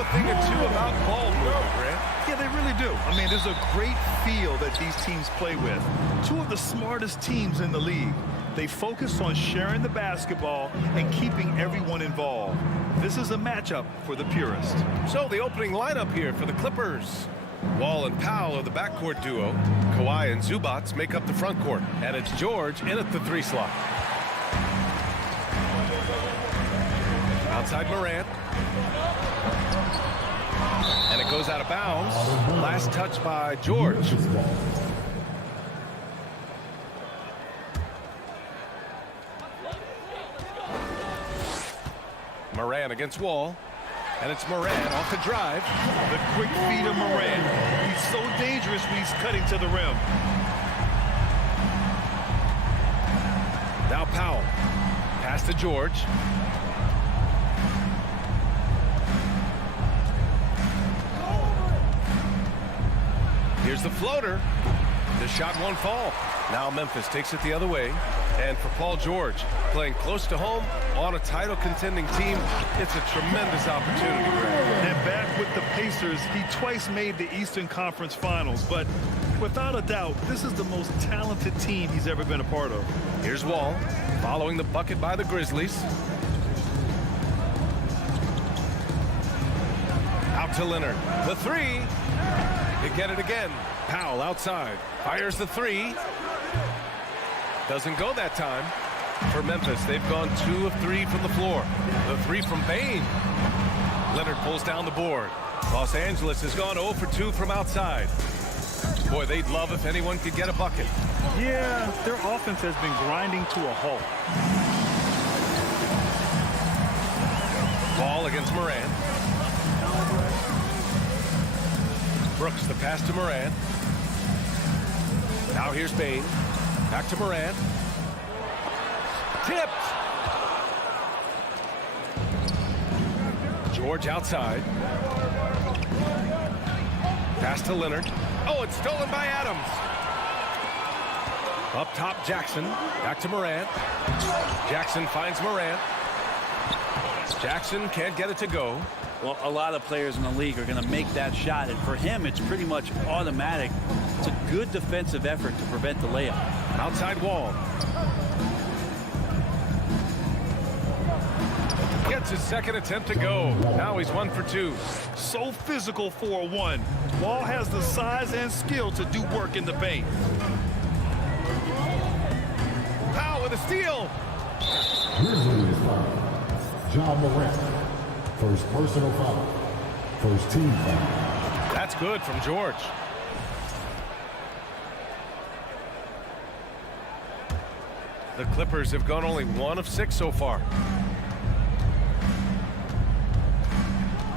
know a thing or two about ball movement, Grant. Yeah, they really do. I mean, there's a great feel that these teams play with. Two of the smartest teams in the league. They focus on sharing the basketball and keeping everyone involved. This is a matchup for the purist. So the opening lineup here for the Clippers. Wall and Powell are the backcourt duo. Kawhi and Zubats make up the front court. And it's George in at the 3 slot. Outside Morant. And it goes out of bounds. Last touch by George. Morant against Wall. And it's Morant off the drive. The quick feed of Morant. He's so dangerous when he's cutting to the rim. Now Powell. Pass to George. Here's the floater. The shot won't fall. Now Memphis takes it the other way. And for Paul George, playing close to home on a title contending team, it's a tremendous opportunity, Greg. And back with the Pacers, he twice made the Eastern Conference Finals. But without a doubt, this is the most talented team he's ever been a part of. Here's Wall, following the bucket by the Grizzlies. Out to Leonard. The 3. They get it again. Powell outside. Fires the 3. Doesn't go that time. For Memphis, they've gone 2 of 3 from the floor. The 3 from Bane. Leonard pulls down the board. Los Angeles has gone 0 for 2 from outside. Boy, they'd love if anyone could get a bucket. Yeah, their offense has been grinding to a halt. Ball against Morant. Brooks, the pass to Morant. Now here's Bane. Back to Morant. Tipped. George outside. Pass to Leonard. Oh, it's stolen by Adams. Up top, Jackson. Back to Morant. Jackson finds Morant. Jackson can't get it to go. Well, a lot of players in the league are going to make that shot, and for him, it's pretty much automatic. It's a good defensive effort to prevent the layup. Outside Wall. Gets his second attempt to go. Now he's 1 for 2. So physical for a 1. Wall has the size and skill to do work in the paint. Powell with a steal. Grizzlies foul. John Morant. First personal foul. First team foul. That's good from George. The Clippers have gone only 1 of 6 so far.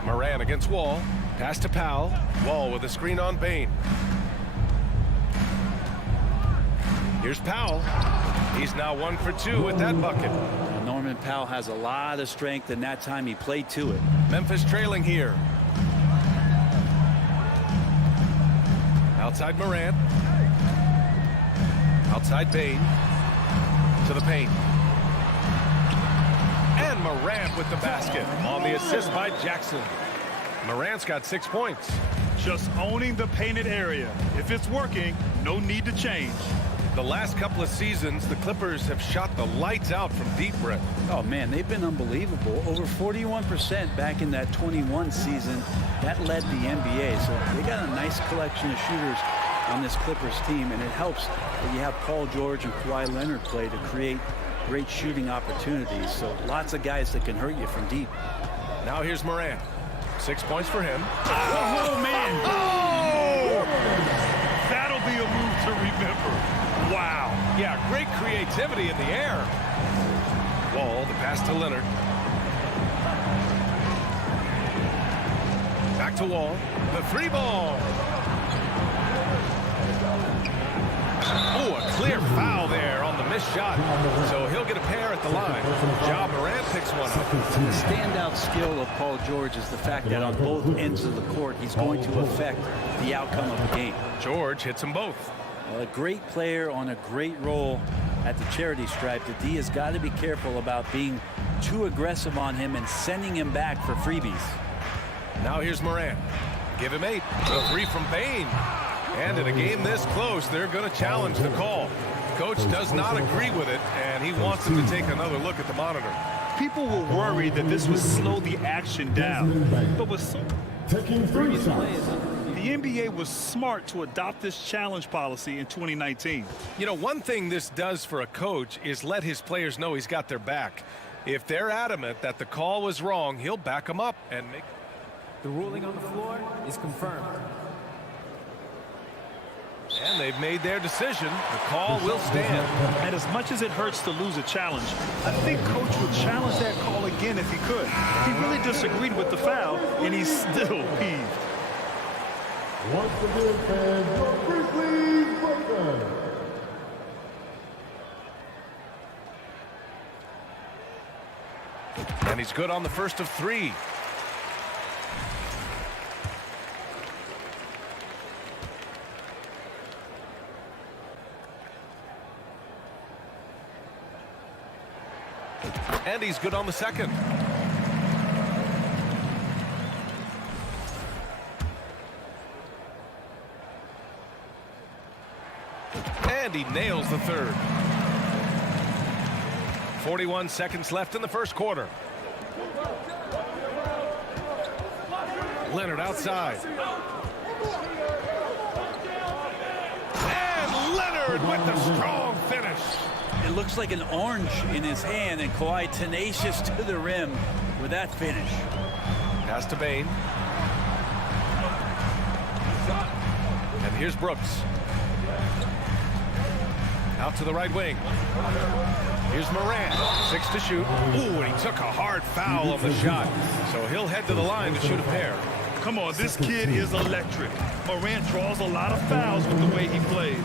Morant against Wall. Pass to Powell. Wall with a screen on Bane. Here's Powell. He's now 1 for 2 with that bucket. Norman Powell has a lot of strength, and that time he played to it. Memphis trailing here. Outside Morant. Outside Bane. To the paint. And Morant with the basket on the assist by Jackson. Morant's got 6 points. Just owning the painted area. If it's working, no need to change. The last couple of seasons, the Clippers have shot the lights out from deep, Brett. Oh, man, they've been unbelievable. Over 41% back in that 21 season. That led the NBA. So they got a nice collection of shooters on this Clippers team, and it helps that you have Paul George and Kawhi Leonard play to create great shooting opportunities. So lots of guys that can hurt you from deep. Now here's Morant. 6 points for him. Oh, man. Oh! That'll be a move to remember. Wow. Yeah, great creativity in the air. Wall, the pass to Leonard. Back to Wall. The 3 ball. Oh, a clear foul there on the missed shot. So he'll get a pair at the line. Ja Morant picks one up. The standout skill of Paul George is the fact that on both ends of the court, he's going to affect the outcome of the game. George hits them both. A great player on a great role at the charity stripe. The D has got to be careful about being too aggressive on him and sending him back for freebies. Now here's Morant. Give him 8. A 3 from Bain. And in a game this close, they're going to challenge the call. Coach does not agree with it, and he wants him to take another look at the monitor. People were worried that this would slow the action down. But with so Taking 3 shots. the NBA was smart to adopt this challenge policy in 2019. You know, one thing this does for a coach is let his players know he's got their back. If they're adamant that the call was wrong, he'll back them up and make. The ruling on the floor is confirmed. And they've made their decision. The call will stand. And as much as it hurts to lose a challenge, I think Coach would challenge that call again if he could. He really disagreed with the foul, and he's still peeved. Once again, fans, the Grizzlies Breakers. And he's good on the first of 3. And he's good on the second. And he nails the third. 41 seconds left in the first quarter. Leonard outside. And Leonard with the strong finish. It looks like an orange in his hand, and Kawhi tenacious to the rim with that finish. Pass to Bain. And here's Brooks. Out to the right wing. Here's Morant. 6 to shoot. Ooh, and he took a hard foul on the shot. So he'll head to the line to shoot a pair. Come on, this kid is electric. Morant draws a lot of fouls with the way he plays.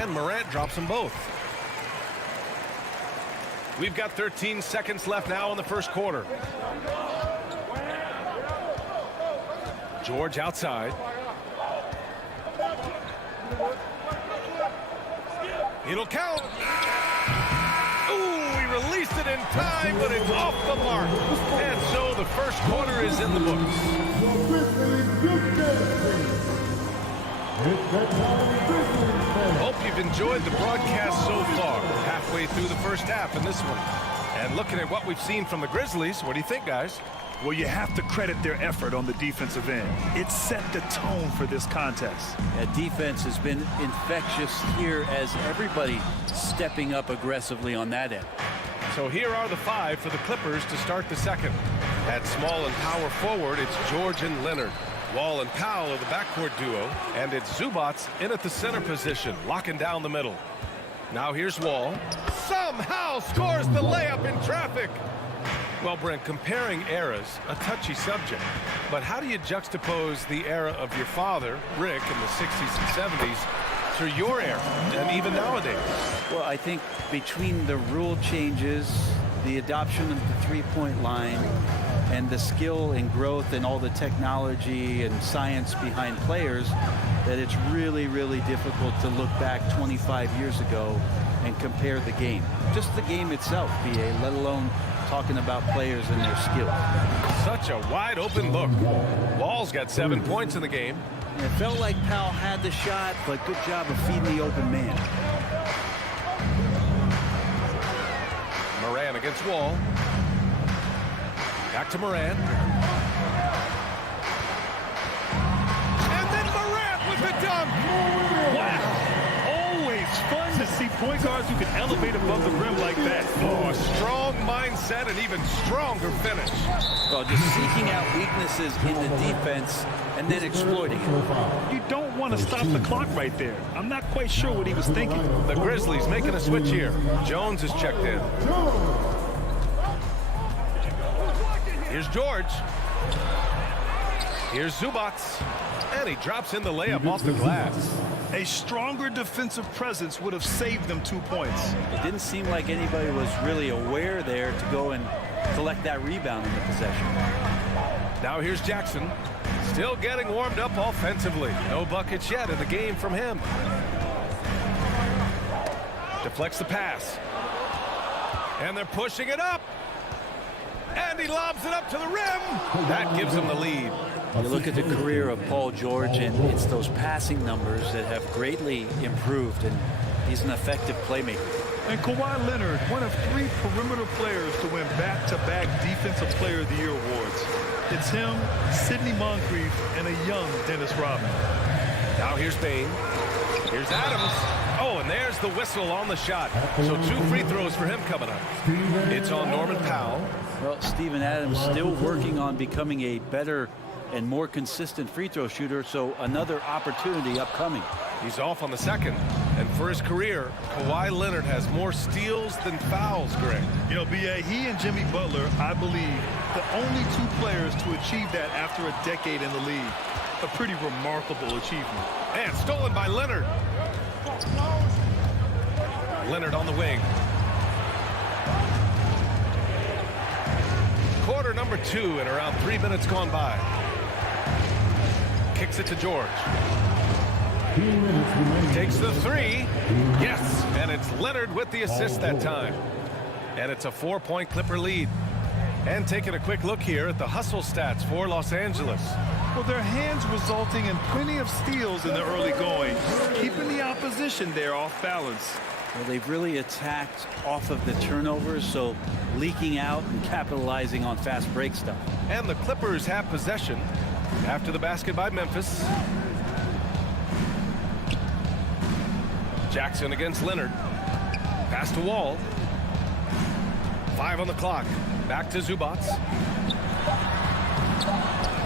And Morant drops them both. We've got 13 seconds left now in the first quarter. George outside. It'll count. Ooh, he released it in time, but it's off the mark. And so the first quarter is in the books. Hope you've enjoyed the broadcast so far. We're halfway through the first half in this one. And looking at what we've seen from the Grizzlies, what do you think, guys? Well, you have to credit their effort on the defensive end. It set the tone for this contest. That defense has been infectious here as everybody stepping up aggressively on that end. So here are the 5 for the Clippers to start the second. At small and power forward, it's George and Leonard. Wall and Powell are the backcourt duo, and it's Zubats in at the center position, locking down the middle. Now here's Wall. Somehow scores the layup in traffic. Well, Brent, comparing eras, a touchy subject. But how do you juxtapose the era of your father, Rick, in the 60s and 70s, to your era, and even nowadays? Well, I think between the rule changes, the adoption of the three-point line, and the skill and growth and all the technology and science behind players, that it's really, really difficult to look back 25 years ago and compare the game. Just the game itself, BA, let alone talking about players and their skill. Such a wide open look. Wall's got 7 points in the game. It felt like Powell had the shot, but good job of feeding the open man. Morant against Wall. Back to Morant. And then Morant with the dunk. Wow. Always fun to see point guards who can elevate above the rim like that. Oh, a strong mindset and even stronger finish. Well, just seeking out weaknesses in the defense and then exploiting it. You don't want to stop the clock right there. I'm not quite sure what he was thinking. The Grizzlies making a switch here. Jones is checked in. Here's George. Here's Zubats. And he drops in the layup off the glass. A stronger defensive presence would have saved them 2 points. It didn't seem like anybody was really aware there to go and collect that rebound in the possession. Now here's Jackson. Still getting warmed up offensively. No buckets yet in the game from him. Deflects the pass. And they're pushing it up. And he lobs it up to the rim. That gives him the lead. You look at the career of Paul George, and it's those passing numbers that have greatly improved, and he's an effective playmaker. And Kawhi Leonard, one of 3 perimeter players to win back-to-back Defensive Player of the Year awards. It's him, Sidney Moncrief, and a young Dennis Rodman. Now here's Bain. Here's Adams. Oh, and there's the whistle on the shot. So 2 free throws for him coming up. It's on Norman Powell. Well, Steven Adams still working on becoming a better and more consistent free throw shooter, so another opportunity upcoming. He's off on the second. And for his career, Kawhi Leonard has more steals than fouls, Greg. You know, B.A., he and Jimmy Butler, I believe, the only 2 players to achieve that after a decade in the league. A pretty remarkable achievement. And stolen by Leonard. Leonard on the wing. Quarter number 2 and around 3 minutes gone by. Kicks it to George. Takes the 3. Yes, and it's Leonard with the assist that time. And it's a 4-point Clipper lead. And taking a quick look here at the hustle stats for Los Angeles. Well, their hands resulting in plenty of steals in the early going, keeping the opposition there off balance. Well, they've really attacked off of the turnovers, so leaking out and capitalizing on fast break stuff. And the Clippers have possession after the basket by Memphis. Jackson against Leonard. Pass to Wall. 5 on the clock. Back to Zubac.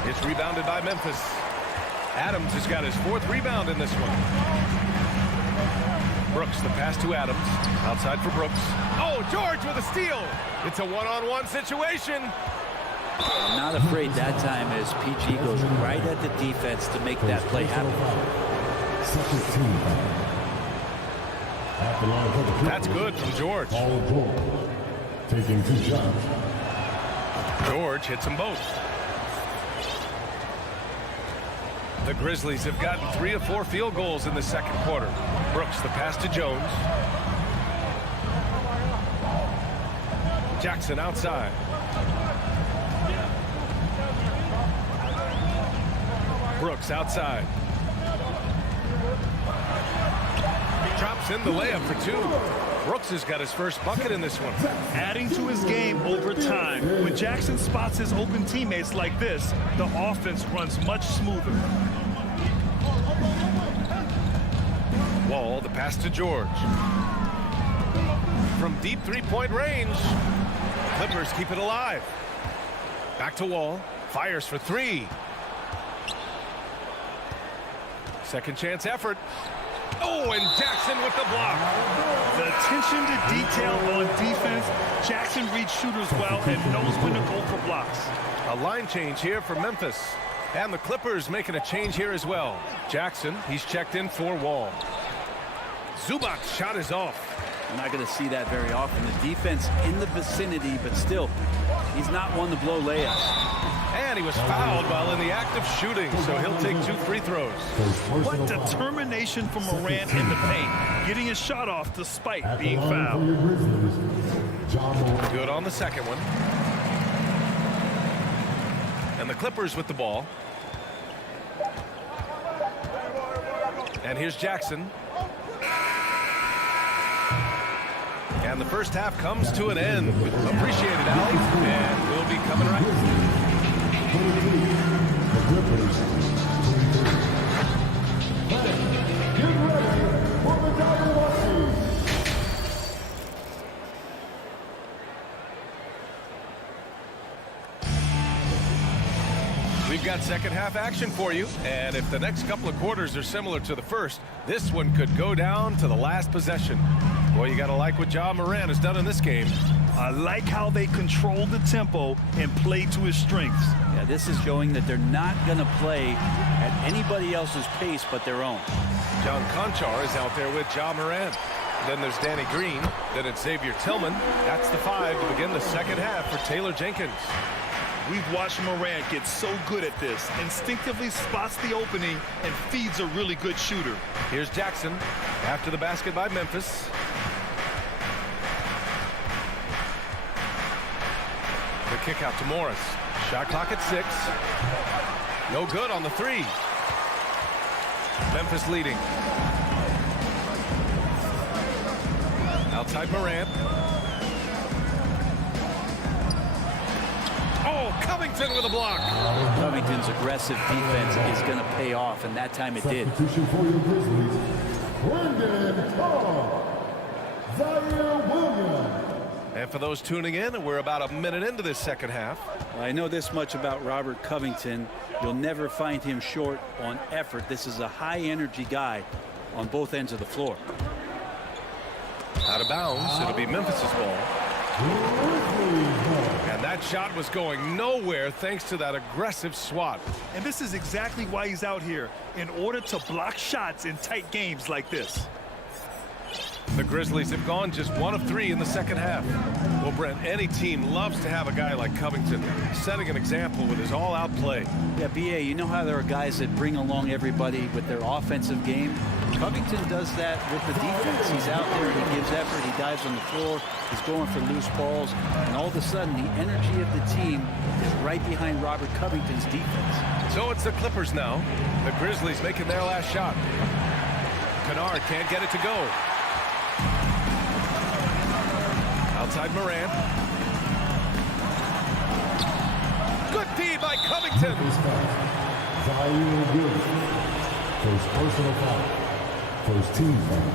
It's rebounded by Memphis. Adams has got his 4th rebound in this one. Brooks, the pass to Adams. Outside for Brooks. Oh, George with a steal. It's a one-on-one situation. I'm not afraid that time as PG goes right at the defense to make that play happen. That's good from George. Taking 2 shots. George hits them both. The Grizzlies have gotten 3 of 4 field goals in the second quarter. Brooks, the pass to Jones. Jackson outside. Brooks outside. Drops in the layup for 2. Brooks has got his first bucket in this one. Adding to his game over time. When Jackson spots his open teammates like this, the offense runs much smoother. Wall, the pass to George. From deep 3-point range. Clippers keep it alive. Back to Wall. Fires for 3. Second chance effort. Oh, and Jackson with the block. The attention to detail on defense. Jackson reads shooters well and knows when to go for blocks. A line change here for Memphis. And the Clippers making a change here as well. Jackson, he's checked in for Wall. Zubac's shot is off. We're not going to see that very often. The defense in the vicinity, but still, he's not one to blow layups. And he was fouled while in the act of shooting, so he'll take 2 free throws. What determination from Morant in the paint, getting his shot off despite being fouled. Good on the second one. And the Clippers with the ball. And here's Jackson. And the first half comes to an end. Appreciate it, Allie. And we'll be coming right. We've got second half action for you, and if the next couple of quarters are similar to the first, this one could go down to the last possession. Boy, you gotta like what Ja Morant has done in this game. I like how they control the tempo and play to his strengths. Yeah, this is showing that they're not going to play at anybody else's pace but their own. John Conchar is out there with Ja Morant. Then there's Danny Green. Then it's Xavier Tillman. That's the 5 to begin the second half for Taylor Jenkins. We've watched Morant get so good at this. Instinctively spots the opening and feeds a really good shooter. Here's Jackson after the basket by Memphis. The kick out to Morris. Shot clock at 6. No good on the 3. Memphis leading. Outside Morant. Oh, Covington with a block. Covington's aggressive defense is going to pay off, and that time it did. Substitution for your Grizzlies, Brendan Zaire Williams. And for those tuning in, we're about a minute into this second half. Well, I know this much about Robert Covington. You'll never find him short on effort. This is a high-energy guy on both ends of the floor. Out of bounds. It'll be Memphis's ball. And that shot was going nowhere thanks to that aggressive swat. And this is exactly why he's out here, in order to block shots in tight games like this. The Grizzlies have gone just 1 of 3 in the second half. Well, Brent, any team loves to have a guy like Covington setting an example with his all-out play. Yeah, B.A., you know how there are guys that bring along everybody with their offensive game? Covington does that with the defense. He's out there, he gives effort, he dives on the floor, he's going for loose balls, and all of a sudden the energy of the team is right behind Robert Covington's defense. So it's the Clippers now. The Grizzlies making their last shot. Kennard can't get it to go. Outside Morant. Good D by Covington. Zaire Williams. First personal foul. First team foul.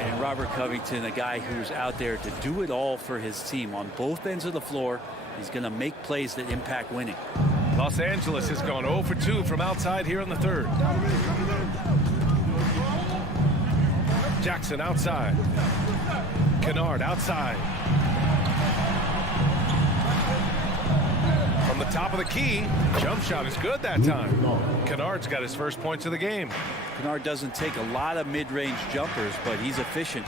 And Robert Covington, a guy who's out there to do it all for his team on both ends of the floor. He's going to make plays that impact winning. Los Angeles has gone 0 for 2 from outside here in the third. Jackson outside. Kennard outside. From the top of the key, jump shot is good that time. Kennard's got his first points of the game. Kennard doesn't take a lot of mid-range jumpers, but he's efficient.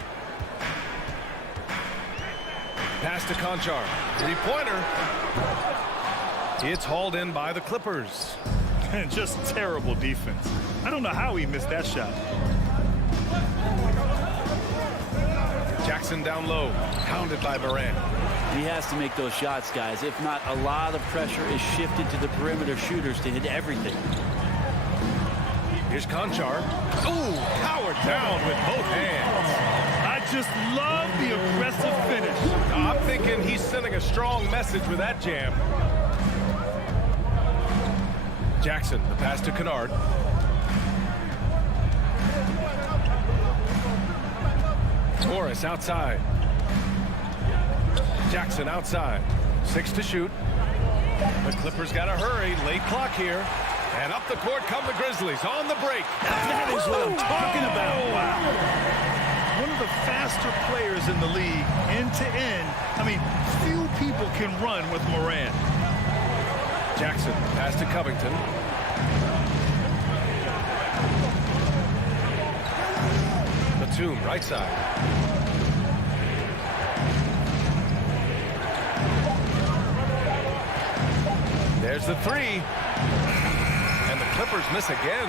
Pass to Conchar. Three-pointer. It's hauled in by the Clippers. And just terrible defense. I don't know how he missed that shot. Jackson down low, pounded by Morant. He has to make those shots, guys. If not, a lot of pressure is shifted to the perimeter shooters to hit everything. Here's Conchar. Ooh, powered down with both hands. I just love the aggressive finish. I'm thinking he's sending a strong message with that jam. Jackson, the pass to Kennard. Morris outside. Jackson outside. 6 to shoot. The Clippers got to hurry. Late clock here. And up the court come the Grizzlies on the break. That is what I'm talking about. Wow. One of the faster players in the league, end to end. I mean, few people can run with Morant. Jackson, pass to Covington. Batum, right side. There's the 3. And the Clippers miss again.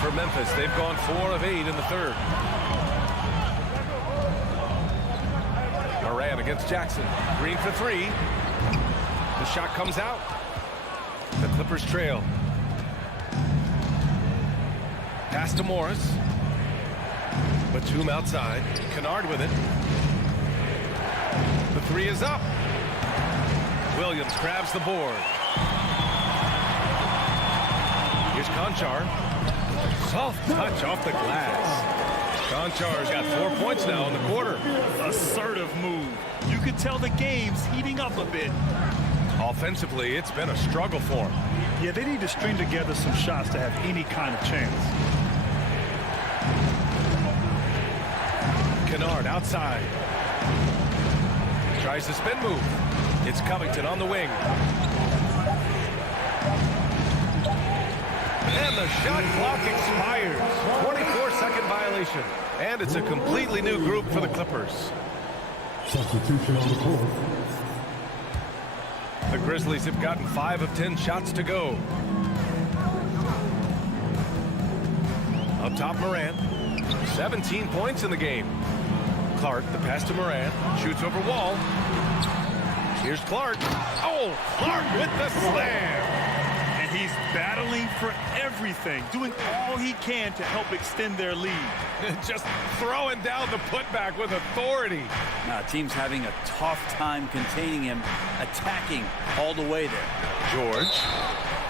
For Memphis, they've gone 4 of 8 in the third. Morant against Jackson. Green for 3. The shot comes out. The Clippers trail. Pass to Morris. Batum outside. Kennard with it. The 3 is up. Williams grabs the board. Here's Conchar. Soft touch off the glass. Conchar's got 4 points now in the quarter. Assertive move. You could tell the game's heating up a bit. Offensively, it's been a struggle for him. Yeah, they need to string together some shots to have any kind of chance. Kennard outside. Tries the spin move. It's Covington on the wing. And the shot clock expires. 24-second violation. And it's a completely new group for the Clippers. Substitution on the court. The Grizzlies have gotten 5 of 10 shots to go. Up top, Morant. 17 points in the game. Clark, the pass to Morant. Shoots over Wall. Here's Clark. Oh, Clark with the slam. And he's battling for everything, doing all he can to help extend their lead. Just throwing down the putback with authority. Now, team's having a tough time containing him, attacking all the way there. George.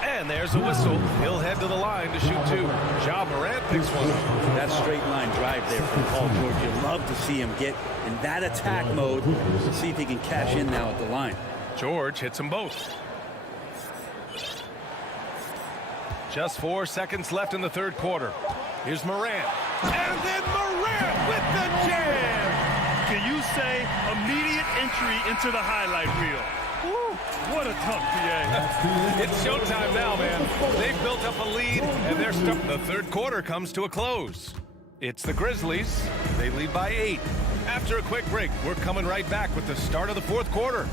And there's a whistle. He'll head to the line to shoot two. Ja Morant picks one up. That straight line drive there from Paul George. You love to see him get in that attack mode. See if he can cash in now at the line. George hits them both. Just 4 seconds left in the third quarter. Here's Morant. And then Morant with the jam. Can you say immediate entry into the highlight reel? Woo, what a tough PA. It's showtime now, man. They've built up a lead, and they're stuck. The third quarter comes to a close. It's the Grizzlies. They lead by 8. After a quick break, we're coming right back with the start of the fourth quarter.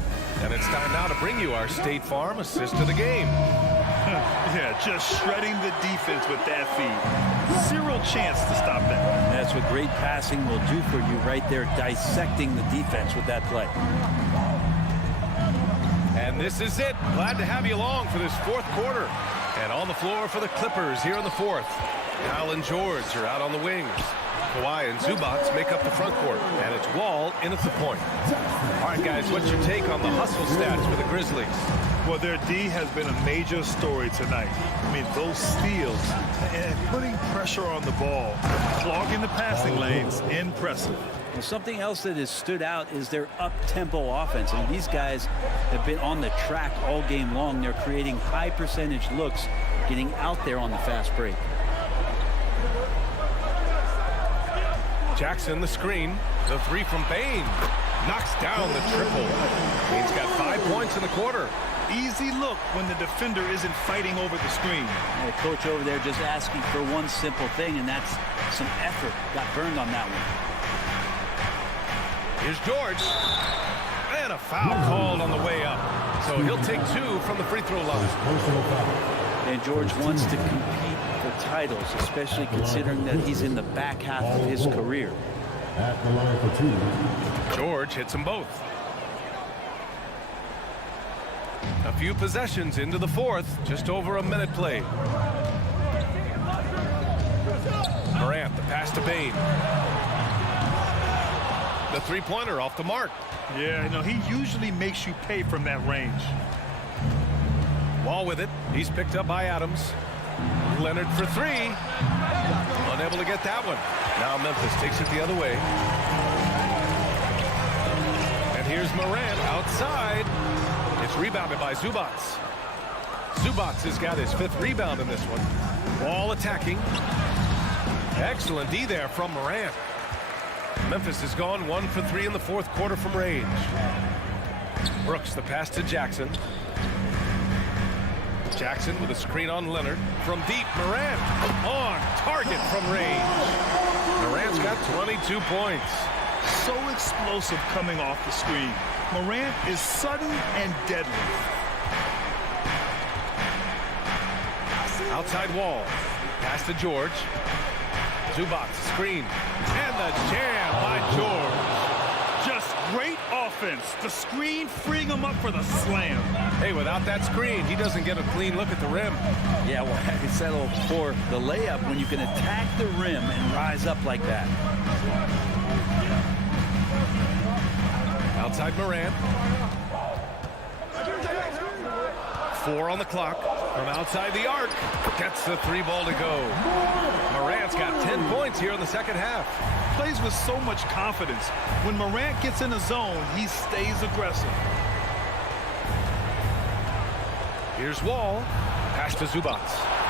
And it's time now to bring you our State Farm assist of the game. Yeah, just shredding the defense with that feed. Zero chance to stop that. And that's what great passing will do for you right there, dissecting the defense with that play. And this is it. Glad to have you along for this fourth quarter. And on the floor for the Clippers here in the fourth. Kyle and George are out on the wings. Kawhi and Zubac make up the front court. And it's Wall in at the point. All right, guys, what's your take on the hustle stats for the Grizzlies? Well, their D has been a major story tonight. I mean, those steals and putting pressure on the ball, clogging the passing lanes, impressive. Well, something else that has stood out is their up-tempo offense. I mean, these guys have been on the track all game long. They're creating high-percentage looks, getting out there on the fast break. Jackson, the screen. The three from Bane. Knocks down the triple. Bane's got 5 points in the quarter. Easy look when the defender isn't fighting over the screen. The coach over there just asking for one simple thing, and that's some effort. Got burned on that one. Here's George. And a foul called on the way up. So he'll take 2 from the free throw line. And George wants to compete for titles, especially considering that he's in the back half of his career. At the line for 2. George hits them both. A few possessions into the fourth. Just over a minute played. Morant, the pass to Bane. The three-pointer off the mark. Yeah, no, he usually makes you pay from that range. Wall with it. He's picked up by Adams. Leonard for 3. Unable to get that one. Now Memphis takes it the other way. And here's Morant outside. It's rebounded by Zubac. Zubac has got his 5th rebound in this one. Wall attacking. Excellent D there from Morant. Memphis has gone 1 for 3 in the fourth quarter from range. Brooks, the pass to Jackson. Jackson with a screen on Leonard. From deep, Morant on target from range. Morant's got 22 points. So explosive coming off the screen. Morant is sudden and deadly. Outside Wall. Pass to George. Zubac, screen. And the jam by George. Just great offense. The screen freeing him up for the slam. Hey, without that screen, he doesn't get a clean look at the rim. Yeah, well, I settle for the layup when you can attack the rim and rise up like that. Outside Morant. 4 on the clock. From outside the arc. Gets the 3 ball to go. Morant's got 10 points here in the second half. Plays with so much confidence. When Morant gets in a zone, he stays aggressive. Here's Wall. Pass to Zubac.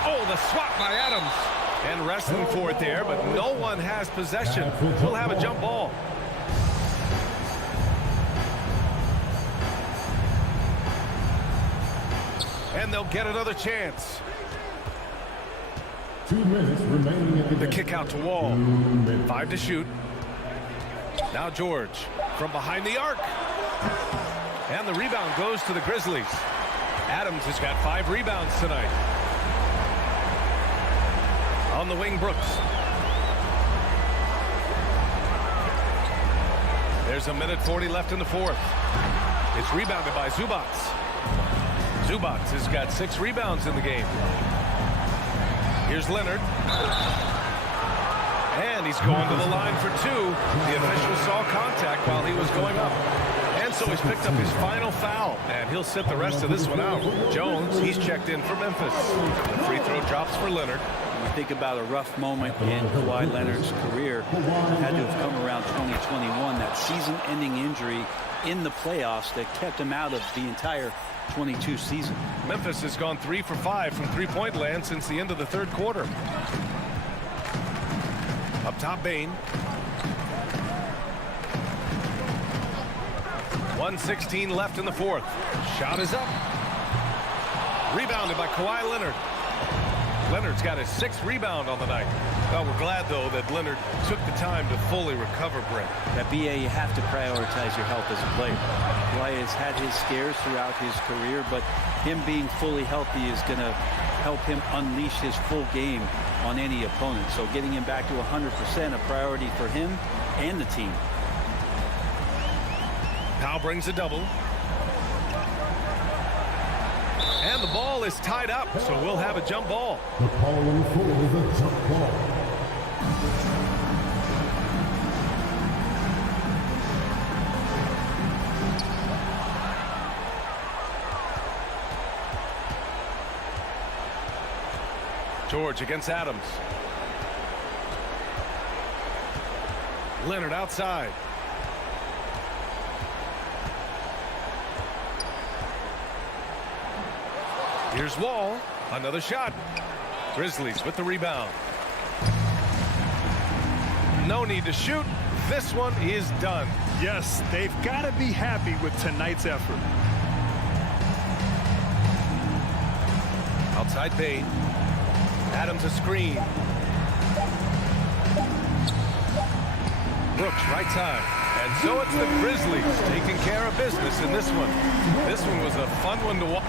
Oh, the swat by Adams. And wrestling for it there, but no one has possession. We'll have a jump ball. And they'll get another chance. 2 minutes remaining in The kick out to Wall. 5 to shoot. Now George from behind the arc. And the rebound goes to the Grizzlies. Adams has got 5 rebounds tonight. On the wing, Brooks. There's a minute 40 left in the fourth. It's rebounded by Zubac. Zubac has got 6 rebounds in the game. Here's Leonard. And he's going to the line for 2. The official saw contact while he was going up. And so he's picked up his final foul, and he'll sit the rest of this one out. Jones, he's checked in for Memphis. The free throw drops for Leonard. When you think about a rough moment in Kawhi Leonard's career, had to have come around 2021, that season-ending injury in the playoffs that kept him out of the entire 22 season. Memphis has gone 3 for 5 from three-point land since the end of the third quarter. Up top, Bain. 1:16 left in the fourth. Shot is up. Rebounded by Kawhi Leonard. Leonard's got his 6th rebound on the night. Well, we're glad, though, that Leonard took the time to fully recover, Brent. At BA, you have to prioritize your health as a player. Kawhi has had his scares throughout his career, but him being fully healthy is going to help him unleash his full game on any opponent. So getting him back to 100%, a priority for him and the team. Powell brings a double. And the ball is tied up, so we'll have a jump ball. The call on the floor is a jump ball. George against Adams. Leonard outside. Here's Wall. Another shot. Grizzlies with the rebound. No need to shoot. This one is done. Yes, they've got to be happy with tonight's effort. Outside Bain. Adams a screen. Brooks right side. And so it's the Grizzlies taking care of business in this one. This one was a fun one to watch.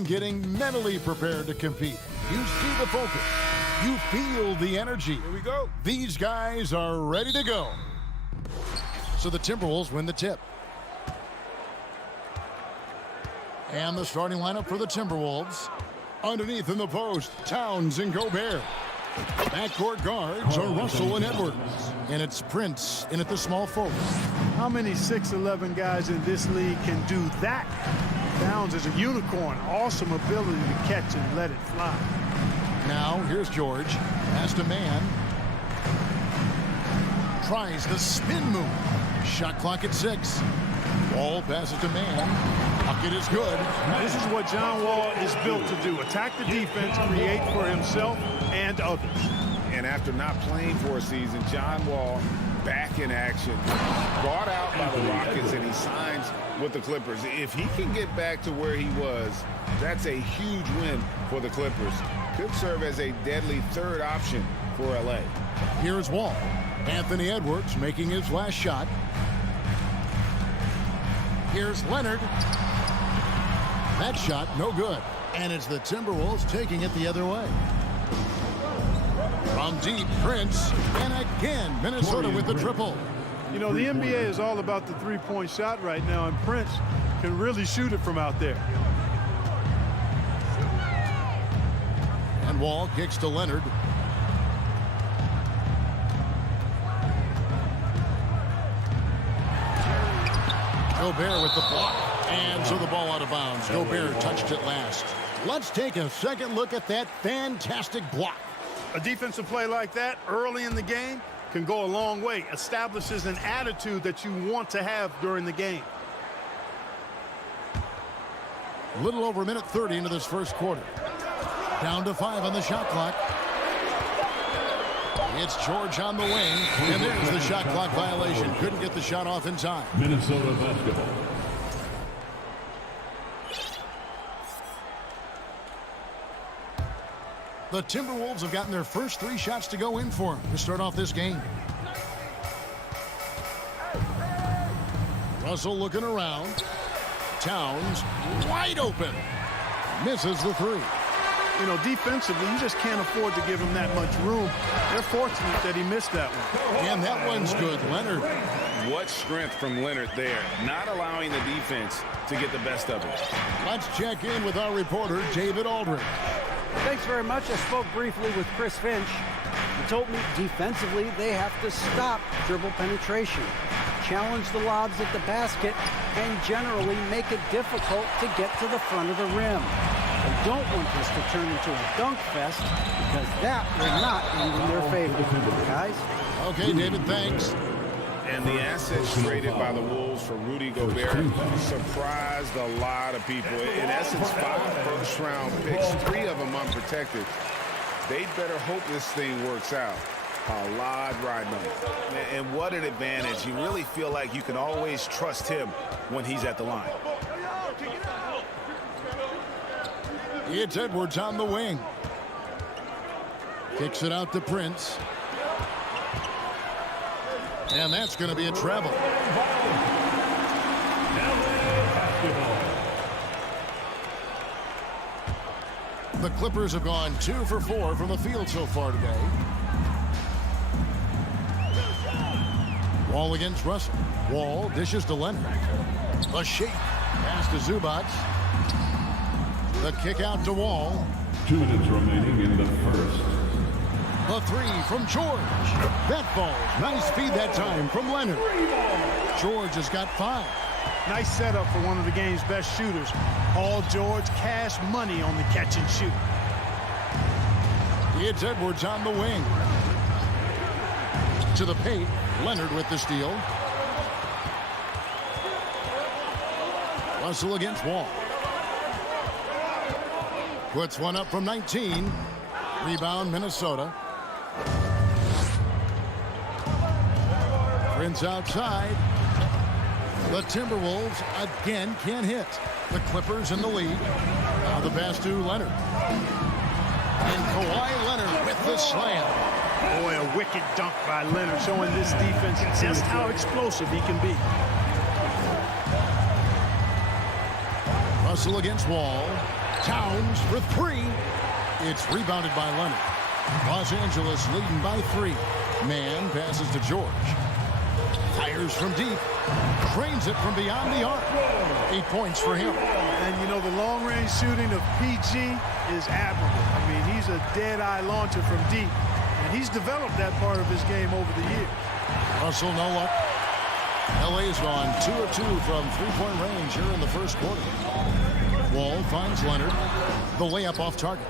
and getting mentally prepared to compete. You see the focus. You feel the energy. Here we go. These guys are ready to go. So the Timberwolves win the tip. And the starting lineup for the Timberwolves. Underneath in the post, Towns and Gobert. Backcourt guards are Russell and Edwards. And it's Prince in at the small forward. How many 6'11" guys in this league can do that? Towns is a unicorn. Awesome ability to catch and let it fly. Now, here's George. Pass to Man. Tries the spin move. Shot clock at 6. Wall passes to Man. Bucket is good. Now, this is what John Wall is built to do. Attack the defense, create for himself and others. And after not playing for a season, John Wall back in action. Brought out by the Rockets, and he signs with the Clippers. If he can get back to where he was, that's a huge win for the Clippers. Could serve as a deadly third option for LA. Here's Wall. Anthony Edwards making his last shot. Here's Leonard. That shot, no good. And it's the Timberwolves taking it the other way. From deep, Prince. And again, Minnesota with the triple. You know, the NBA is all about the three-point shot right now, and Prince can really shoot it from out there. And Wall kicks to Leonard. Gobert with the block. And so the ball out of bounds. Gobert touched it last. Let's take a second look at that fantastic block. A defensive play like that early in the game can go a long way. Establishes an attitude that you want to have during the game. A little over a minute 30 into this first quarter. Down to 5 on the shot clock. It's George on the wing, and there's the shot clock violation. Couldn't get the shot off in time. Minnesota basketball. The Timberwolves have gotten their first 3 shots to go in for them to start off this game. Russell looking around. Towns wide open. Misses the 3. You know, defensively, you just can't afford to give him that much room. They're fortunate that he missed that one. And that one's good. Leonard. What strength from Leonard there, not allowing the defense to get the best of it. Let's check in with our reporter, David Aldridge. Thanks very much. I spoke briefly with Chris Finch. He told me defensively they have to stop dribble penetration, challenge the lobs at the basket, and generally make it difficult to get to the front of the rim. They don't want this to turn into a dunk fest because that will not end in their favor, guys. Okay, David, thanks. And the assets traded by the Wolves for Rudy Gobert surprised a lot of people. In essence, 5 first-round picks, 3 of them unprotected. They better hope this thing works out. A lot riding on it. And what an advantage. You really feel like you can always trust him when he's at the line. It's Edwards on the wing. Kicks it out to Prince. And that's going to be a travel. The Clippers have gone 2 for 4 from the field so far today. Wall against Russell. Wall dishes to Leonard. A shake. Pass to Zubac. The kick out to Wall. 2 minutes remaining in the first. The 3 from George. That falls. Nice feed that time from Leonard. George has got 5. Nice setup for one of the game's best shooters. Paul George, cash money on the catch and shoot. It's Edwards on the wing. To the paint. Leonard with the steal. Russell against Wall. Puts one up from 19. Rebound, Minnesota. Prince outside. The Timberwolves again can't hit. The Clippers in the lead. Now the pass to Leonard. And Kawhi Leonard with the slam. Boy, a wicked dunk by Leonard, showing this defense just how explosive he can be. Russell against Wall. Towns for three. It's rebounded by Leonard. Los Angeles leading by 3. Man passes to George. Fires from deep. Drains it from beyond the arc. 8 points for him. And, you know, the long-range shooting of PG is admirable. I mean, he's a dead-eye launcher from deep. And he's developed that part of his game over the years. Russell, no luck. LA's gone 2 of 2 from three-point range here in the first quarter. Wall finds Leonard. The layup off target.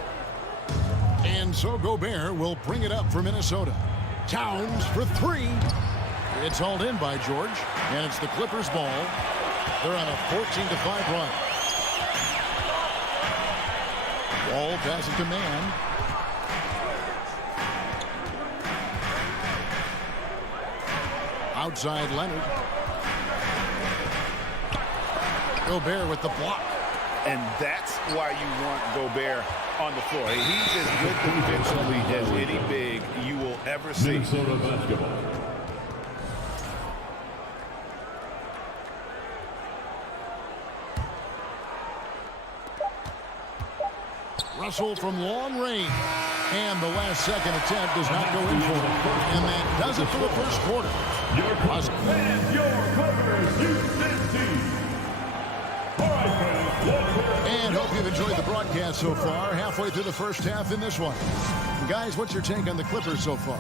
And so Gobert will bring it up for Minnesota. Towns for 3. It's hauled in by George. And it's the Clippers' ball. They're on a 14-5 run. Wall passes to Man. Outside Leonard. Gobert with the block. And that's why you want Gobert on the floor. He's as good defensively as any big you will ever see. Minnesota basketball. Russell from long range. And the last second attempt does not go in for him. And that does it for the first quarter. Your Clippers Houston team. And hope you've enjoyed the broadcast so far. Halfway through the first half in this one. Guys, what's your take on the Clippers so far?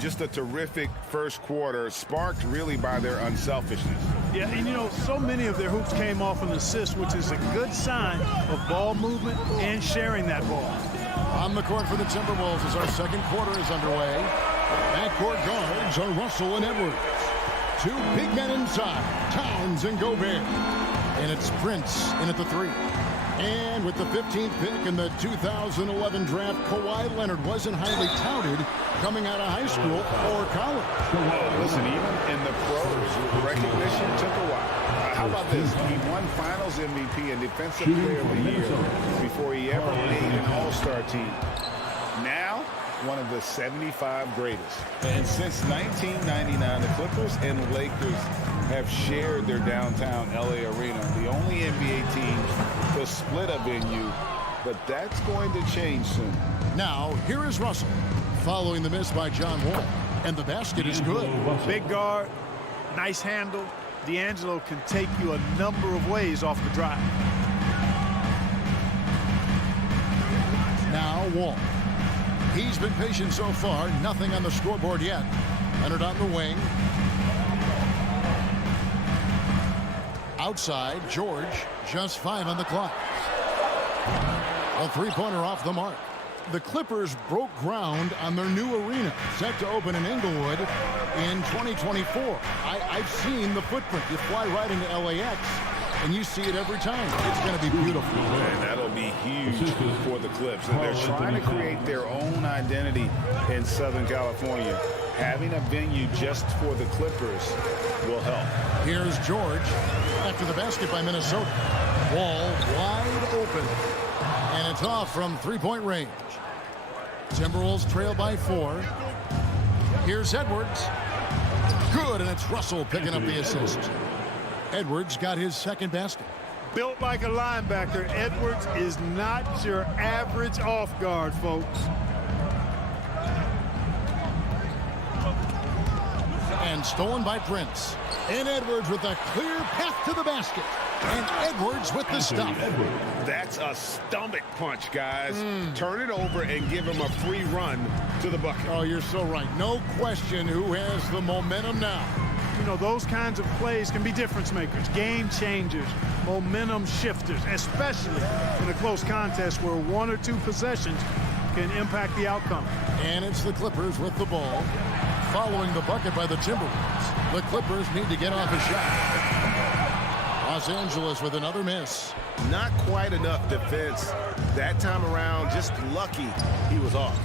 Just a terrific first quarter, sparked really by their unselfishness. Yeah, and you know, so many of their hoops came off an assist, which is a good sign of ball movement and sharing that ball. On the court for the Timberwolves as our second quarter is underway. Backcourt guards are Russell and Edwards. 2 big men inside, Towns and Gobert. And it's Prince in at the 3. And with the 15th pick in the 2011 draft, Kawhi Leonard wasn't highly touted coming out of high school or college. Listen, even in the pros, recognition took a while. How about this? He won Finals MVP and Defensive Player of the Year before he ever made an All-Star team. Now, one of the 75 greatest. And since 1999, the Clippers and Lakers have shared their downtown LA arena. The only NBA teams to split a venue, but that's going to change soon. Now, here is Russell, following the miss by John Wall. And the basket is good. Big guard, nice handle. D'Angelo can take you a number of ways off the drive. Now Wall. He's been patient so far. Nothing on the scoreboard yet. Leonard on the wing. Outside, George. Just 5 on the clock. A three-pointer off the mark. The Clippers broke ground on their new arena, set to open in Inglewood in 2024. I've seen the footprint. You fly right into LAX, and you see it every time. It's going to be beautiful. And that'll be huge for the Clips. And they're trying to create their own identity in Southern California. Having a venue just for the Clippers will help. Here's George after the basket by Minnesota. Wall wide open. And it's off from three-point range. Timberwolves trail by 4. Here's Edwards. Good, and it's Russell picking up the assist. Edwards got his second basket. Built like a linebacker, Edwards is not your average off guard, folks. And stolen by Prince. And Edwards with a clear path to the basket. And Edwards with the stop. That's a stomach punch, guys. Turn it over and give him a free run to the bucket. Oh, you're so right. No question who has the momentum now. You know, those kinds of plays can be difference makers, game changers, momentum shifters, especially in a close contest where 1 or 2 possessions can impact the outcome. And it's the Clippers with the ball. Following the bucket by the Timberwolves. The Clippers need to get off a shot. Los Angeles with another miss. Not quite enough defense that time around. Just lucky he was off.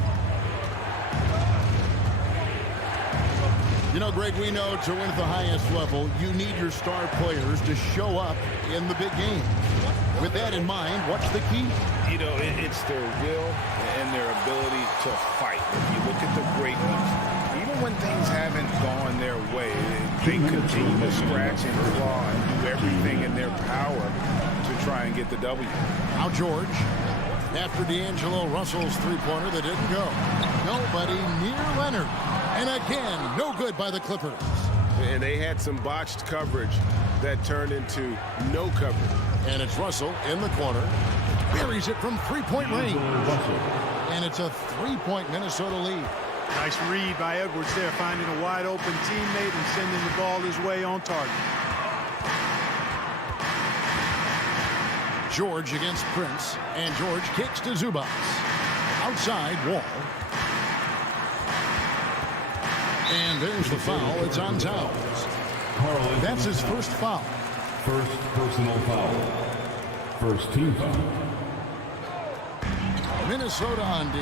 You know, Greg, we know to win at the highest level, you need your star players to show up in the big game. With that in mind, what's the key? You know, it's their will and their ability to fight. If you look at the great ones, even when things haven't gone their way, they continue to scratch and claw and do everything in their power to try and get the W. Now George. After D'Angelo Russell's three-pointer that didn't go. Nobody near Leonard. And again, no good by the Clippers. And they had some botched coverage that turned into no coverage. And it's Russell in the corner. Buries it from three-point range. And it's a three-point Minnesota lead. Nice read by Edwards there, finding a wide-open teammate and sending the ball his way on target. George against Prince. And George kicks to Zubats. Outside, Wall. And there's the foul. It's on Towns. That's his first foul. First personal foul. First team foul. Minnesota on D.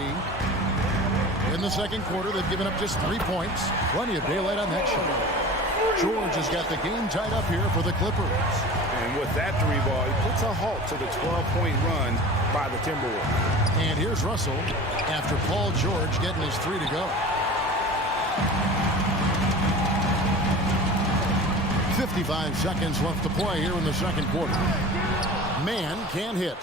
In the second quarter, they've given up just 3 points. Plenty of daylight on that shot. George has got the game tied up here for the Clippers. And with that three ball, he puts a halt to the 12-point run by the Timberwolves. And here's Russell after Paul George getting his three to go. 55 seconds left to play here in the second quarter. Man can't hit.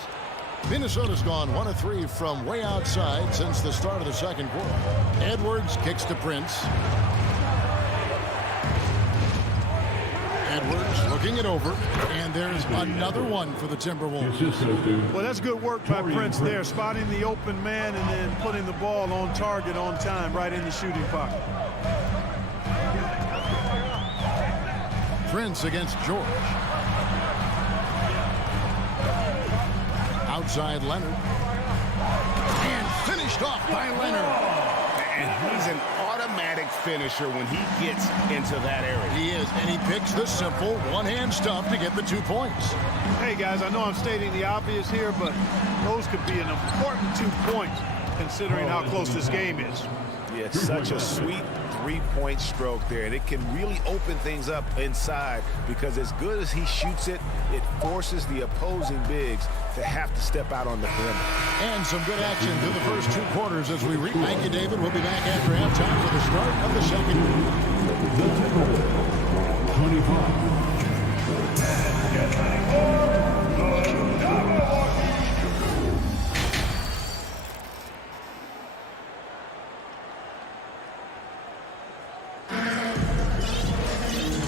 Minnesota's gone 1 of 3 from way outside since the start of the second quarter. Edwards kicks to Prince. Edwards looking it over, and there's another one for the Timberwolves. Well, that's good work by Prince there, spotting the open man and then putting the ball on target on time right in the shooting pocket. Prince against George. Outside Leonard. And finished off by Leonard. And he's an automatic finisher when he gets into that area. He is, and he picks the simple one-hand stuff to get the 2 points. Hey, guys, I know I'm stating the obvious here, but those could be an important 2 points considering how close this game is. Yeah, such a sweet three-point stroke there, and it can really open things up inside because as good as he shoots it, it forces the opposing bigs to have to step out on the perimeter. And some good action through the first 2 quarters as we read. Thank you, David. We'll be back after halftime for the start of the second. The Timberwolves, 25.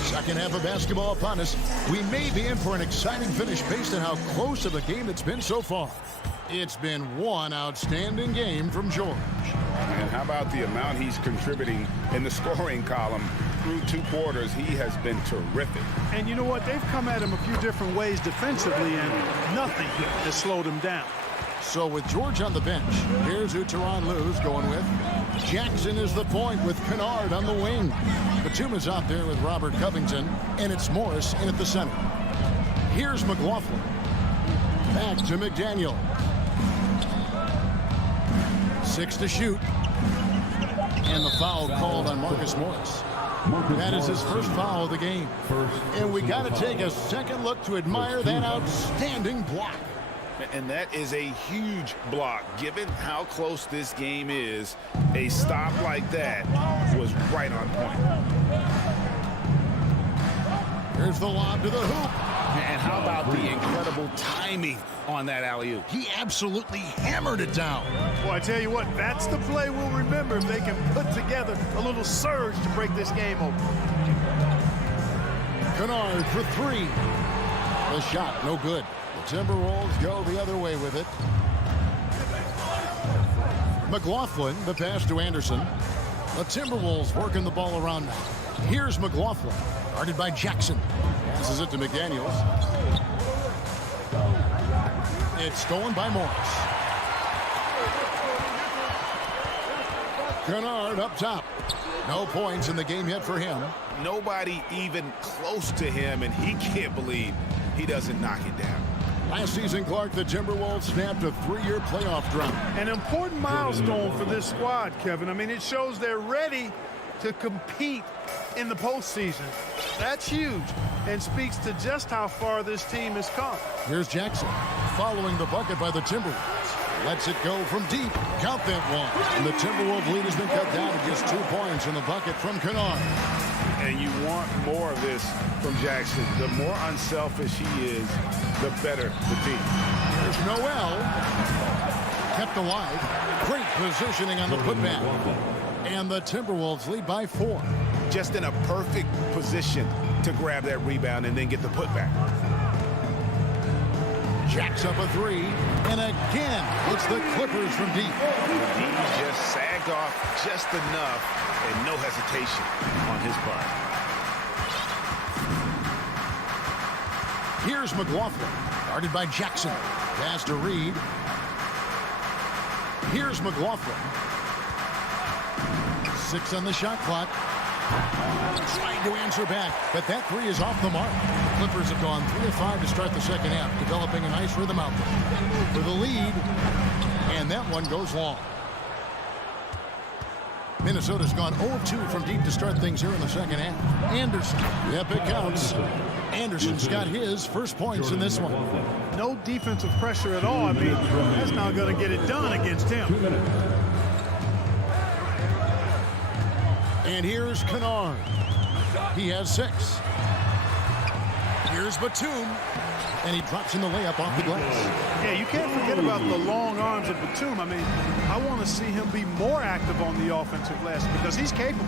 Second half of basketball upon us. We may be in for an exciting finish based on how close of a game it's been so far. It's been one outstanding game from George. And how about the amount he's contributing in the scoring column through 2 quarters? He has been terrific. And you know what? They've come at him a few different ways defensively, and nothing has slowed him down. So with George on the bench, here's who Tyronn Lue's going with. Jackson is the point with Kennard on the wing. Batuma's out there with Robert Covington, and it's Morris in at the center. Here's McLaughlin. Back to McDaniel. 6 to shoot. And the foul called on Marcus Morris. That is his first foul of the game. And we got to take a second look to admire that outstanding block. And that is a huge block. Given how close this game is, a stop like that was right on point. Here's the lob to the hoop. And how about the incredible timing on that alley-oop? He absolutely hammered it down. Well, I tell you what, that's the play we'll remember if they can put together a little surge to break this game open. Kennard for 3. The shot, no good. The Timberwolves go the other way with it. McLaughlin, the pass to Anderson. The Timberwolves working the ball around now. Here's McLaughlin, guarded by Jackson. Passes it to McDaniels. It's stolen by Morris. Kennard up top. No points in the game yet for him. Nobody even close to him, and he can't believe he doesn't knock it down. Last season, Clark, the Timberwolves snapped a 3-year playoff drought. An important milestone for this squad, Kevin. I mean, it shows they're ready to compete in the postseason. That's huge and speaks to just how far this team has come. Here's Jackson following the bucket by the Timberwolves. Lets it go from deep. Count that one. And the Timberwolves lead has been cut down to just 2 points in the bucket from Kennard. And you want more of this from Jackson. The more unselfish he is, the better the team. Here's Noel. Kept alive. Great positioning on the putback. And the Timberwolves lead by 4. Just in a perfect position to grab that rebound and then get the putback. Jacks up a 3. And again, it's the Clippers from deep. The D's just sagged off just enough and no hesitation on his part. Here's McLaughlin. Guarded by Jackson. Pass to Reed. Here's McLaughlin. 6 on the shot clock. Trying to answer back, but that 3 is off the mark. Clippers have gone 3 of 5 to start the second half, developing a nice rhythm out there for the lead, and that one goes long. Minnesota's gone 0 of 2 from deep to start things here in the second half. Anderson, yep, it counts. Anderson's got his first points in this one. No defensive pressure at all. I mean, that's not going to get it done against him. And here's Kennard. He has 6. Here's Batum. And he drops in the layup off the glass. Yeah, you can't forget about the long arms of Batum. I mean, I want to see him be more active on the offensive glass because he's capable.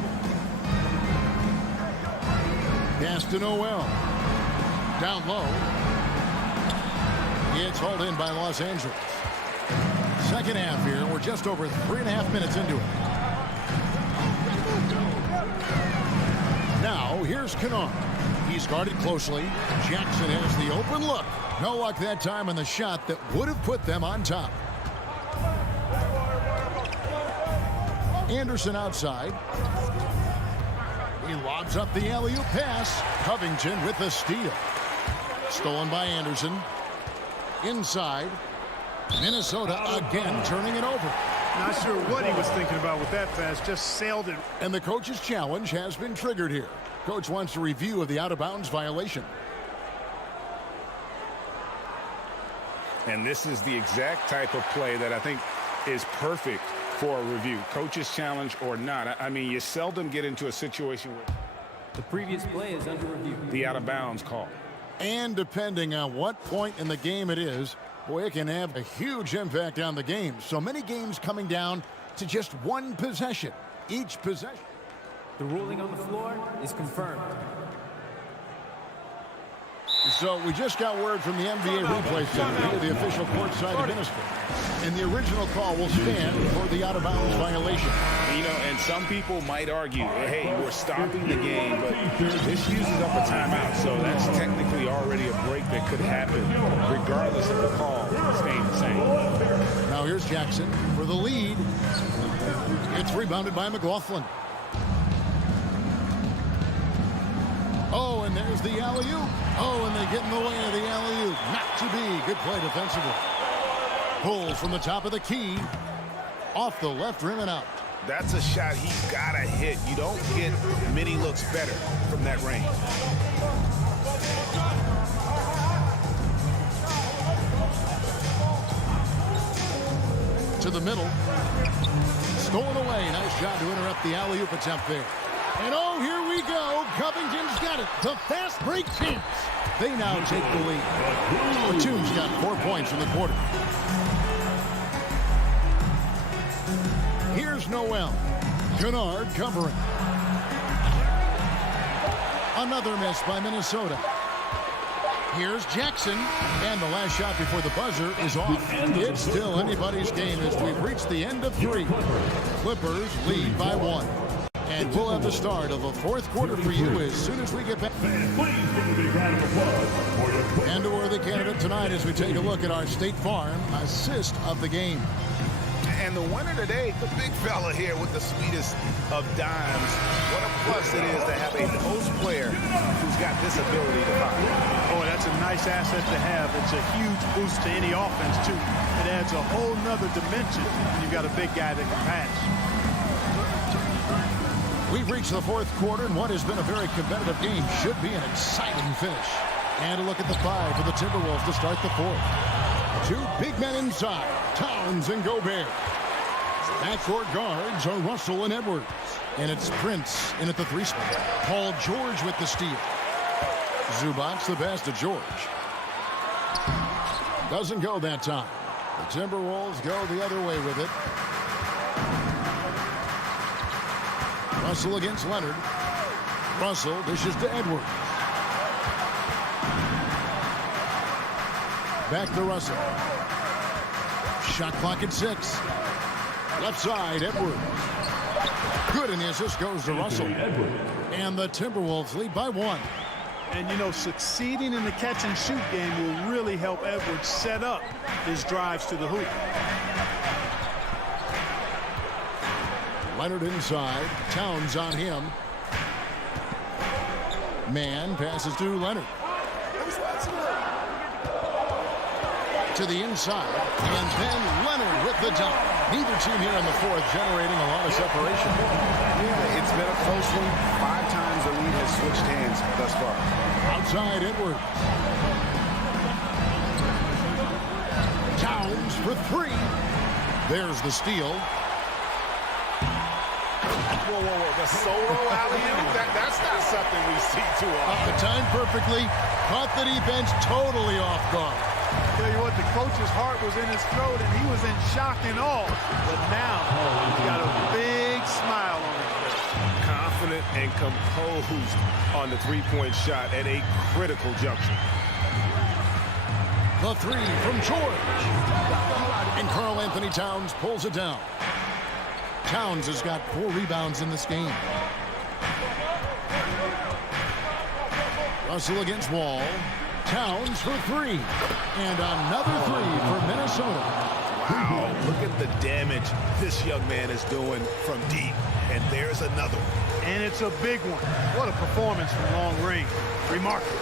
Pass to Noel. Down low. It's hauled in by Los Angeles. Second half here. We're just over 3.5 minutes into it. Now, here's Kennard. He's guarded closely. Jackson has the open look. No luck that time on the shot that would have put them on top. Anderson outside. He lobs up the alley-oop pass. Covington with the steal. Stolen by Anderson. Inside. Minnesota again turning it over. Not sure what he was thinking about with that pass. Just sailed it. And the coach's challenge has been triggered here. Coach wants a review of the out-of-bounds violation. And this is the exact type of play that I think is perfect for a review. Coach's challenge or not. I mean, you seldom get into a situation where The previous play is under review. the out-of-bounds call. And depending on what point in the game it is, boy, it can have a huge impact on the game. So many games coming down to just one possession. Each possession. The ruling on the floor is confirmed. So we just got word from the NBA replay center, the official courtside administrator. And the original call will stand for the out-of-bounds violation. You know, and some people might argue, hey, we're stopping the game, but this uses up a timeout, so that's technically already a break that could happen, regardless of the call staying the same. Now here's Jackson for the lead. It's rebounded by McLaughlin. Oh, and there's the alley-oop. Oh, and they get in the way of the alley-oop. Not to be. Good play defensively. Pulls from the top of the key. Off the left rim and out. That's a shot he's got to hit. You don't get many looks better from that range. To the middle. Stolen away. Nice job to interrupt the alley-oop attempt there. And oh, here we go. Covington's got it. The fast break chance. They now take the lead. Batum's got 4 points in the quarter. Here's Noel. Kennard covering. Another miss by Minnesota. Here's Jackson. And the last shot before the buzzer is off. It's still anybody's game as we've reached the end of 3. Clippers lead by 1. And we'll have the start of the fourth quarter for you as soon as we get back. And to worthy candidate tonight as we take a look at our State Farm assist of the game. And the winner today, the big fella here with the sweetest of dimes. What a plus it is to have a post player who's got this ability to fire. Oh, that's a nice asset to have. It's a huge boost to any offense, too. It adds a whole nother dimension when you've got a big guy that can pass. We've reached the fourth quarter, and what has been a very competitive game should be an exciting finish. And a look at the 5 for the Timberwolves to start the fourth. 2 big men inside. Towns and Gobert. Backcourt guards are Russell and Edwards. And it's Prince in at the 3 spot. Paul George with the steal. Zubac the pass to George. Doesn't go that time. The Timberwolves go the other way with it. Russell against Leonard. Russell dishes to Edwards. Back to Russell. Shot clock at 6. Left side, Edwards. Good, and the assist goes to Russell. And the Timberwolves lead by 1. And, you know, succeeding in the catch-and-shoot game will really help Edwards set up his drives to the hoop. Leonard inside. Towns on him. Man passes to Leonard. To the inside. And then Leonard with the dunk. Neither team here in the 4th generating a lot of separation. Yeah, it's been a close one. 5 times the lead has switched hands thus far. Outside Edwards. Towns for 3. There's the steal. Whoa, whoa, whoa. The solo alley-oop? That's not something we see too often. Timed perfectly. Caught the defense totally off guard. Tell you what, the coach's heart was in his throat, and he was in shock and awe. But now, he's got a big smile on his face. Confident and composed on the 3-point shot at a critical juncture. The 3 from George. And Karl Anthony Towns pulls it down. Towns has got 4 rebounds in this game. Russell against Wall. Towns for 3. And another 3 for Minnesota. Wow, look at the damage this young man is doing from deep. And there's another one. And it's a big one. What a performance from long range. Remarkable.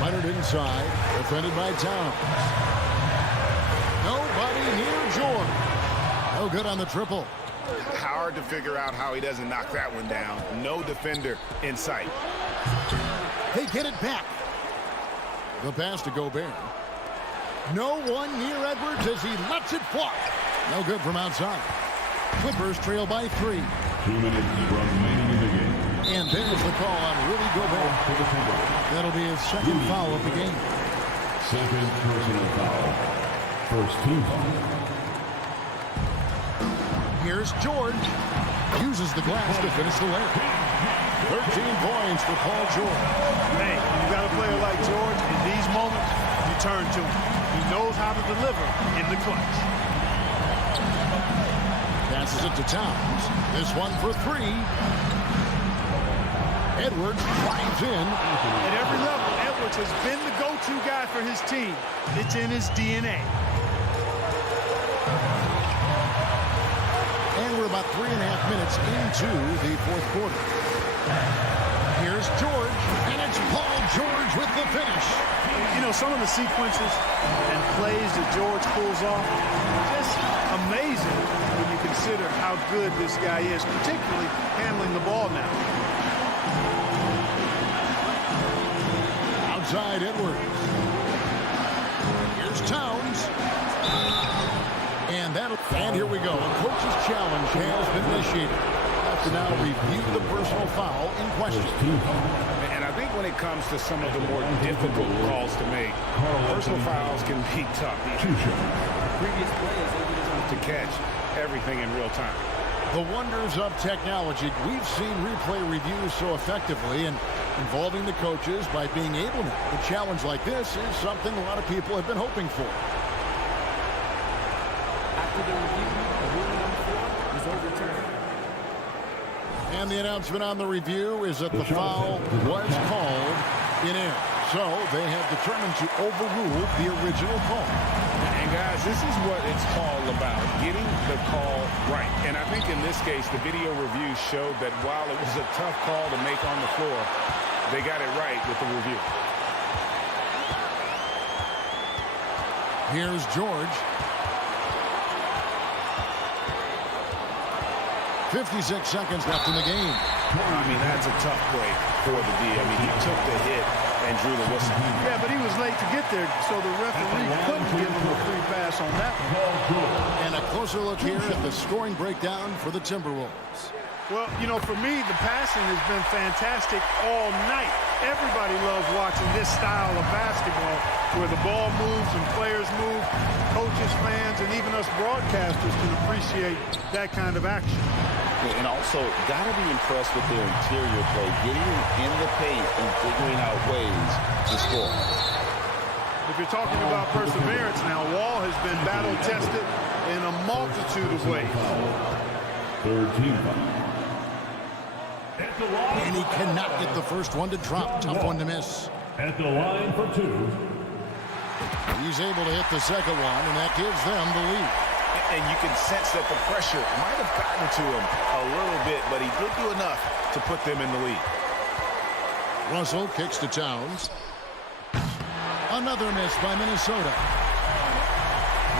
Leonard inside, defended by Towns. Nobody near George. No good on the triple. Hard to figure out how he doesn't knock that one down. No defender in sight. They get it back. The pass to Gobert. No one near Edwards as he lets it fly. No good from outside. Clippers trail by 3. 2 minutes remaining in the game. And there's the call on Rudy Gobert. That'll be his 2nd foul of the game. 2nd personal foul. 1st team foul. Here's George. Uses the glass to finish the layup. 13 points for Paul George. Hey, when you got a player like George, in these moments, you turn to him. He knows how to deliver in the clutch. Passes it to Towns. This one for 3. Edwards drives in. At every level, Edwards has been the go-to guy for his team. It's in his DNA. And we're about 3.5 minutes into the 4th quarter. Here's George, and it's Paul George with the finish. You know, some of the sequences and plays that George pulls off, just amazing when you consider how good this guy is, particularly handling the ball now. Outside Edwards. Here's Towns. And here we go. A coach's challenge has been initiated. Have to now review the personal foul in question. And I think when it comes to some of the more difficult calls to make, personal fouls can be tough. Previous play is able to catch everything in real time. The wonders of technology. We've seen replay reviews so effectively, and involving the coaches by being able to. A challenge like this is something a lot of people have been hoping for. After the review, the ruling on the floor is overturned. And the announcement on the review is that the foul was called in air. So they have determined to overrule the original call. And guys, this is what it's all about, getting the call right. And I think in this case, the video review showed that while it was a tough call to make on the floor, they got it right with the review. Here's George. 56 seconds left in the game. I mean, that's a tough break for the D. I mean, he took the hit and drew the whistle. Yeah, but he was late to get there, so the referee couldn't give him a free pass on that one. And a closer look here at the scoring breakdown for the Timberwolves. Well, you know, for me, the passing has been fantastic all night. Everybody loves watching this style of basketball where the ball moves and players move. Coaches, fans, and even us broadcasters can appreciate that kind of action. And also, got to be impressed with their interior play, getting in the paint and figuring out ways to score. If you're talking about perseverance now, Wall has been battle-tested in a multitude of ways. Third team foul. And he cannot get the first one to drop. Tough one to miss. At the line for two. He's able to hit the second one, and that gives them the lead. And you can sense that the pressure might have gotten to him a little bit, but he did do enough to put them in the lead. Russell kicks to Towns. Another miss by Minnesota.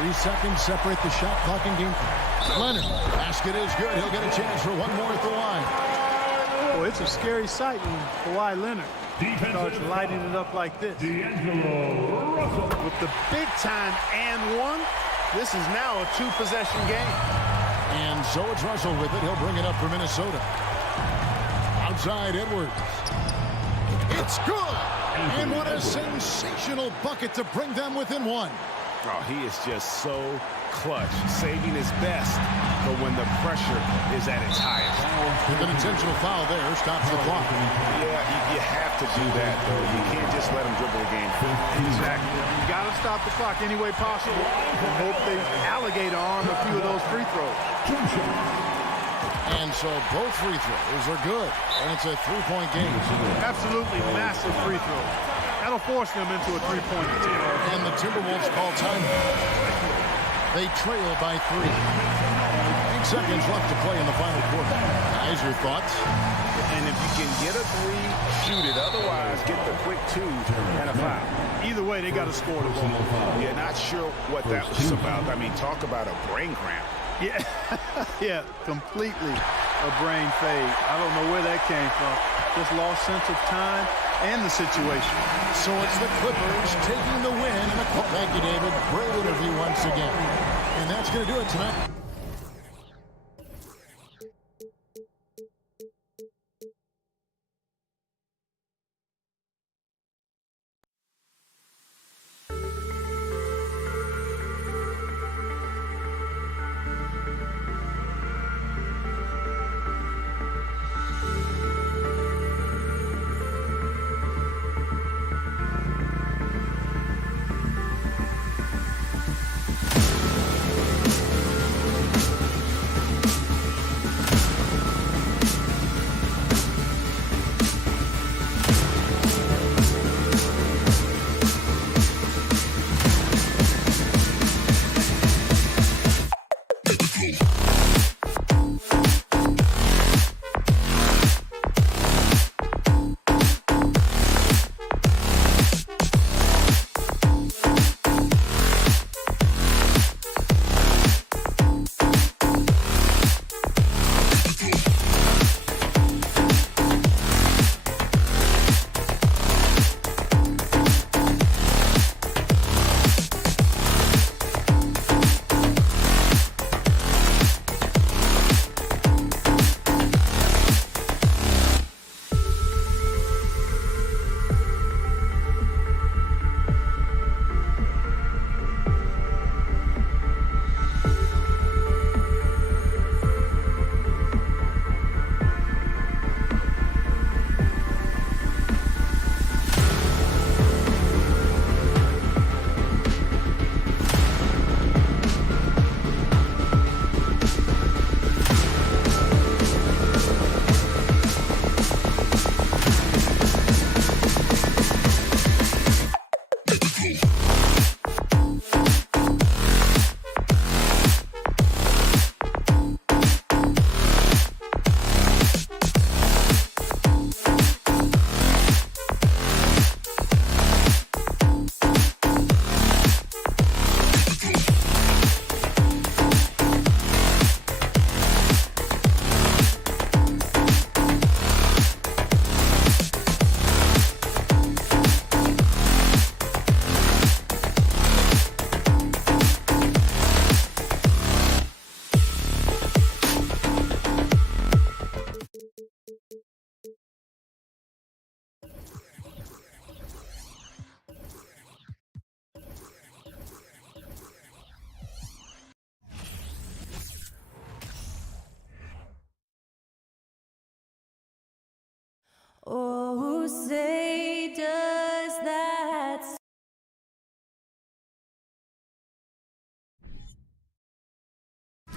3 seconds separate the shot clock and game clock. Leonard, basket is good. He'll get a chance for one more at the line. Oh, it's a scary sight when Kawhi Leonard starts lighting it up like this. With the big-time and one, this is now a 2-possession game. And so it's Russell with it. He'll bring it up for Minnesota. Outside Edwards. It's good. And what a sensational bucket to bring them within one. Oh, he is just so clutch, saving his best for when the pressure is at its highest. With an intentional foul there, stops the clock. Yeah, you have to do that, though. You can't just let him dribble the game. Exactly. You got to stop the clock any way possible and hope they alligator arm a few of those free throws. And so both free throws are good. And it's a 3-point game. Absolutely massive free throws. That'll force them into a 3-point attempt. And the Timberwolves call time. They trail by 3. 8 seconds left to play in the final quarter. Guys, your thoughts? And if you can get a 3, shoot it. Otherwise, get the quick 2 and a foul. Either way, they got to score the ball. Yeah, not sure what that was about. I mean, talk about a brain cramp. Yeah, yeah, completely a brain fade. I don't know where that came from. Just lost sense of time and the situation. So it's the Clippers taking the win. Thank you, David. Great interview once again. And that's going to do it tonight.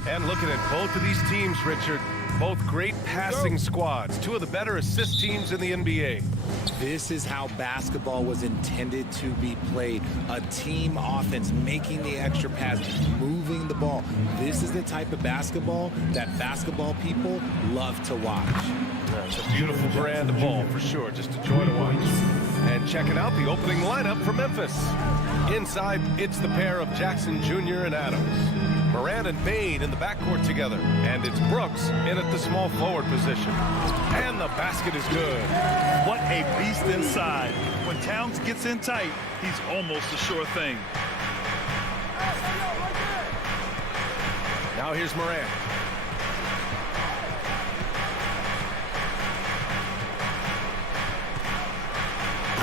And looking at both of these teams, Richard, both great passing squads, two of the better assist teams in the NBA. This is how basketball was intended to be played. A team offense, making the extra pass, moving the ball. This is the type of basketball that basketball people love to watch. Yeah, it's a beautiful brand of ball, for sure. Just a joy to watch. And checking out the opening lineup for Memphis. Inside, it's the pair of Jackson Jr. and Adams. Morant and Bane in the backcourt together. And it's Brooks in at the small forward position. And the basket is good. What a beast inside. When Towns gets in tight, he's almost a sure thing. Now here's Morant.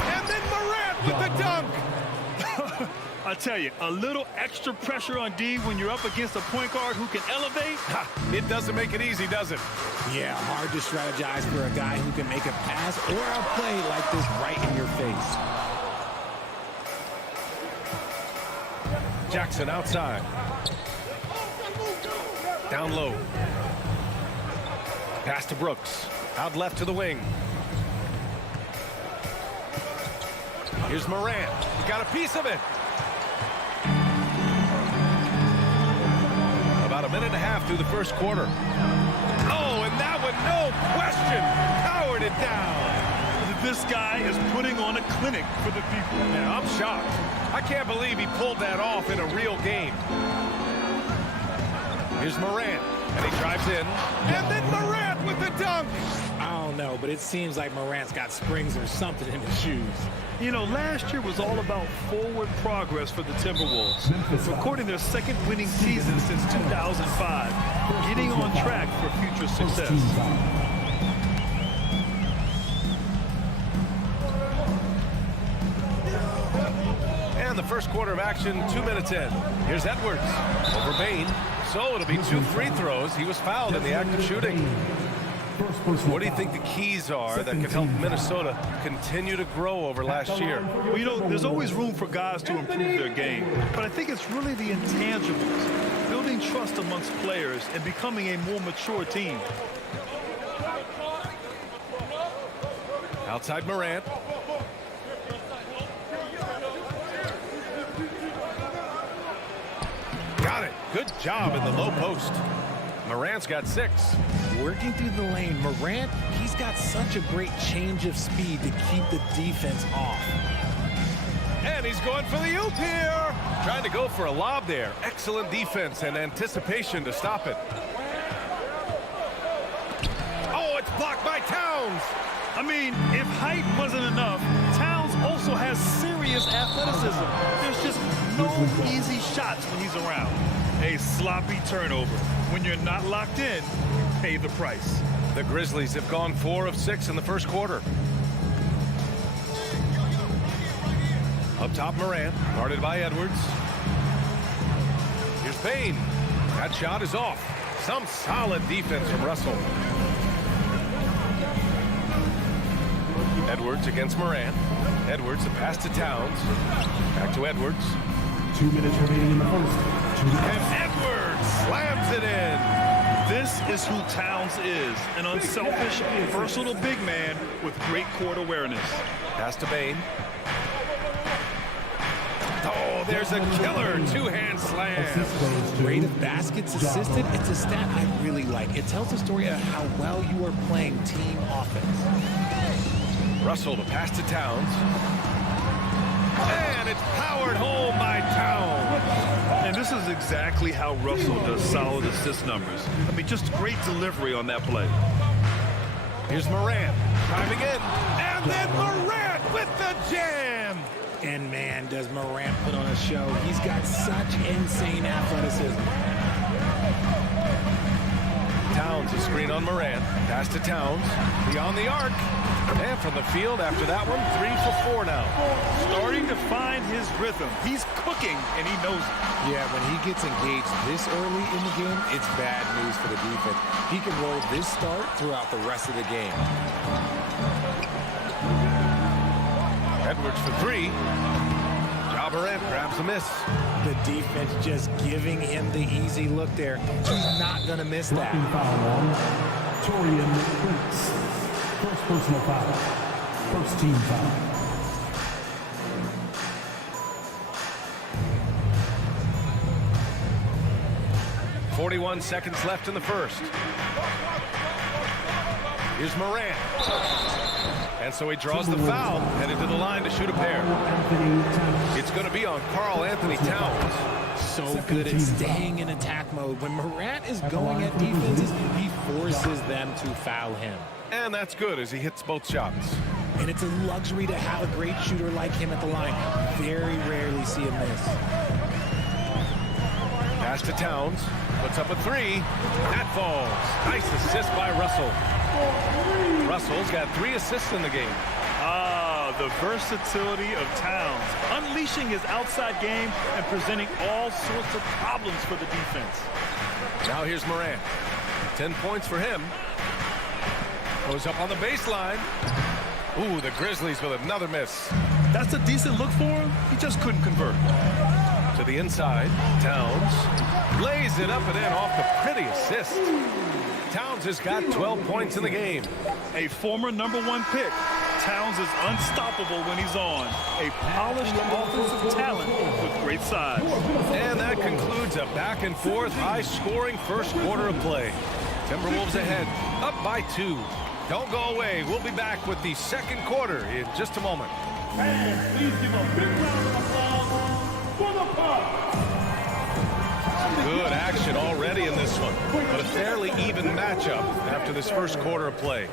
And then Morant with the dunk. I tell you, a little extra pressure on D when you're up against a point guard who can elevate. It doesn't make it easy, does it? Yeah, hard to strategize for a guy who can make a pass or a play like this right in your face. Jackson outside. Down low. Pass to Brooks. Out left to the wing. Here's Morant. He's got a piece of it. About a minute and a half through the first quarter. Oh, and that one, no question, powered it down. This guy is putting on a clinic for the people. Yeah, I'm shocked. I can't believe he pulled that off in a real game. Here's Morant, and he drives in. And then Morant with the dunk. I don't know, but it seems like Morant's got springs or something in his shoes. You know, last year was all about forward progress for the Timberwolves. Recording their second winning season since 2005. Getting on track for future success. And the first quarter of action, 2 minutes in. Here's Edwards over Bane. So it'll be 2 free throws. He was fouled in the act of shooting. What do you think the keys are that could help Minnesota continue to grow over last year? Well, you know, there's always room for guys to improve their game. But I think it's really the intangibles. Building trust amongst players and becoming a more mature team. Outside Morant. Got it. Good job in the low post. Morant's got 6. Working through the lane, Morant, he's got such a great change of speed to keep the defense off. And he's going for the oop here. Trying to go for a lob there. Excellent defense and anticipation to stop it. Oh, it's blocked by Towns. I mean, if height wasn't enough, Towns also has serious athleticism. There's just no easy shots when he's around. A sloppy turnover. When you're not locked in, pay the price. The Grizzlies have gone 4 of 6 in the first quarter. Up top, Morant, guarded by Edwards. Here's Bane. That shot is off. Some solid defense from Russell. Edwards against Morant. Edwards, a pass to Towns. Back to Edwards. 2 minutes remaining in the first. And Edwards slams it in. This is who Towns is, an unselfish, versatile big man with great court awareness. Pass to Bane. Oh, there's a killer 2-hand slam. Rate of baskets assisted, it's a stat I really like. It tells the story of how well you are playing team offense. Russell to pass to Towns. And it's powered home by Towns. And this is exactly how Russell does solid assist numbers. I mean, just great delivery on that play. Here's Morant driving in. And then Morant with the jam. And man, does Morant put on a show. He's got such insane athleticism. Towns, a screen on Morant. Pass to Towns. Beyond the arc. And from the field after that one, 3 for 4 now. Starting to find his rhythm. He's cooking, and he knows it. Yeah, when he gets engaged this early in the game, it's bad news for the defense. He can roll this start throughout the rest of the game. Edwards for 3. Job Morant grabs a miss. The defense just giving him the easy look there. He's not going to miss that. Torian Prince. First personal foul. First team foul. 41 seconds left in the first. Here's Morant. And so he draws the foul, headed to the line to shoot a pair. It's going to be on Karl Anthony Towns. So good at staying in attack mode. When Morant is going at defenses, he forces them to foul him. And that's good as he hits both shots. And it's a luxury to have a great shooter like him at the line. Very rarely see him miss. Pass to Towns. Puts up a three. That falls. Nice assist by Russell. Russell's got 3 assists in the game. The versatility of Towns, unleashing his outside game and presenting all sorts of problems for the defense. Now here's Morant. 10 points for him. Goes up on the baseline. Ooh, the Grizzlies with another miss. That's a decent look for him. He just couldn't convert. To the inside, Towns lays it up and in off the pretty assist. Towns has got 12 points in the game. A former #1 pick, Towns is unstoppable when he's on. A polished offensive talent with great size. And that concludes a back-and-forth, high-scoring first quarter of play. Timberwolves ahead, up by 2. Don't go away. We'll be back with the second quarter in just a moment. And please give a big round of applause for the Bucks. Good action already in this one, but a fairly even matchup after this first quarter of play.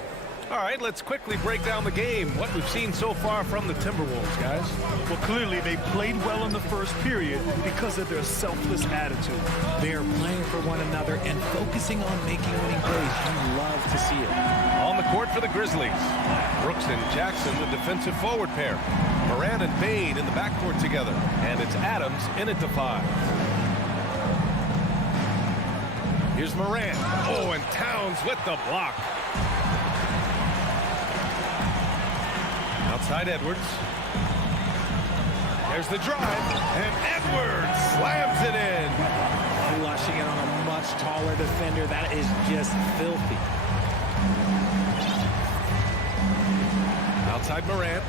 All right, let's quickly break down the game, what we've seen so far from the Timberwolves, guys. Well, clearly they played well in the first period because of their selfless attitude. They are playing for one another and focusing on making winning plays. You love to see it. On the court for the Grizzlies, Brooks and Jackson, the defensive forward pair. Morant and Bane in the backcourt together, and it's Adams in at the 5. Here's Morant. Oh, and Towns with the block. Outside Edwards. There's the drive, and Edwards slams it in. Flushing it on a much taller defender. That is just filthy. Outside Morant.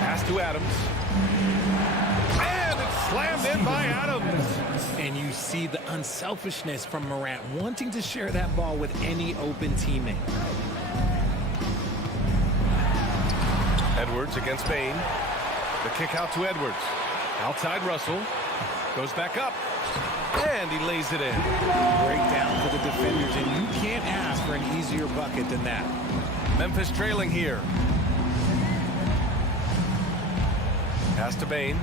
Pass to Adams. And it's slammed in by Adams. And you see the unselfishness from Morant, wanting to share that ball with any open teammate. Edwards against Bane. The kick out to Edwards. Outside Russell. Goes back up. And he lays it in. Breakdown for the defenders, and you can't ask for an easier bucket than that. Memphis trailing here. Pass to Bane.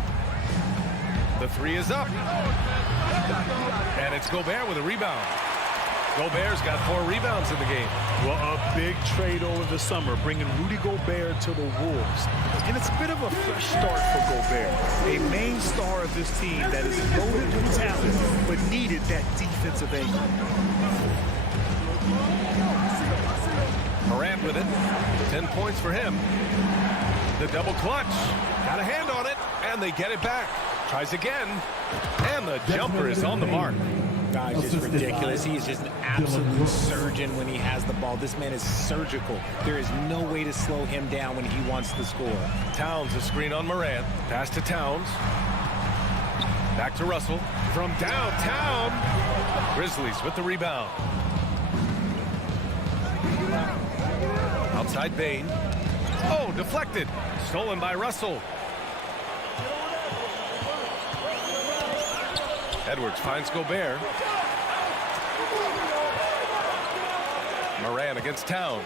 The 3 is up. And it's Gobert with a rebound. Gobert's got 4 rebounds in the game. Well, a big trade over the summer, bringing Rudy Gobert to the Wolves. And it's a bit of a fresh start for Gobert, a main star of this team that is loaded with talent, but needed that defensive angle. Morant with it. 10 points for him. The double clutch. Got a hand on it, and they get it back. Tries again, and the jumper is on the mark. Guys, just ridiculous. He is just an absolute surgeon when he has the ball. This man is surgical. There is no way to slow him down when he wants to score. Towns, a screen on Morant. Pass to Towns. Back to Russell. From downtown. Grizzlies with the rebound. Outside Bane. Oh, deflected. Stolen by Russell. Edwards finds Gobert. Morant against Towns.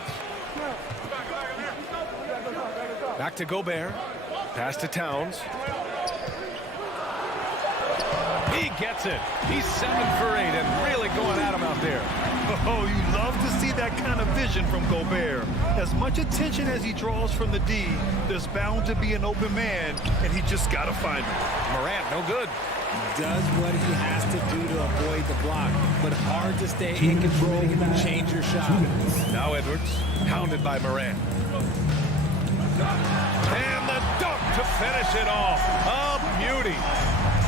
Back to Gobert. Pass to Towns. He gets it. He's 7 for 8 and really going at him out there. Oh, you love to see that kind of vision from Gobert. As much attention as he draws from the D, there's bound to be an open man, and he just got to find him. Morant, no good. Does what he has to do to avoid the block, but hard to stay in control when you change your shot. Now Edwards, hounded by Morant. And the dunk to finish it off. A beauty.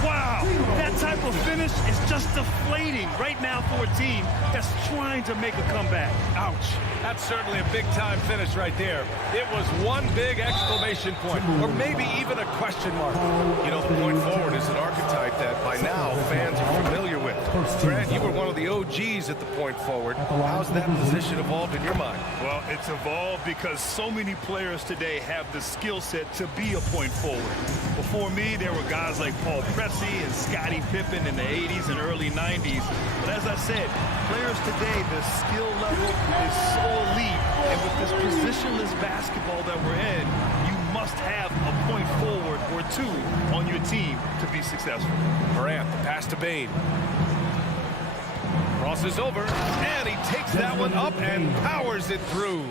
Wow, that type of finish is just deflating right now for a team that's trying to make a comeback. Ouch. That's certainly a big-time finish right there. It was one big exclamation point, or maybe even a question mark. You know, the point forward is an archetype that by now fans are familiar with. Grant, you were one of the OGs at the point forward. How's that position evolved in your mind? Well, it's evolved because so many players today have the skill set to be a point forward. Before me, there were guys like Paul Pressey and Scottie Pippen in the 80s and early 90s. But as I said, players today, the skill level is so elite. And with this positionless basketball that we're in, you must have a point forward or two on your team to be successful. Morant, pass to Bane. Crosses over, and he takes that one up and powers it through.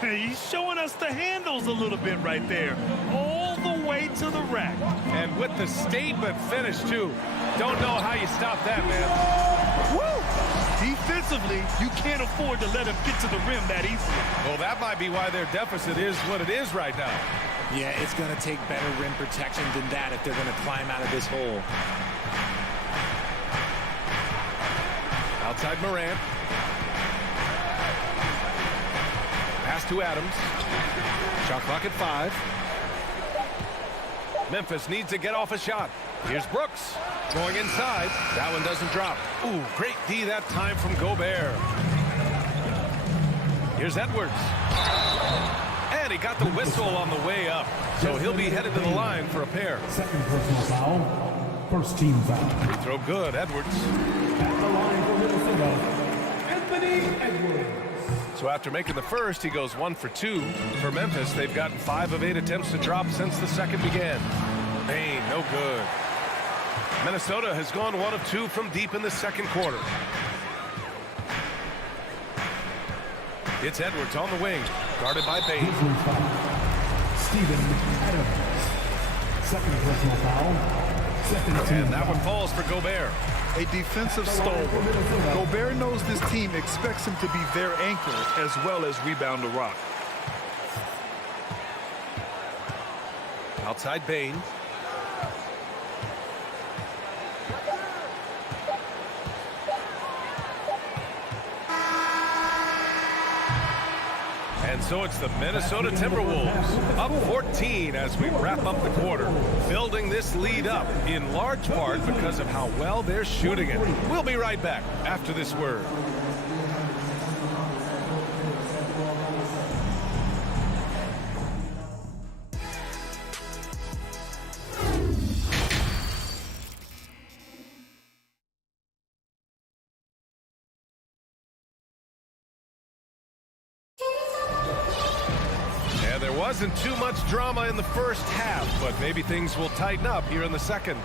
He's showing us the handles a little bit right there. All the way to the rack. And with the statement finish, too. Don't know how you stop that, man. Woo! Defensively, you can't afford to let him get to the rim that easily. Well, that might be why their deficit is what it is right now. Yeah, it's going to take better rim protection than that if they're going to climb out of this hole. Outside Morant. Pass to Adams. Shot clock at 5. Memphis needs to get off a shot. Here's Brooks going inside. That one doesn't drop. Ooh, great D that time from Gobert. Here's Edwards. And he got the whistle on the way up. So he'll be headed to the line for a pair. Second personal foul. First team foul. Free throw good, Edwards. At the line for Minnesota, Anthony Edwards. So after making the first, he goes 1 for 2. For Memphis, they've gotten 5 of 8 attempts to drop since the second began. Bane, no good. Minnesota has gone 1 of 2 from deep in the second quarter. It's Edwards on the wing, guarded by Bane. Steven Adams. Second personal foul. Second team. And that one falls for Gobert. A defensive stalwart. Gobert knows this team expects him to be their anchor as well as rebound the rock. Outside Bane. And so it's the Minnesota Timberwolves up 14 as we wrap up the quarter, building this lead up in large part because of how well they're shooting it. We'll be right back after this word. Wasn't too much drama in the first half, but maybe things will tighten up here in the second.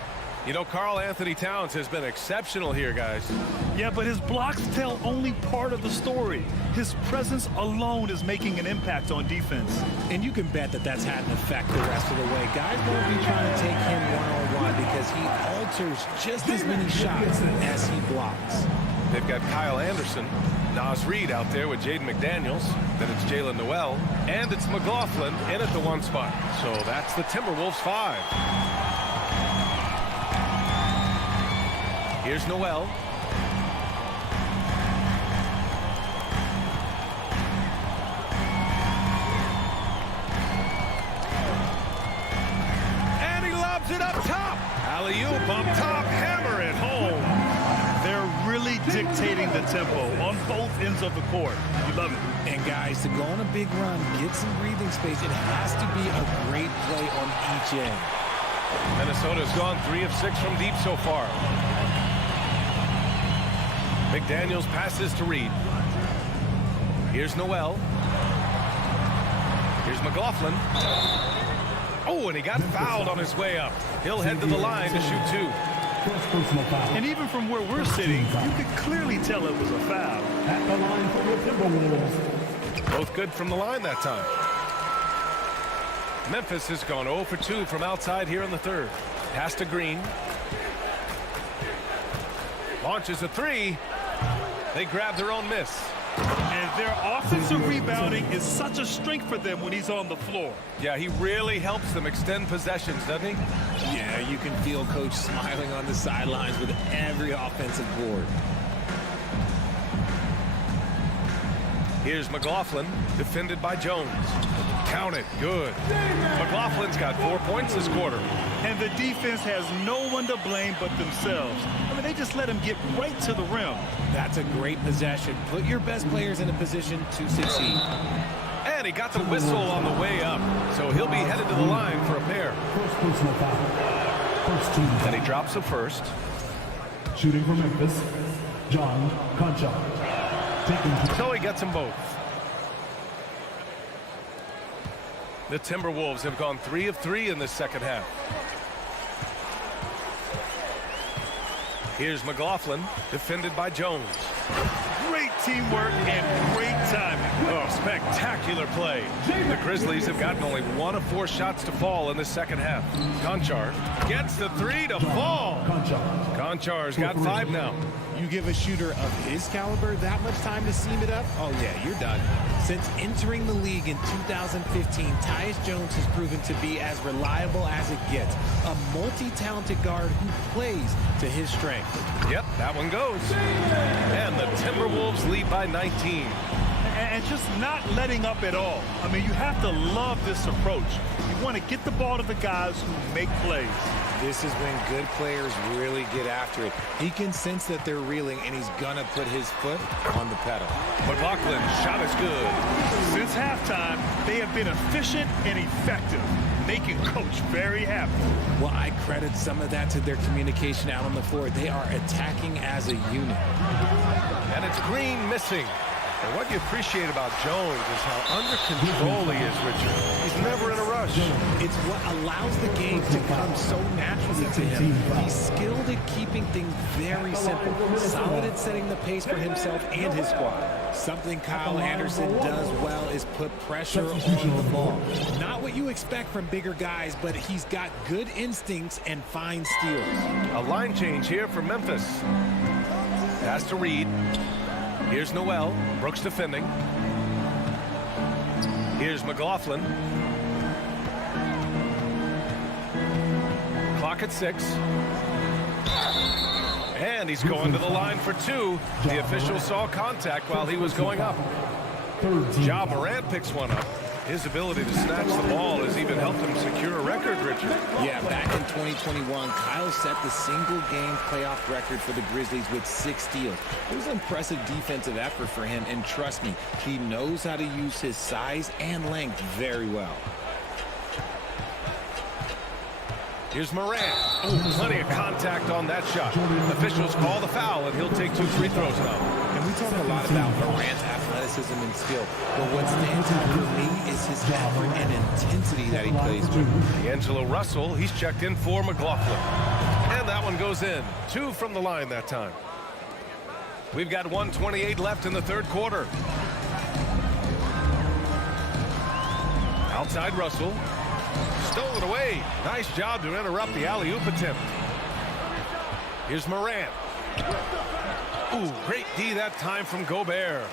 You know, Karl Anthony Towns has been exceptional here, guys. Yeah, but his blocks tell only part of the story. His presence alone is making an impact on defense. And you can bet that that's had an effect the rest of the way. Guys won't be trying to take him one-on-one because he alters just as many shots as he blocks. They've got Kyle Anderson, Naz Reid out there with Jaden McDaniels. Then it's Jalen Noel, and it's McLaughlin in at the 1 spot. So that's the Timberwolves 5. Here's Noel. And he lobs it up top. Alley-oop up top, hammer it home. They're really dictating the tempo on both ends of the court. You love it. And guys, to go on a big run, get some breathing space, it has to be a great play on each end. Minnesota's gone 3 of 6 from deep so far. McDaniels passes to Reid. Here's Noel. Here's McLaughlin. Oh, and he got fouled on his way up. He'll head to the line to shoot 2. And even from where we're sitting, you could clearly tell it was a foul. At the line for the Timberwolves. Both good from the line that time. Memphis has gone 0 for 2 from outside here in the third. Pass to Green. Launches a 3. They grab their own miss. And their offensive rebounding is such a strength for them when he's on the floor. Yeah, he really helps them extend possessions, doesn't he? Yeah, you can feel Coach smiling on the sidelines with every offensive board. Here's McLaughlin, defended by Jones. Count it, good. McLaughlin's got 4 points this quarter. And the defense has no one to blame but themselves. I mean, they just let him get right to the rim. That's a great possession. Put your best players in a position to succeed. And he got the whistle on the way up, so he'll be headed to the line for a pair. First personal foul. First team foul. And he drops the first. Shooting for Memphis, John Concha. So he gets them both. The Timberwolves have gone 3 of 3 in this second half. Here's McLaughlin, defended by Jones. Great teamwork and great timing. Oh, spectacular play. The Grizzlies have gotten only 1 of 4 shots to fall in the second half. Conchar gets the 3 to fall. Conchar's got 5 now. You give a shooter of his caliber that much time to seam it up, oh yeah, you're done. Since entering the league in 2015, Tyus Jones has proven to be as reliable as it gets. A multi-talented guard who plays to his strength. Yep, that one goes. And the Timberwolves lead by 19. And just not letting up at all. I mean, you have to love this approach. You want to get the ball to the guys who make plays. This is when good players really get after it. He can sense that they're reeling, and he's going to put his foot on the pedal. McLaughlin's shot is good. Since halftime, they have been efficient and effective, making Coach very happy. Well, I credit some of that to their communication out on the floor. They are attacking as a unit. And it's Green missing. And what you appreciate about Jones is how under control he is, Richard. He's never in a rush. It's what allows the game to come so naturally to him. He's skilled at keeping things very simple, solid at setting the pace for himself and his squad. Something Kyle Anderson does well is put pressure on the ball. Not what you expect from bigger guys, but he's got good instincts and fine steals. A line change here for Memphis. Pass to Reed. Here's Noel. Brooks defending. Here's McLaughlin. Clock at 6. And he's going to the line for 2. The official saw contact while he was going up. Ja Morant picks one up. His ability to snatch the ball has even helped him secure a record, Richard. Yeah, back in 2021, Kyle set the single-game playoff record for the Grizzlies with 6 steals. It was an impressive defensive effort for him, and trust me, he knows how to use his size and length very well. Here's Morant. Oh, plenty of contact on that shot. Officials call the foul, and he'll take 2 free throws now. And we talk a lot about Morant's athleticism and skill, but what stands out for me is his effort and intensity that he plays with. D'Angelo Russell, he's checked in for McLaughlin. And that one goes in. 2 from the line that time. We've got 1:28 left in the third quarter. Outside Russell. Stolen away. Nice job to interrupt the alley-oop attempt. Here's Morant. Ooh, great D that time from Gobert.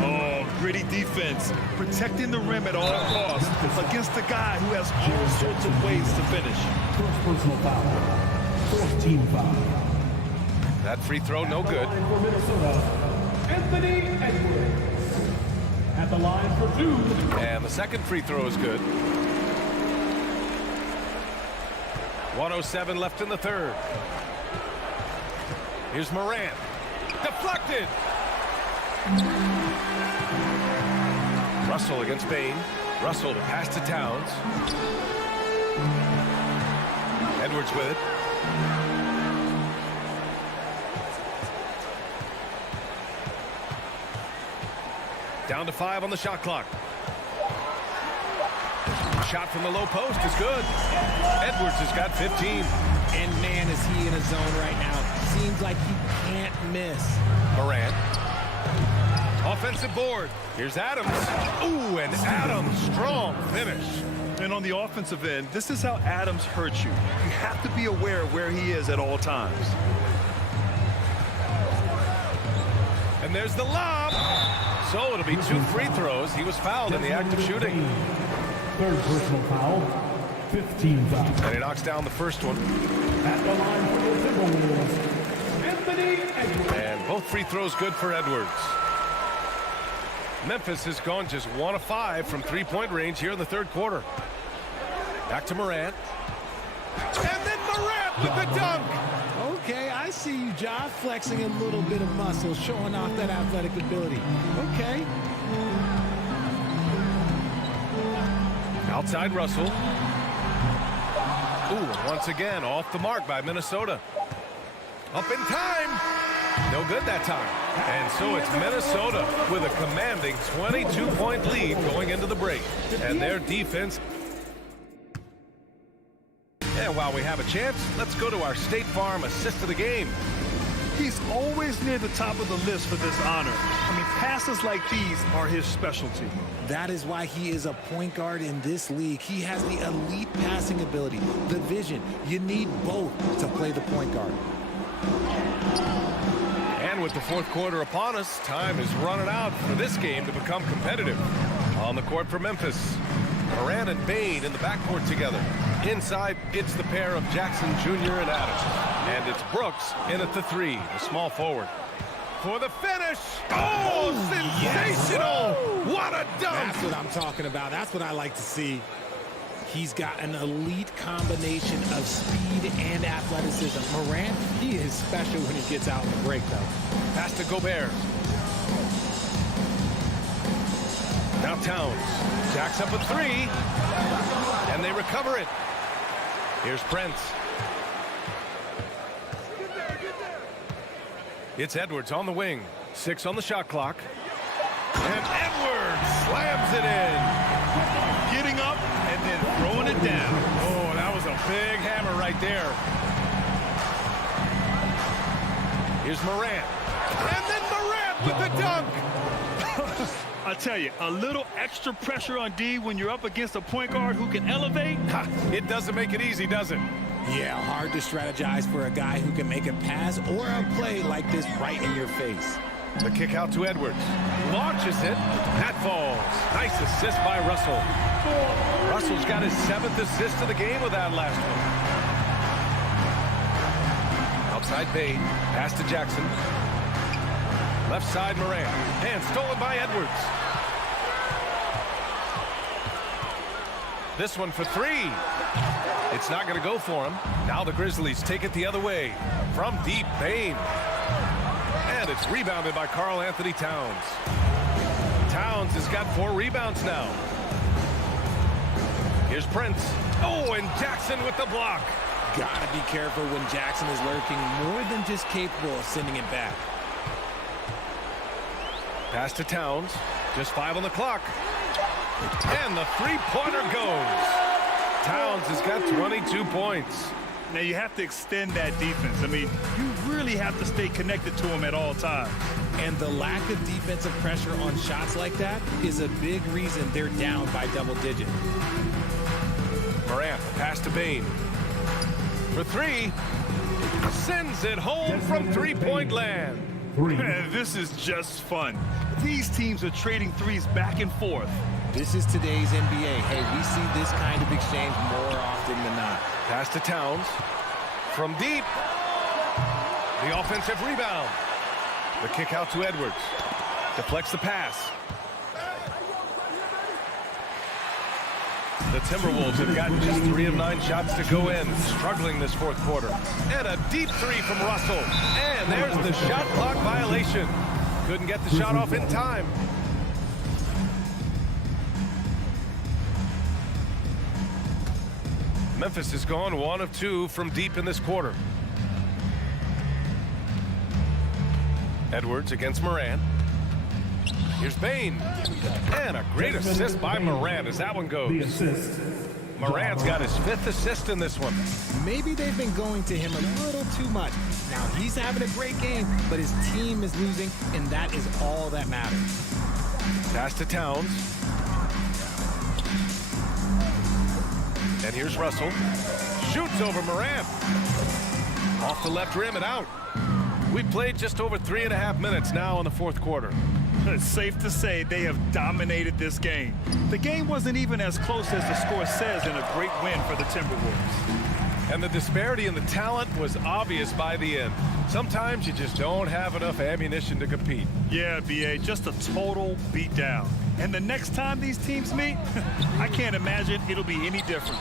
Oh, gritty defense. Protecting the rim at all costs against a guy who has all sorts of ways to finish. First personal foul. Fourth team foul. That free throw, no good. For Minnesota, Anthony Edwards. At the line for 2. And the second free throw is good. 1:07 left in the third. Here's Morant. Deflected. Russell against Bain. Russell to pass to Towns. Edwards with it. Down to 5 on the shot clock. Shot from the low post is good. Edwards has got 15. And man, is he in a zone right now. Seems like he can't miss. Morant. Offensive board. Here's Adams. Ooh, and Adams, strong finish. And on the offensive end, this is how Adams hurts you. You have to be aware of where he is at all times. And there's the lob. So it'll be 2 free throws. He was fouled in the act of shooting. Third personal foul, 15 foul. And he knocks down the first one. At the line for the Timberwolves, Anthony Edwards. And both free throws good for Edwards. Memphis has gone just 1 of 5 from three-point range here in the third quarter. Back to Morant. And then Morant with the dunk. Okay, I see you, Ja, flexing a little bit of muscle, showing off that athletic ability. Okay. Outside Russell. Ooh, once again, off the mark by Minnesota. Up in time. No good that time. And so it's Minnesota with a commanding 22-point lead going into the break. And their defense. And while we have a chance, let's go to our State Farm assist of the game. He's always near the top of the list for this honor. I mean, passes like these are his specialty. That is why he is a point guard in this league. He has the elite passing ability, the vision. You need both to play the point guard. And with the fourth quarter upon us, time is running out for this game to become competitive. On the court for Memphis, Morant and Bane in the backcourt together. Inside, it's the pair of Jackson Jr. and Adams. And it's Brooks in at the 3, the small forward. For the finish. Oh, sensational. Yes. What a dunk. That's what I'm talking about. That's what I like to see. He's got an elite combination of speed and athleticism. Morant, he is special when he gets out in the break, though. Pass to Gobert. Now Towns. Jacks up a 3. And they recover it. Here's Prince. It's Edwards on the wing. 6 on the shot clock. And Edwards slams it in. Getting up and then throwing it down. Oh, that was a big hammer right there. Here's Morant. And then Morant with the dunk. I tell you, a little extra pressure on D when you're up against a point guard who can elevate. It doesn't make it easy, does it? Yeah, hard to strategize for a guy who can make a pass or a play like this right in your face. The kick out to Edwards. Launches it. That falls. Nice assist by Russell. Russell's got his 7th assist of the game with that last one. Outside Bane. Pass to Jackson. Left side Morant. And stolen by Edwards. This one for 3. It's not going to go for him. Now the Grizzlies take it the other way. From deep, Bane. And it's rebounded by Karl Anthony Towns. Towns has got 4 rebounds now. Here's Prince. Oh, and Jackson with the block. Gotta be careful when Jackson is lurking, more than just capable of sending it back. Pass to Towns. Just 5 on the clock. And the three-pointer goes. Towns has got 22 points. Now you have to extend that defense. I mean, you really have to stay connected to him at all times. And the lack of defensive pressure on shots like that is a big reason they're down by double digits. Morant, pass to Bane. For 3. Sends it home from three-point land. This is just fun. These teams are trading threes back and forth. This is today's NBA. Hey, we see this kind of exchange more often than not. Pass to Towns. From deep. The offensive rebound. The kick out to Edwards. Deflects the pass. The Timberwolves have gotten just 3 of 9 shots to go in, struggling this fourth quarter. And a deep 3 from Russell. And there's the shot clock violation. Couldn't get the shot off in time. Memphis has gone 1 of 2 from deep in this quarter. Edwards against Morant. Here's Bane. And a great assist by Morant as that one goes. Morant's got his 5th assist in this one. Maybe they've been going to him a little too much. Now he's having a great game, but his team is losing, and that is all that matters. Pass to Towns. And here's Russell. Shoots over Morant. Off the left rim and out. We played just over 3.5 minutes now in the fourth quarter. It's safe to say they have dominated this game. The game wasn't even as close as the score says in a great win for the Timberwolves. And the disparity in the talent was obvious by the end. Sometimes you just don't have enough ammunition to compete. Yeah, B.A., just a total beatdown. And the next time these teams meet, I can't imagine it'll be any different.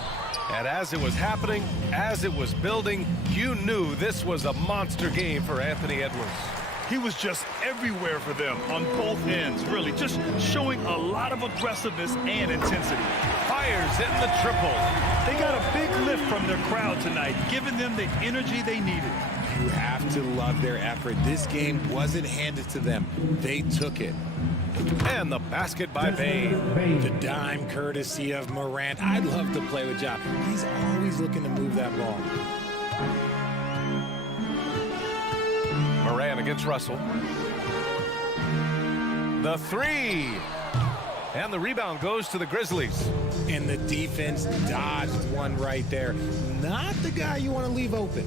And as it was happening, as it was building, you knew this was a monster game for Anthony Edwards. He was just everywhere for them on both ends, really, just showing a lot of aggressiveness and intensity. Fires in the triple. They got a big lift from their crowd tonight, giving them the energy they needed. You have to love their effort. This game wasn't handed to them. They took it. And the basket by Bane. The dime courtesy of Morant. I'd love to play with Ja. He's always looking to move that ball. Morant against Russell. The three. And the rebound goes to the Grizzlies. And the defense dodged one right there. Not the guy you want to leave open.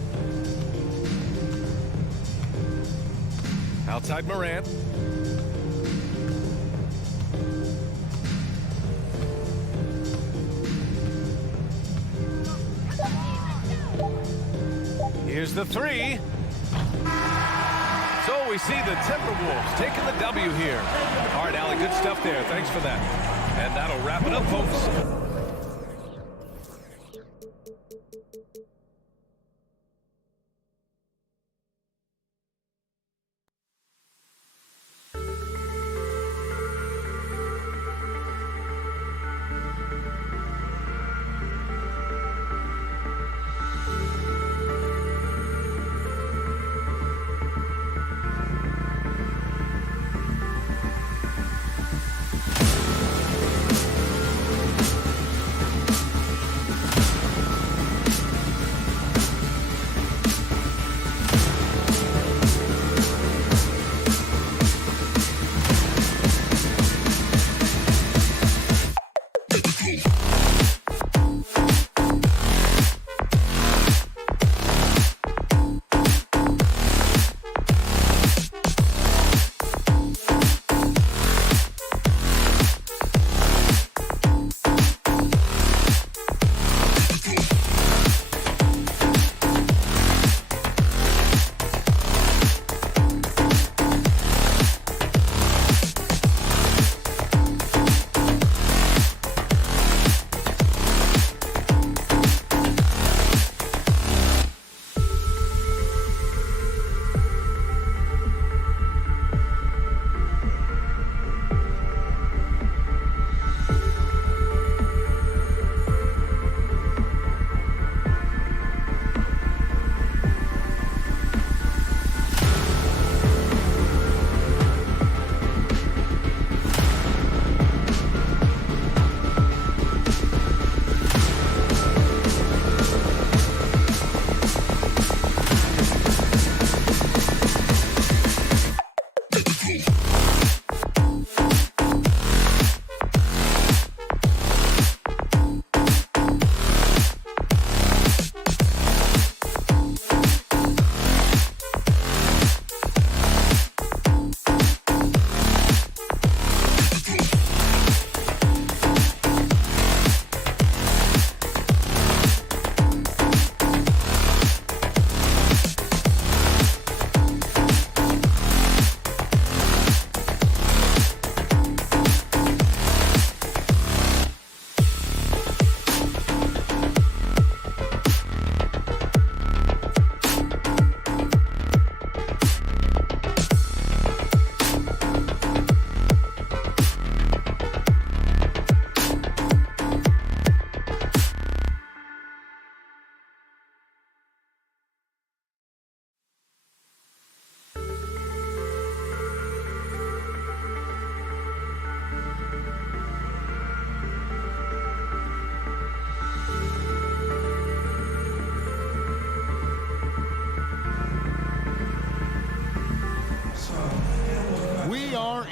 Outside Morant. Here's the three. So we see the Timberwolves taking the W here. All right, Allie, good stuff there. Thanks for that. And that'll wrap it up, folks.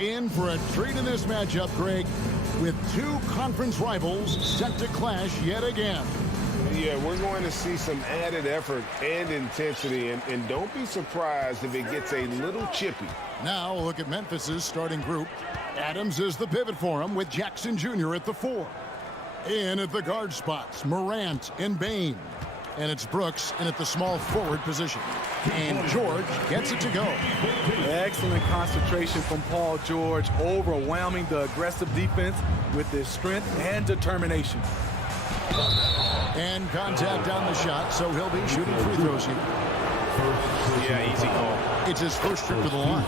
In for a treat in this matchup, Greg, with two conference rivals set to clash yet again. Yeah, we're going to see some added effort and intensity, and don't be surprised if it gets a little chippy. Now look at Memphis's starting group. Adams is the pivot for him with Jackson Jr. at the 4. In at the guard spots, Morant and Bain. And it's Brooks in at the small forward position. And George gets it to go. Excellent concentration from Paul George, overwhelming the aggressive defense with his strength and determination. And contact on the shot, so he'll be shooting free throws here. Yeah, easy call. It's his first trip to the line.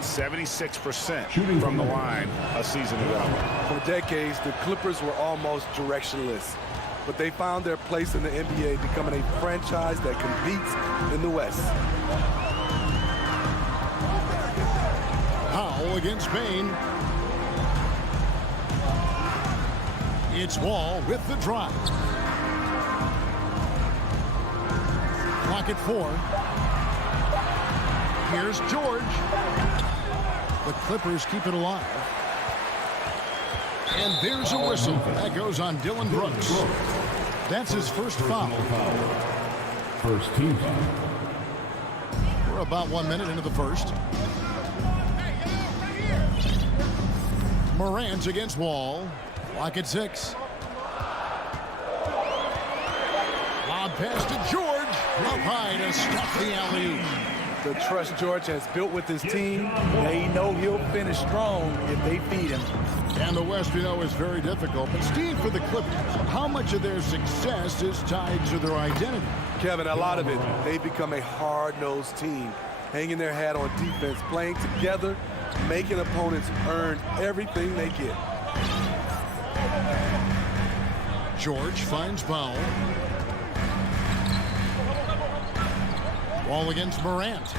76% from the line a season ago. For decades, the Clippers were almost directionless, but they found their place in the NBA, becoming a franchise that competes in the West. Powell against Bain. It's Wall with the drive. Clock at 4. Here's George. The Clippers keep it alive. And there's a whistle. That goes on Dylan Brooks. That's his first foul. First team foul. We're about 1 minute into the first. Morant against Wall. Clock at 6. Lob pass to George. Up high to stop the alley-oop. The trust George has built with his team, they know he'll finish strong if they feed him. And the West, we know, is very difficult. But Steve, for the Clippers, how much of their success is tied to their identity? Kevin, a lot of it. They've become a hard-nosed team, hanging their hat on defense, playing together, making opponents earn everything they get. George finds Powell. Wall against Morant.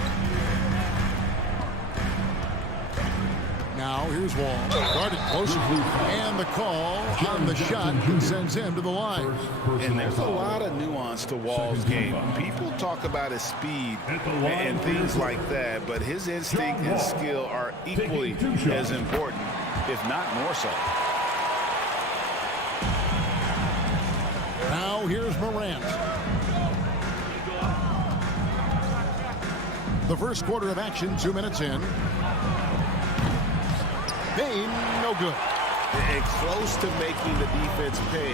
Now here's Wall. Guarded close. And the call on the shot sends him to the line. And there's a lot of nuance to Wall's game. People talk about his speed and things like that, but his instinct and skill are equally as important, if not more so. Now here's Morant. The first quarter of action, 2 minutes in. Bain, no good. And close to making the defense pay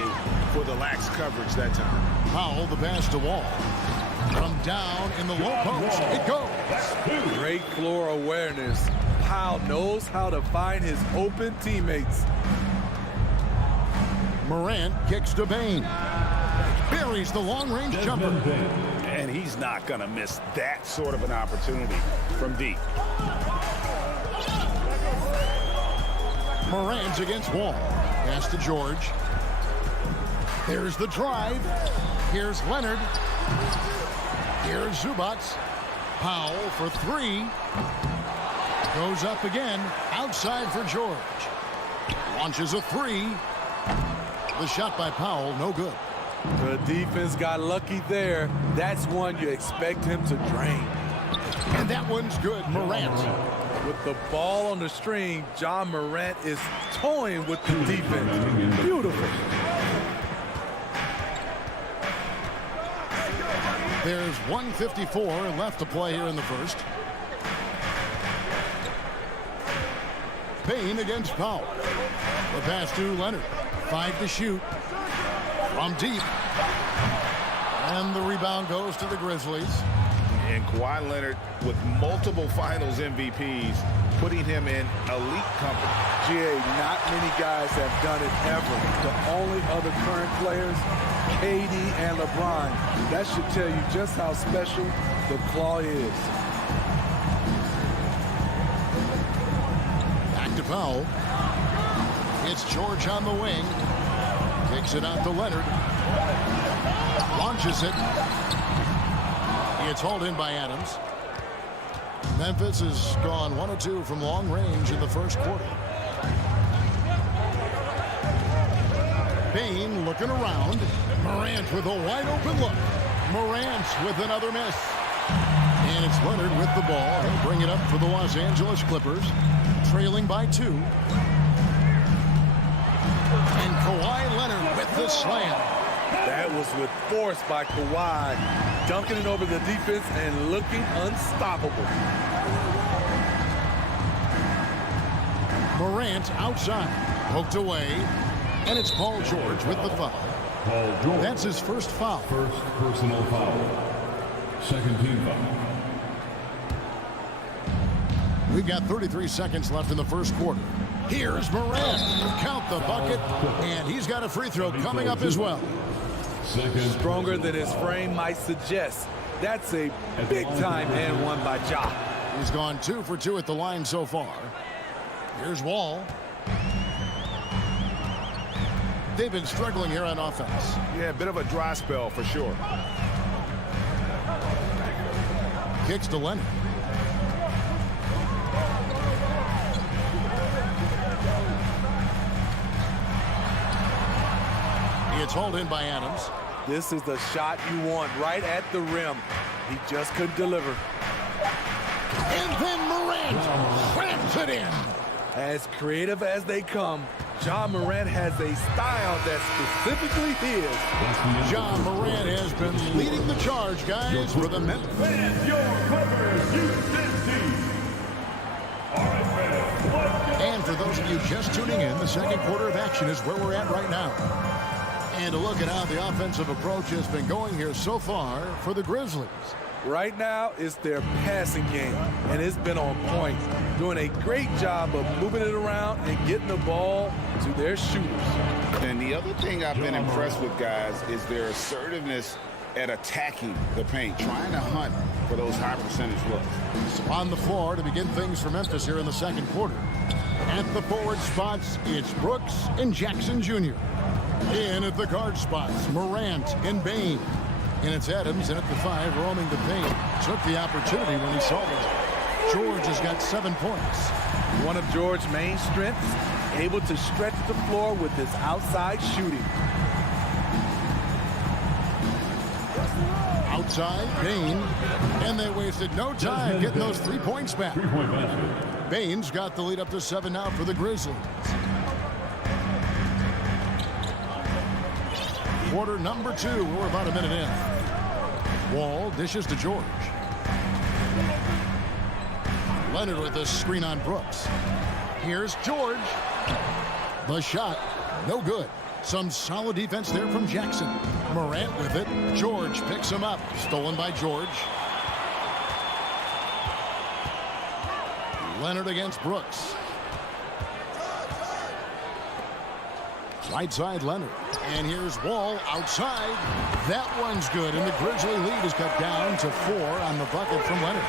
for the lax coverage that time. Powell, the pass to Wall. From down in the low post, it goes. Great floor awareness. Powell knows how to find his open teammates. Morant kicks to Bain. Buries the long-range jumper. And he's not going to miss that sort of an opportunity from deep. Morant against Wall. Pass to George. There's the drive. Here's Leonard. Here's Zubac. Powell for 3. Goes up again. Outside for George. Launches a 3. The shot by Powell, no good. The defense got lucky there. That's one you expect him to drain. And that one's good. Morant. With the ball on the string, John Morant is toying with the defense. Beautiful. There's 1:54 left to play here in the first. Bain against Powell. The pass to Leonard. 5 to shoot. From deep. And the rebound goes to the Grizzlies. And Kawhi Leonard with multiple finals MVPs, putting him in elite company. GA, not many guys have done it ever. The only other current players, KD and LeBron. That should tell you just how special the Claw is. Back to Powell. It's George on the wing. Kicks it out to Leonard. Launches it. It's hauled in by Adams. Memphis has gone 1 of 2 from long range in the first quarter. Bain looking around. Morant with a wide open look. Morant with another miss. And it's Leonard with the ball. He'll bring it up for the Los Angeles Clippers. Trailing by 2. And Kawhi Leonard with the slam. That was with force by Kawhi, dunking it over the defense and looking unstoppable. Morant outside, poked away, and it's Paul George with the foul. Paul George. That's his first foul. First personal foul. Second team foul. We've got 33 seconds left in the first quarter. Here's Morant. Count the bucket, and he's got a free throw coming up as well. Stronger than his frame might suggest. That's a big-time and one by Ja. He's gone 2 for 2 at the line so far. Here's Wall. They've been struggling here on offense. Yeah, a bit of a dry spell for sure. Kicks to Leonard. It's hauled in by Adams. This is the shot you want right at the rim. He just couldn't deliver. And then Morant slams it in. As creative as they come, Ja Morant has a style that's specifically his. Ja Morant has been leading the charge, guys, for the Memphis. And your Clippers Houston team. All right, fans, let's get And for those of you just tuning in, the second quarter of action is where we're at right now. And a look at how the offensive approach has been going here so far for the Grizzlies. Right now, it's their passing game, and it's been on point, doing a great job of moving it around and getting the ball to their shooters. And the other thing I've been impressed with, guys, is their assertiveness at attacking the paint, trying to hunt for those high percentage looks. So on the floor to begin things for Memphis here in the second quarter. At the forward spots, it's Brooks and Jackson Jr. In at the guard spots, Morant and Bane. And it's Adams in at the 5, roaming the paint. Took the opportunity when he saw it. George has got 7 points. One of George's main strengths, able to stretch the floor with his outside shooting. Outside, Bane. And they wasted no time getting those 3 points back. 3-point basket. Bane's got the lead up to 7 now for the Grizzlies. Quarter number 2. We're about a minute in. Wall dishes to George. Leonard with a screen on Brooks. Here's George. The shot, no good. Some solid defense there from Jackson. Morant with it. George picks him up. Stolen by George. Leonard against Brooks. Right side, Leonard. And here's Wall outside. That one's good, and the Grizzly lead is cut down to 4 on the bucket from Leonard.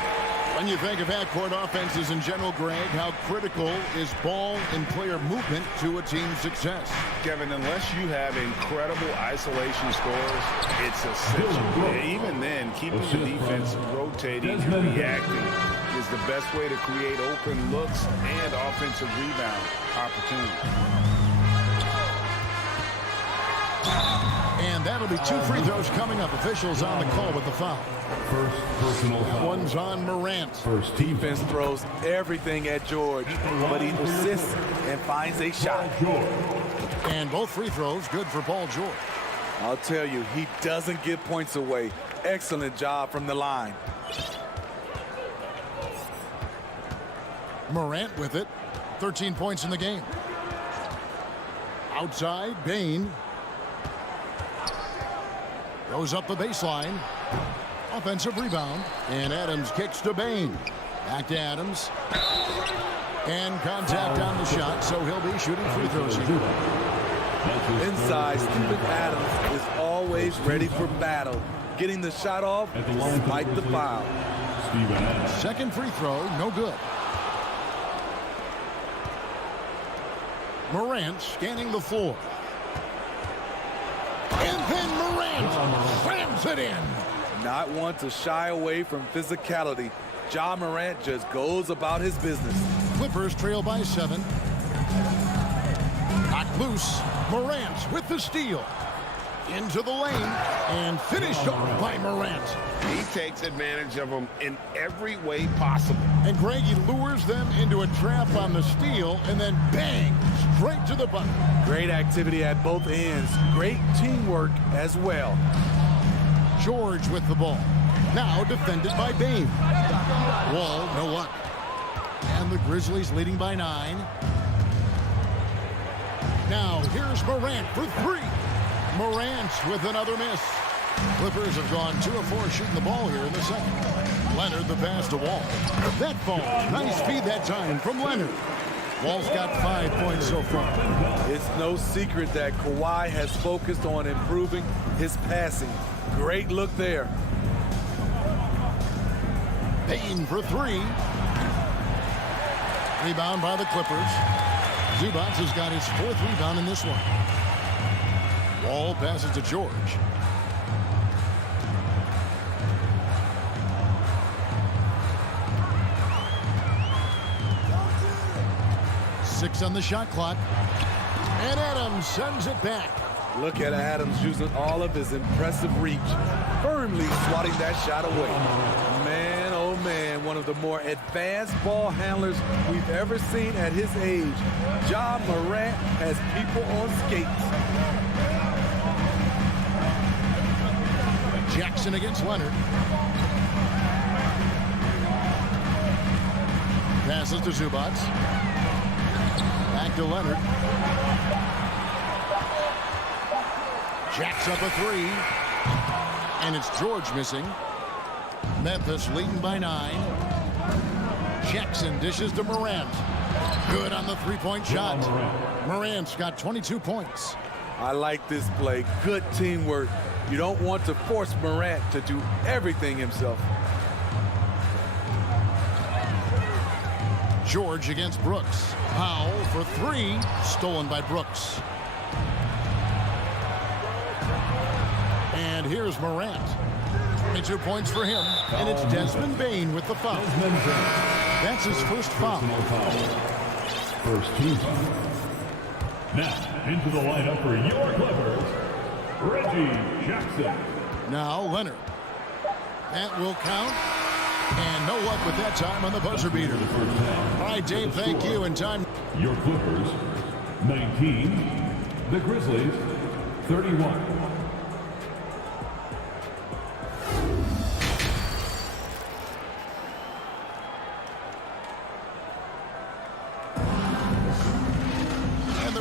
When you think of half-court offenses in general, Greg, how critical is ball and player movement to a team's success? Kevin, unless you have incredible isolation scores, it's essential. Even then, keeping the defense rotating and reacting is the best way to create open looks and offensive rebound opportunities. And that'll be 2 free throws coming up. Officials on the call with the foul. First personal foul. One's on Morant. First Defense throws everything at George, but he persists and finds a shot. And both free throws good for Paul George. I'll tell you, he doesn't give points away. Excellent job from the line. Morant with it. 13 points in the game. Outside, Bane. Goes up the baseline. Offensive rebound. And Adams kicks to Bane. Back to Adams. And contact on the shot, so he'll be shooting free throws here. Inside, Steven Adams is always ready for battle. Getting the shot off despite the foul. Second free throw, no good. Morant scanning the floor. And then Morant slams it in. Not one to shy away from physicality. Ja Morant just goes about his business. Clippers trail by 7. Knocked loose. Morant with the steal. into the lane and finished off by Morant. He takes advantage of them in every way possible. And Greg, he lures them into a trap on the steal and then bang, straight to the bucket. Great activity at both ends. Great teamwork as well. George with the ball. Now defended by Bane. Wall, no luck. And the Grizzlies leading by 9. Now here's Morant for 3. Morant with another miss. Clippers have gone 2 of 4 shooting the ball here in the second. Leonard the pass to Wall. That ball, nice speed that time from Leonard. Wall's got 5 points so far. It's no secret that Kawhi has focused on improving his passing. Great look there. Payne for 3. Rebound by the Clippers. Zubac has got his 4th rebound in this one. Wall passes to George. Six on the shot clock. And Adams sends it back. Look at Adams using all of his impressive reach, firmly swatting that shot away. Man, oh man, one of the more advanced ball handlers we've ever seen at his age. Ja Morant has people on skates. Jackson against Leonard. Passes to Zubac. Back to Leonard. Jacks up a 3. And it's George missing. Memphis leading by 9. Jackson dishes to Morant. Good on the 3-point shot. Morant's got 22 points. I like this play. Good teamwork. You don't want to force Morant to do everything himself. George against Brooks. Powell for 3. Stolen by Brooks. And here's Morant. 22 points for him. And it's Desmond Bane with the foul. That's his first foul. First team foul. Now into the lineup for your Clippers, Reggie Jackson. Now Leonard. That will count. And no luck with that time on the buzzer beater. All right, Dave, thank you. And time. Your Clippers, 19. The Grizzlies, 31.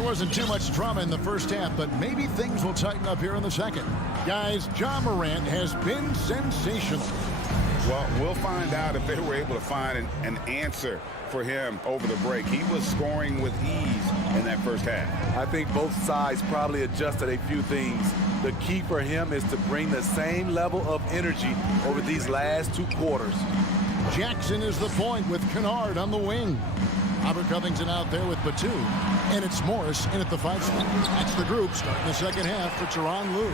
Wasn't too much drama in the first half, but maybe things will tighten up here in the second. Guys, Ja Morant has been sensational. Well, we'll find out if they were able to find an answer for him over the break. He was scoring with ease in that first half. I think both sides probably adjusted a few things. The key for him is to bring the same level of energy over these last 2 quarters. Jackson is the point with Kennard on the wing. Robert Covington out there with Batum. And it's Morris in at the 5 spot. That's the group starting the second half for Tyronn Lue.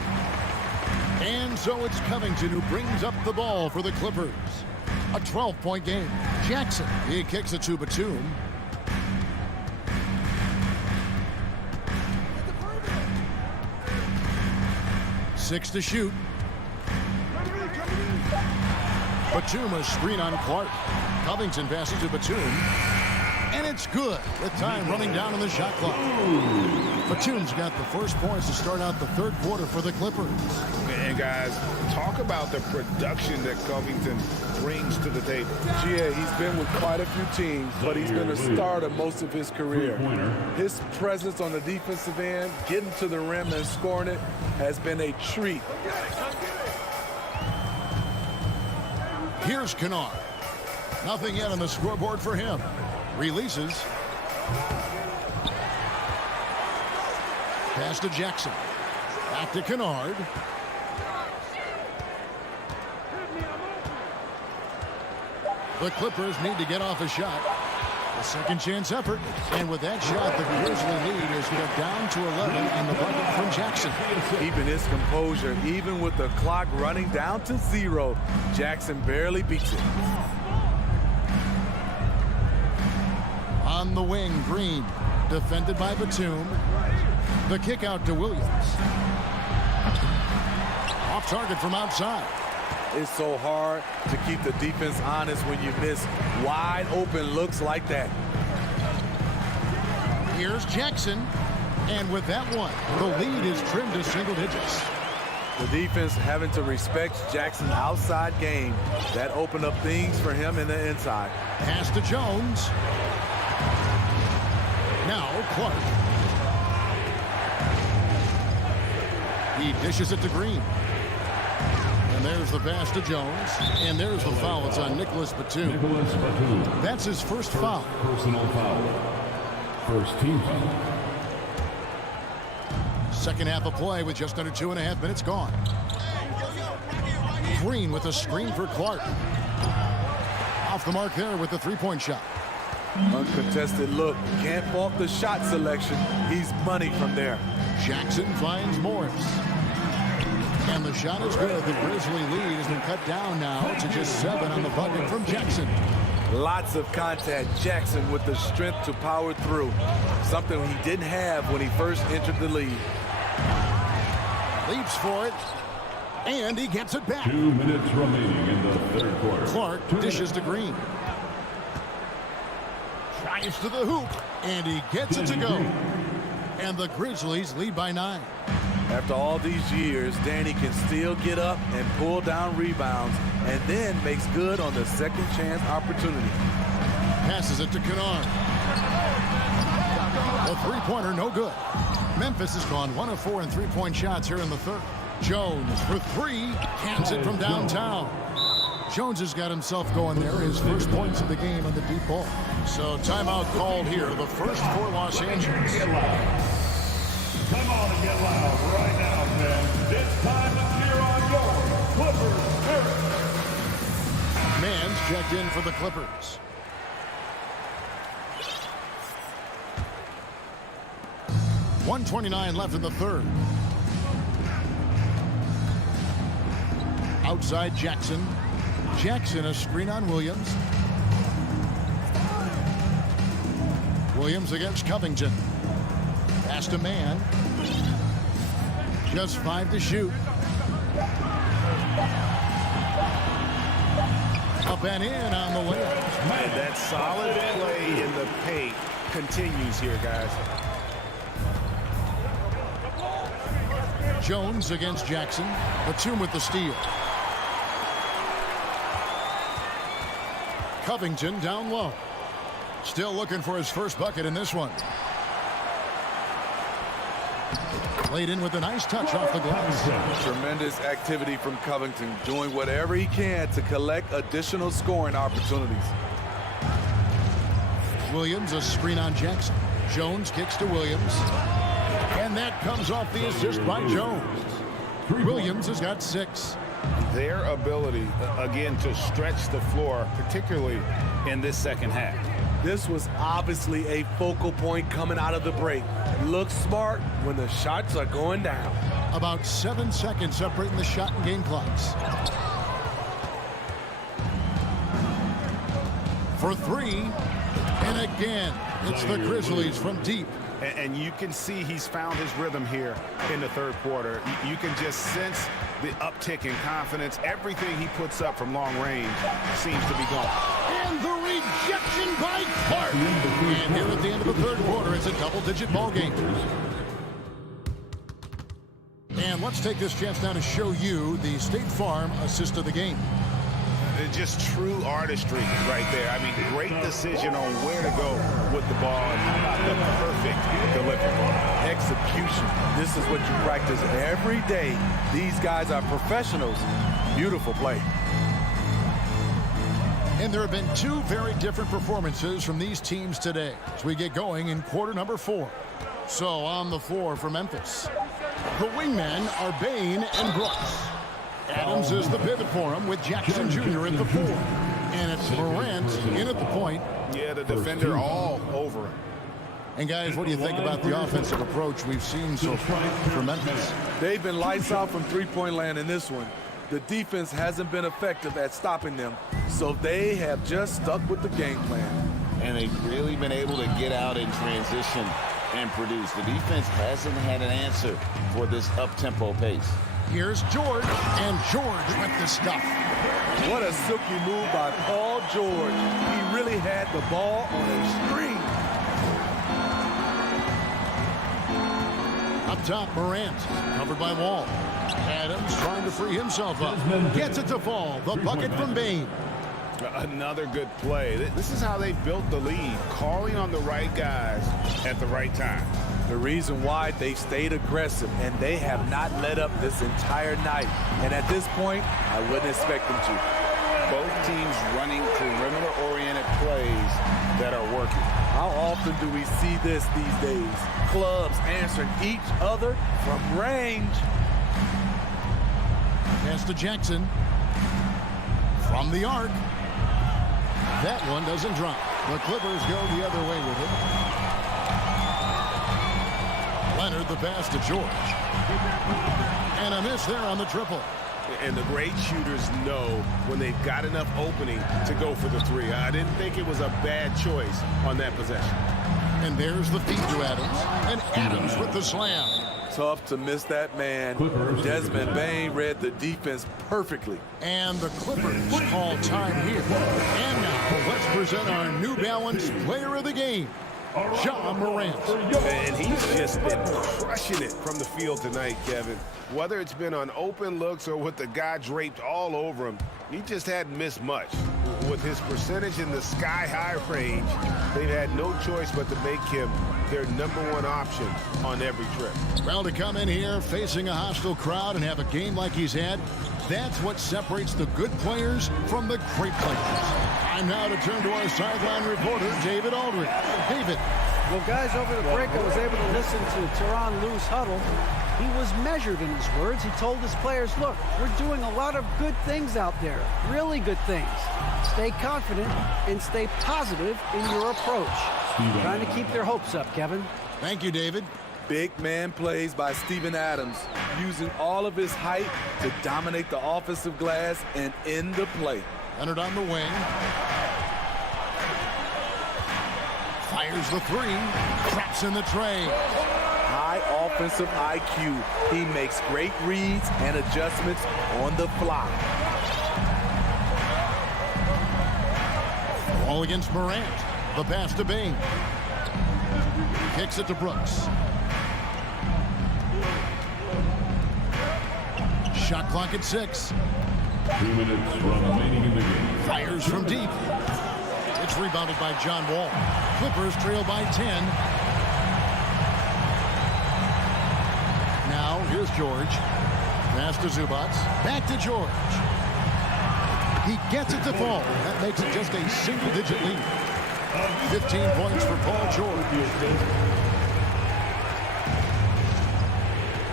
And so it's Covington who brings up the ball for the Clippers. A 12-point game. Jackson, he kicks it to Batum. Six to shoot. Batum a screen on Clark. Covington passes to Batum. And it's good with time running down on the shot clock. Batum's got the first points to start out the third quarter for the Clippers. And guys, talk about the production that Covington brings to the table. Yeah, he's been with quite a few teams, but he's been a starter most of his career. His presence on the defensive end, getting to the rim and scoring it, has been a treat. Here's Kennard. Nothing yet on the scoreboard for him. Releases. Pass to Jackson. Back to Kennard. The Clippers need to get off a shot. A second chance effort. And with that shot, the Grizzly lead is cut down to 11 and the bucket from Jackson. Keeping his composure, even with the clock running down to 0. Jackson barely beats it. On the wing, Green, defended by Batum. The kick out to Williams. Off target from outside. It's so hard to keep the defense honest when you miss wide open looks like that. Here's Jackson. And with that one, the lead is trimmed to single digits. The defense having to respect Jackson's outside game. That opened up things for him in the inside. Pass to Jones. Now Clark. He dishes it to Green. And there's the pass to Jones. And there's the foul. It's on Nicholas Batum. That's his first foul. Personal foul. First team foul. Second half of play with just under 2.5 minutes gone. Green with a screen for Clark. Off the mark there with the three-point shot. Uncontested look. Can't fault the shot selection. He's money from there. Jackson finds Morris. And the shot is good. The Grizzly lead has been cut down now to just 7 on the bucket from Jackson. Lots of contact. Jackson with the strength to power through. Something he didn't have when he first entered the league. Leaps for it. And he gets it back. 2 minutes remaining in the third quarter. Clark dishes to Green. Drives to the hoop. And he gets it to go. And the Grizzlies lead by 9. After all these years, Danny can still get up and pull down rebounds and then makes good on the second chance opportunity. Passes it to Kennard. The three-pointer, no good. Memphis has gone 1 of 4 in three-point shots here in the third. Jones for 3, cans it from downtown. Jones has got himself going there, his first points of the game on the deep ball. So timeout called here, the first for Los Angeles. Come on and get loud right now, man. It's time to cheer on your Clippers spirit. Mann's checked in for the Clippers. .129 left in the third. Outside Jackson. Jackson a screen on Williams. Williams against Covington. Pass to Mann. Just 5 to shoot. Up and in on the layup. And that solid play in the paint continues here, guys. Jones against Jackson. Batum with the steal. Covington down low. Still looking for his first bucket in this one. Laid in with a nice touch off the glass. Tremendous activity from Covington, doing whatever he can to collect additional scoring opportunities. Williams a screen on Jackson. Jones kicks to Williams. And that comes off the assist by Jones. Williams has got 6. Their ability, again, to stretch the floor, particularly in this second half. This was obviously a focal point coming out of the break. Looks smart when the shots are going down. About 7 seconds separating the shot and game clocks. For 3. And again, it's the Grizzlies from deep. And you can see he's found his rhythm here in the third quarter. You can just sense the uptick in confidence. Everything he puts up from long range seems to be gone. And the rejection by Clark. And here at the end of the third quarter, it's a double-digit ball game. And let's take this chance now to show you the State Farm assist of the game. It's just true artistry right there. I mean, great decision on where to go with the ball and how about the perfect delivery. Execution. This is what you practice every day. These guys are professionals. Beautiful play. And there have been 2 very different performances from these teams today as we get going in quarter number 4. So on the floor for Memphis, the wingmen are Bain and Brooks. Adams is the pivot for him with Jackson Jr. at the 4. And it's Morant in at the point. Yeah, the defender all over him. And guys, what do you think about the offensive approach we've seen so far from Memphis? They've been lights out from three-point land in this one. The defense hasn't been effective at stopping them, so they have just stuck with the game plan. And they've really been able to get out in transition and produce. The defense hasn't had an answer for this up-tempo pace. Here's George, and George with the stuff. What a silky move by Paul George. He really had the ball on a string. Up top, Morant, covered by Wall. Adams trying to free himself up. Gets it to fall. The bucket from Bain. Another good play. This is how they built the lead, calling on the right guys at the right time. The reason why they stayed aggressive, and they have not let up this entire night. And at this point, I wouldn't expect them to. Both teams running perimeter-oriented plays that are working. How often do we see this these days? Clubs answering each other from range. Pass to Jackson. From the arc. That one doesn't drop. The Clippers go the other way with it. Leonard the pass to George. And a miss there on the triple. And the great shooters know when they've got enough opening to go for the three. I didn't think it was a bad choice on that possession. And there's the feed to Adams. And Adams with the slam. Tough to miss that man. Desmond Bain read the defense perfectly. And the Clippers call time here. And now let's present our New Balance player of the game, Ja Morant. And he's just been crushing it from the field tonight, Kevin. Whether it's been on open looks or with the guy draped all over him, he just hadn't missed much. With his percentage in the sky-high range, they've had no choice but to make him their #1 option on every trip. Well, to come in here facing a hostile crowd and have a game like he's had, that's what separates the good players from the great players. Time now to turn to our sideline reporter, David Aldridge. David. Well, guys, over the break, I was able to listen to Tyronn Lue's huddle. He was measured in his words. He told his players, look, we're doing a lot of good things out there, really good things. Stay confident and stay positive in your approach. Trying to keep their hopes up, Kevin. Thank you, David. Big man plays by Steven Adams, using all of his height to dominate the offensive glass and end the play. Leonard on the wing. Fires the three. Traps in the tray. High offensive IQ. He makes great reads and adjustments on the fly. Ball against Morant. The pass to Bain. Kicks it to Brooks. Shot clock at 6. 2 minutes remaining in the game. Fires from deep. It's rebounded by John Wall. Clippers trail by 10. Now, here's George. Pass to Zubac. Back to George. He gets it to fall. That makes it just a single-digit lead. 15 points for Paul George.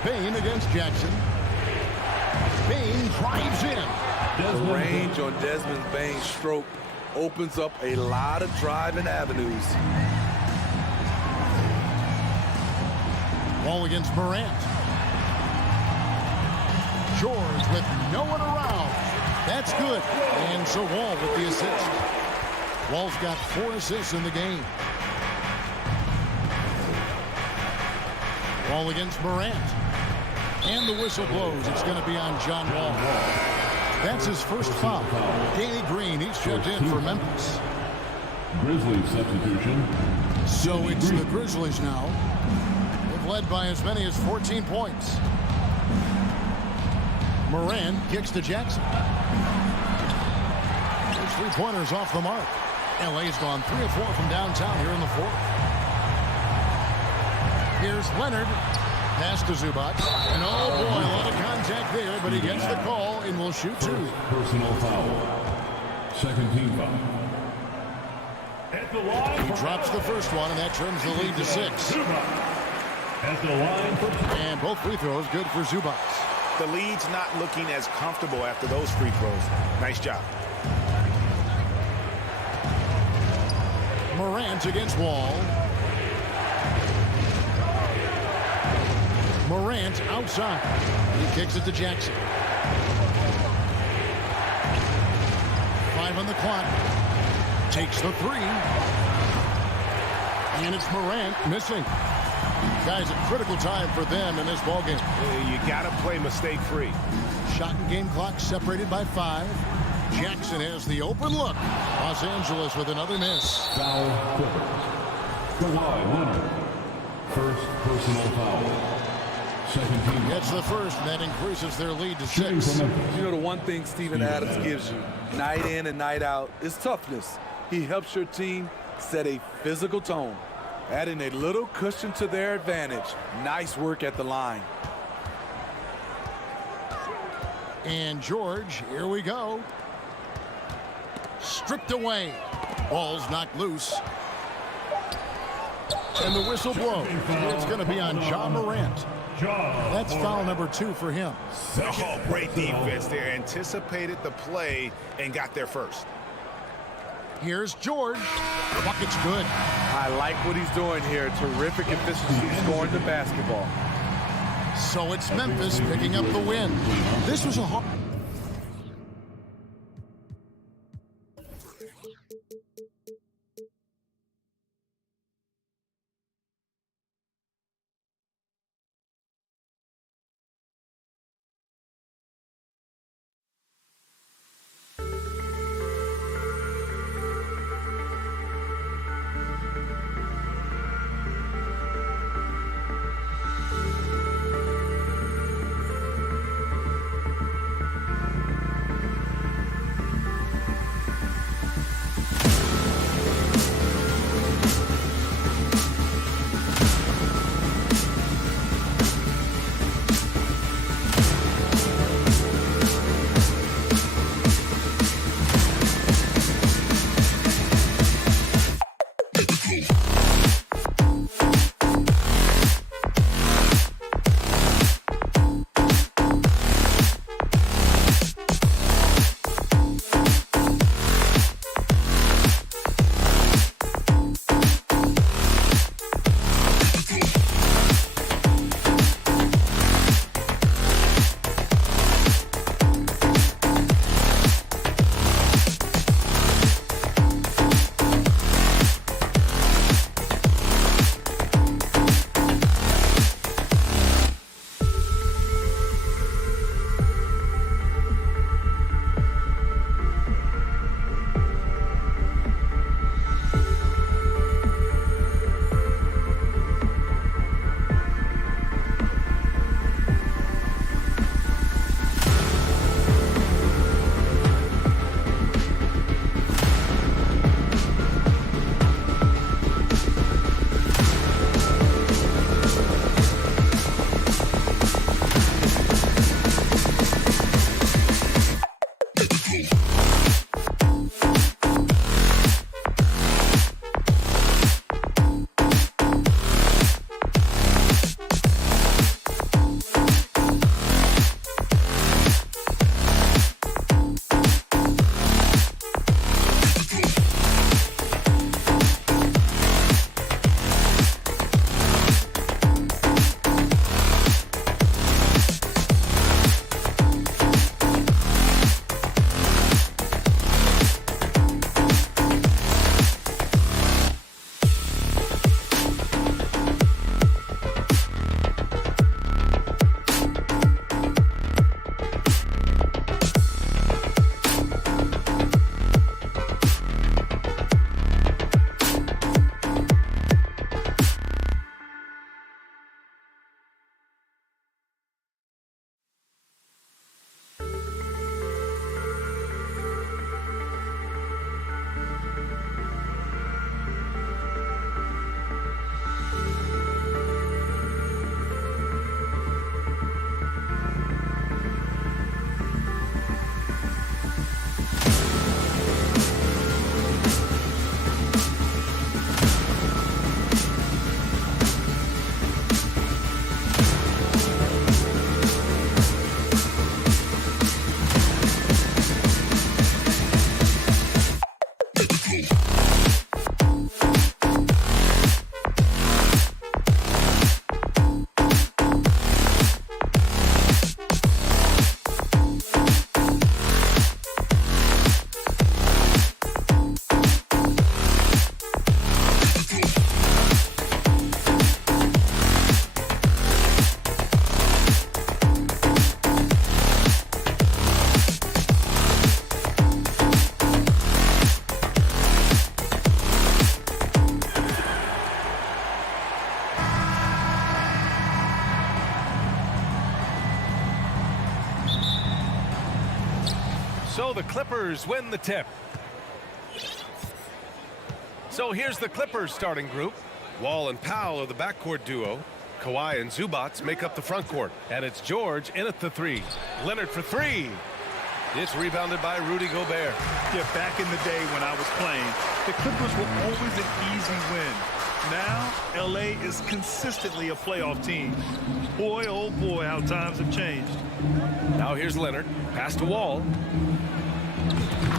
Bain against Jackson. Bain drives in. The range on Desmond Bain's stroke opens up a lot of driving avenues. Ball against Morant. George with no one around. That's good. And so Wall with the assist. Wall's got 4 assists in the game. Ball against Morant. And the whistle blows. It's going to be on John Wall. That's his first foul. Danny Green, he's checked in for Memphis. Grizzlies substitution. So it's the Grizzlies now. They've led by as many as 14 points. Morant kicks to Jackson. There's 3-pointers off the mark. LA's gone 3 of 4 from downtown here in the 4th. Here's Leonard. Pass to Zubac. And oh boy, a lot of contact there, but he gets the call and will shoot 2. Personal foul. Second team foul. He drops the first one, and that trims the lead to 6. At the line for and both free throws good for Zubac. The lead's not looking as comfortable after those free throws. Nice job. Morant against Wall. Morant outside. He kicks it to Jackson. 5 on the clock. Takes the 3. And it's Morant missing. Guys, a critical time for them in this ballgame. You got to play mistake-free. Shot and game clock separated by 5. Jackson has the open look. Los Angeles with another miss. Foul Clippers. Kawhi Leonard. First personal foul. Second team. Gets the first, and that increases their lead to 6. You know, the one thing Steven Adams gives you, night in and night out, is toughness. He helps your team set a physical tone, adding a little cushion to their advantage. Nice work at the line. And George, here we go. Stripped away. Ball's knocked loose. And the whistle blows. It's going to be on John Morant. That's foul number 2 for him. Oh, great defense there. Anticipated the play and got there first. Here's George. The bucket's good. I like what he's doing here. Terrific efficiency scoring the basketball. So it's Memphis picking up the win. This was a hard... Clippers win the tip. So here's the Clippers starting group. Wall and Powell are the backcourt duo. Kawhi and Zubats make up the front court. And it's George in at the 3. Leonard for 3. It's rebounded by Rudy Gobert. Yeah, back in the day when I was playing, the Clippers were always an easy win. Now, LA is consistently a playoff team. Boy, oh boy, how times have changed. Now here's Leonard. Pass to Wall.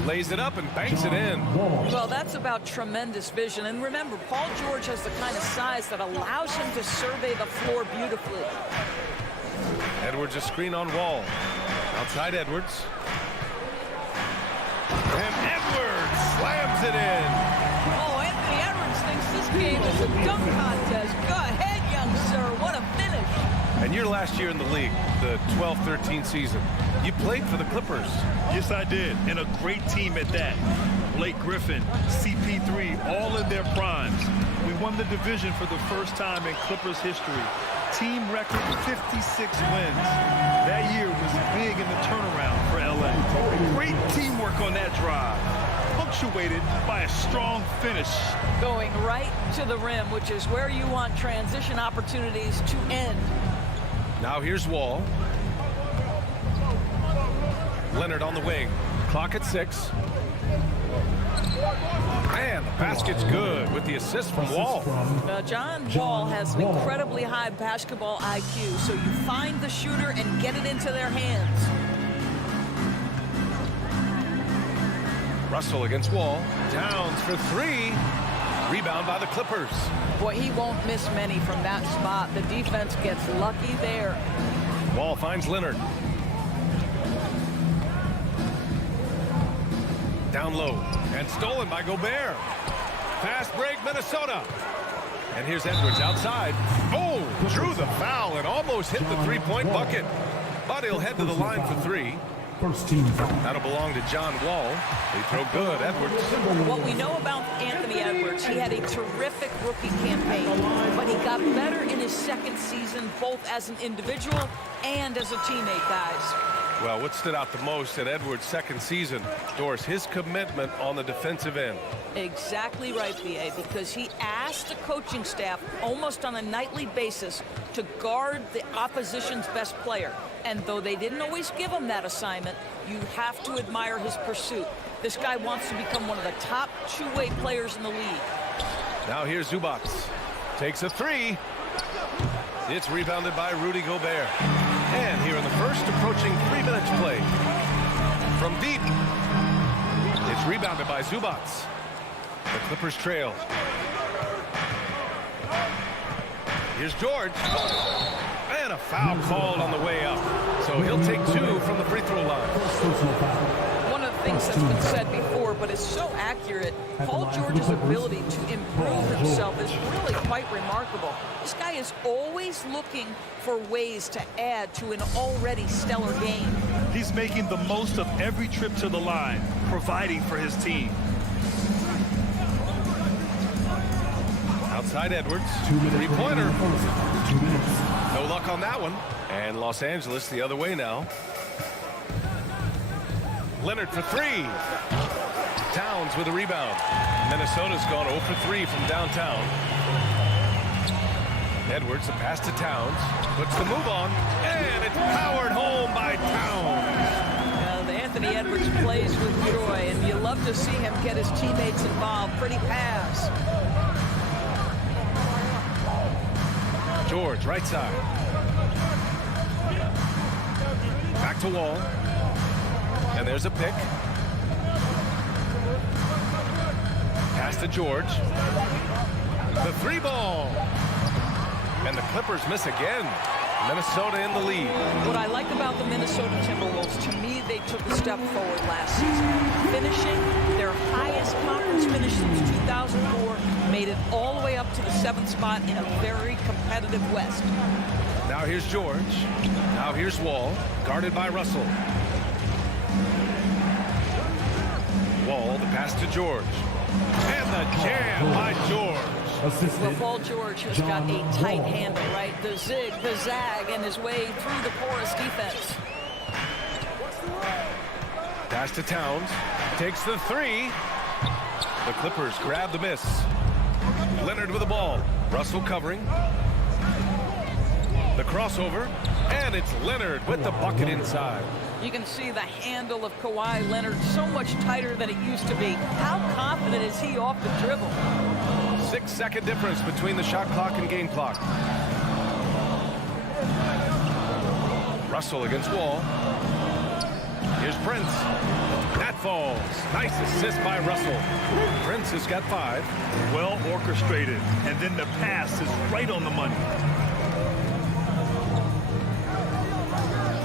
Lays it up and banks it in. Well, that's about tremendous vision. And remember, Paul George has the kind of size that allows him to survey the floor beautifully. Edwards a screen on Wall. Outside Edwards. And Edwards slams it in. Oh, Anthony Edwards thinks this game is a dunk contest. Go ahead, young sir. What a finish. And your last year in the league, the 12-13 season, you played for the Clippers. Yes, I did, and a great team at that. Blake Griffin, CP3, all in their primes. We won the division for the first time in Clippers history. Team record 56 wins. That year was big in the turnaround for LA. Great teamwork on that drive, punctuated by a strong finish. Going right to the rim, which is where you want transition opportunities to end. Now here's Wall. Leonard on the wing. Clock at 6. And the basket's good with the assist from Wall. John Wall has an incredibly high basketball IQ, so you find the shooter and get it into their hands. Russell against Wall. Towns for 3. Rebound by the Clippers. Boy, he won't miss many from that spot. The defense gets lucky there. Wall finds Leonard. Down low and stolen by Gobert. Fast break, Minnesota. And here's Edwards outside. Oh, drew the foul and almost hit the three-point bucket. But he'll head to the line for 3. First team foul. That'll belong to John Wall. They throw good, Edwards. What we know about Anthony Edwards, he had a terrific rookie campaign, but he got better in his second season, both as an individual and as a teammate, guys. Well, what stood out the most in Edwards' second season, Doris, his commitment on the defensive end. Exactly right, B.A., because he asked the coaching staff almost on a nightly basis to guard the opposition's best player. And though they didn't always give him that assignment, you have to admire his pursuit. This guy wants to become one of the top two-way players in the league. Now here's Zubats. Takes a 3. It's rebounded by Rudy Gobert. And here in the first, approaching 3 minutes played. From deep. It's rebounded by Zubats. The Clippers trail. Here's George. And a foul called on the way up. So he'll take 2 from the free throw line. One of the things that's been said before, but it's so accurate, Paul George's ability to improve himself is really quite remarkable. This guy is always looking for ways to add to an already stellar game. He's making the most of every trip to the line, providing for his team. Outside Edwards. 2-minute Three-pointer. 2 minutes. No luck on that one. And Los Angeles the other way now. Leonard for 3. Towns with a rebound. Minnesota's gone 0 for 3 from downtown. Edwards, a pass to Towns. Puts the move on. And it's powered home by Towns. Anthony Edwards plays with joy, and you love to see him get his teammates involved. Pretty pass. George, right side. Back to Wall. And there's a pick. Pass to George. The 3 ball. And the Clippers miss again. Minnesota in the lead. What I like about the Minnesota Timberwolves, to me, they took a step forward last season. Finishing their highest conference finish since 2004, made it all the way up to the 7th spot in a very competitive West. Now here's George. Now here's Wall, guarded by Russell. Wall, the pass to George. And the jam by George. Well, Paul George has got a tight handle, right? The zig, the zag, and his way through the porous defense. Pass to Towns. Takes the three. The Clippers grab the miss. Leonard with the ball. Russell covering. The crossover. And it's Leonard with the bucket inside. You can see the handle of Kawhi Leonard so much tighter than it used to be. How confident is he off the dribble? 6-second difference between the shot clock and game clock. Russell against Wall. Here's Prince. That falls. Nice assist by Russell. Prince has got 5. Well orchestrated. And then the pass is right on the money.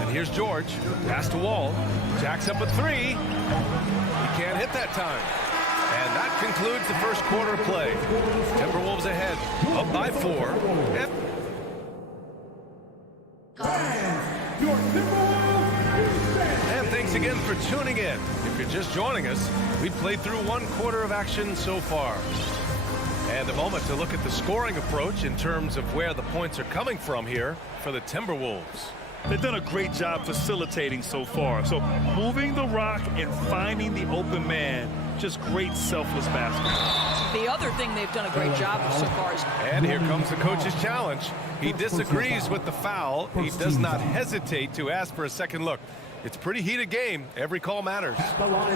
And here's George. Pass to Wall. Jacks up a 3. He can't hit that time. And that concludes the first quarter play. Timberwolves ahead. Up by 4. And thanks again for tuning in. If you're just joining us, we've played through 1 quarter of action so far. And a moment to look at the scoring approach in terms of where the points are coming from here for the Timberwolves. They've done a great job facilitating so far. So moving the rock and finding the open man, just great selfless basketball. The other thing they've done a great job of so far is... And here comes the coach's challenge. He disagrees with the foul. He does not hesitate to ask for a second look. It's a pretty heated game. Every call matters.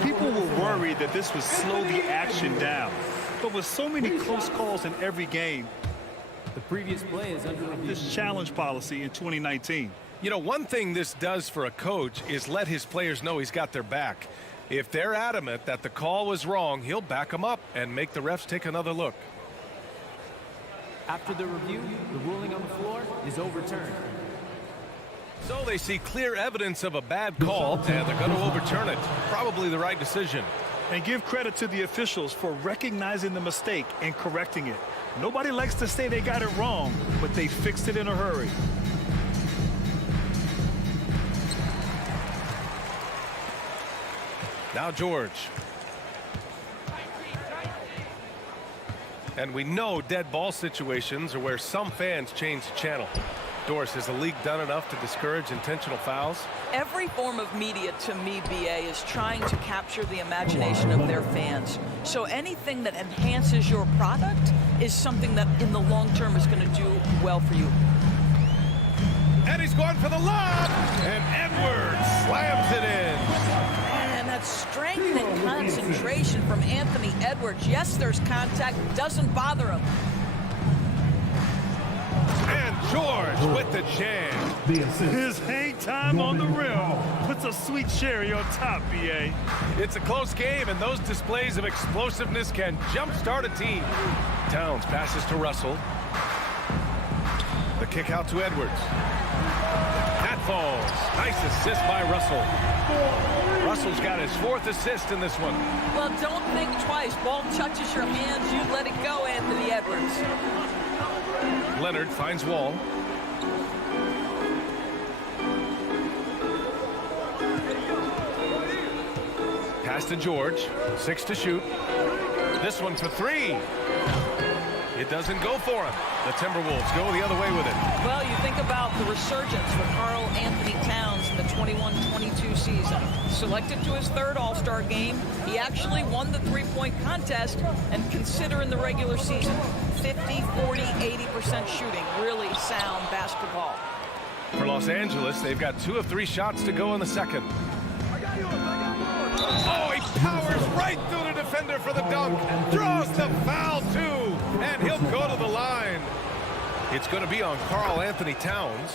People were worried that this would slow the action down. But with so many close calls in every game, the previous play is under review. This challenge policy in 2019. You know, one thing this does for a coach is let his players know he's got their back. If they're adamant that the call was wrong, he'll back them up and make the refs take another look. After the review, the ruling on the floor is overturned. So they see clear evidence of a bad call, and they're going to overturn it. Probably the right decision. And give credit to the officials for recognizing the mistake and correcting it. Nobody likes to say they got it wrong, but they fixed it in a hurry. Now George. And we know dead ball situations are where some fans change the channel. Doris, has the league done enough to discourage intentional fouls? Every form of media, to me, BA, is trying to capture the imagination of their fans. So anything that enhances your product is something that in the long term is going to do well for you. And he's going for the lob! And Edwards slams it in. And that strength and concentration from Anthony Edwards. Yes, there's contact. Doesn't bother him. And George with the jam. His hang time on the rim puts a sweet cherry on top, BA. It's a close game, and those displays of explosiveness can jumpstart a team. Towns passes to Russell. The kick out to Edwards. That falls. Nice assist by Russell. Russell's got his 4th assist in this one. Well, don't think twice. Ball touches your hands, you let it go, Anthony Edwards. Leonard finds Wall. Pass to George. 6 to shoot. This one for 3. It doesn't go for him. The Timberwolves go the other way with it. Well, you think about the resurgence for Karl Anthony Towns in the 21-22 season. Selected to his 3rd All-Star game, he actually won the three-point contest, and consider in the regular season, 50, 40, 80% shooting. Really sound basketball. For Los Angeles, they've got 2 of 3 shots to go in the second. Oh, he powers right through the defender for the dunk. Draws the foul, too. And he'll go to the line. It's going to be on Karl Anthony Towns.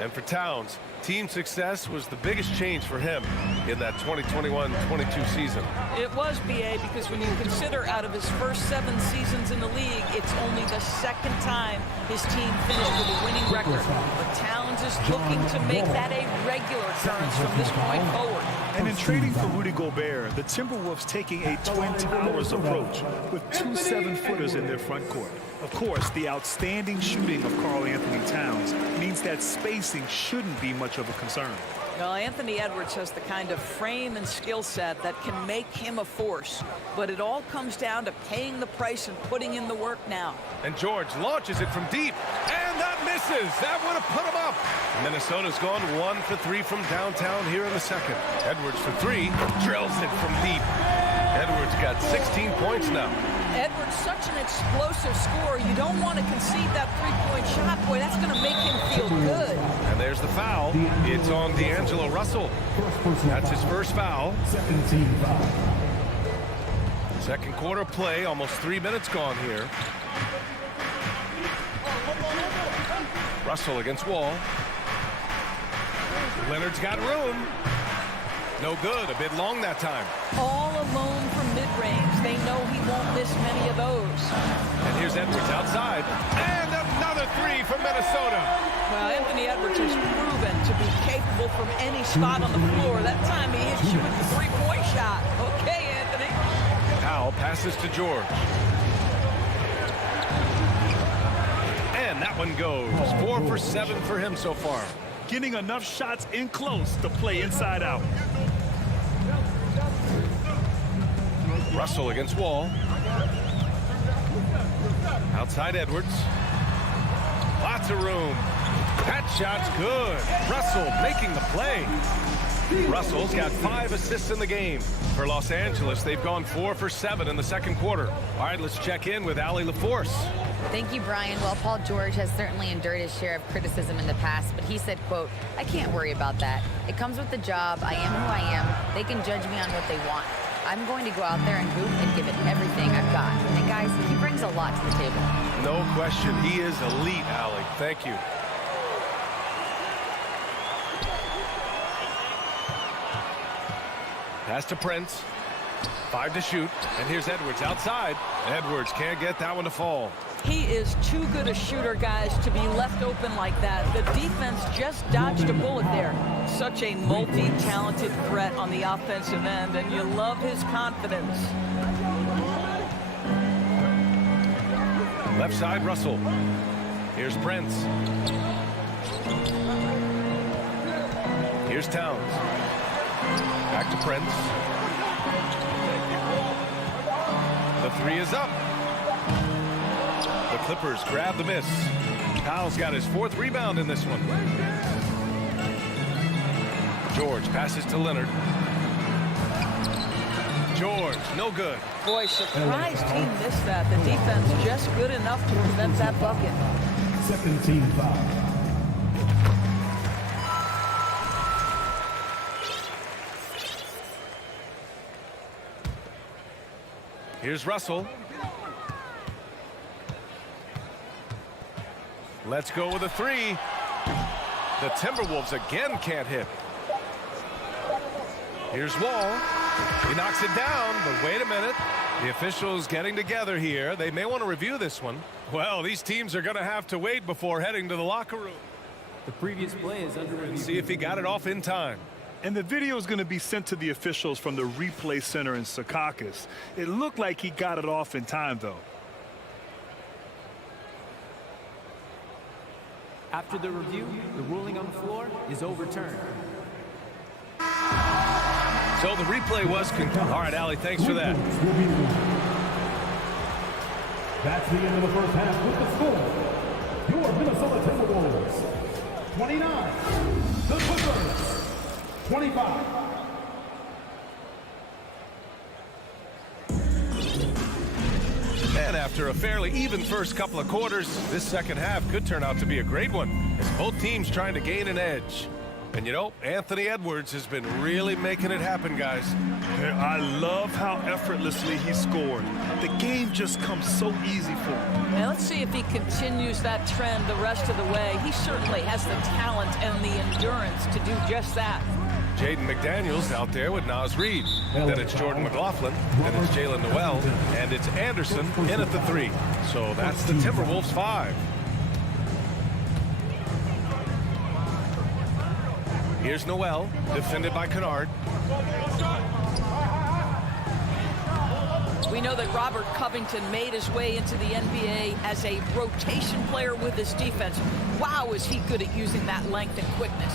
And for Towns, team success was the biggest change for him in that 2021-22 season. It was, BA, because when you consider out of his first 7 seasons in the league, it's only the 2nd time his team finished with a winning record. But Towns is looking to make that a regular occurrence from this point forward. And in trading for Rudy Gobert, the Timberwolves taking a Twin Towers approach with 2 7-footers in their front court. Of course, the outstanding shooting of Karl Anthony Towns means that spacing shouldn't be much of a concern. Well, Anthony Edwards has the kind of frame and skill set that can make him a force. But it all comes down to paying the price and putting in the work now. And George launches it from deep. And that Misses. That would have put him up. Minnesota's gone 1 for 3 from downtown here in the second. Edwards for 3. Drills it from deep. Edwards got 16 points now. Edwards, such an explosive scorer. You don't want to concede that three-point shot. Boy, that's going to make him feel good. And there's the foul. It's on D'Angelo Russell. That's his first foul. Second quarter play, almost 3 minutes gone here. Russell against Wall. Leonard's got room. No good, a bit long that time. All alone from mid-range. They know he won't miss many of those. And here's Edwards outside. And another 3 for Minnesota. Well, Anthony Edwards has proven to be capable from any spot on the floor. That time he hit you with the three-point shot. Okay, Anthony. Powell passes to George. And that one goes. 4 for 7 for him so far. Getting enough shots in close to play inside out. Russell against Wall. Outside Edwards. Lots of room. That shot's good. Russell making the play. Russell's got 5 assists in the game. For Los Angeles, they've gone 4 for 7 in the second quarter. All right, let's check in with Allie LaForce. Thank you, Brian. Well, Paul George has certainly endured his share of criticism in the past, but he said, quote, "I can't worry about that. It comes with the job. I am who I am. They can judge me on what they want. I'm going to go out there and hoop and give it everything I've got." And guys, he brings a lot to the table. No question. He is elite, Allie. Thank you. Pass to Prince. 5 to shoot. And here's Edwards outside. Edwards can't get that one to fall. He is too good a shooter, guys, to be left open like that. The defense just dodged a bullet there. Such a multi-talented threat on the offensive end, and you love his confidence. Left side, Russell. Here's Prince. Here's Towns. Back to Prince. The 3 is up. The Clippers grab the miss. Powell's got his 4th rebound in this one. George passes to Leonard. George, no good. Boy, surprised he missed that. The defense just good enough to prevent that bucket. Second team foul. Here's Russell. Let's go with a 3. The Timberwolves again can't hit. Here's Wall. He knocks it down, but wait a minute. The officials getting together here. They may want to review this one. Well, these teams are going to have to wait before heading to the locker room. The previous play is under review. See if he got it off in time. And the video is going to be sent to the officials from the replay center in Secaucus. It looked like he got it off in time, though. After the review, the ruling on the floor is overturned. So the replay was concluded. All right, Allie, thanks for that. That's the end of the first half with the score. Your Minnesota Timberwolves 29. The Clippers 25. And after a fairly even first couple of quarters, this second half could turn out to be a great one, as both teams trying to gain an edge. And you know, Anthony Edwards has been really making it happen, guys. I love how effortlessly he scored. The game just comes so easy for him. Now let's see if he continues that trend the rest of the way. He certainly has the talent and the endurance to do just that. Jaden McDaniels out there with Naz Reid. Then it's Jordan McLaughlin. Then it's Jalen Noel. And it's Anderson in at the 3. So that's the Timberwolves 5. Here's Noel, defended by Kennard. We know that Robert Covington made his way into the NBA as a rotation player with his defense. Wow, is he good at using that length and quickness.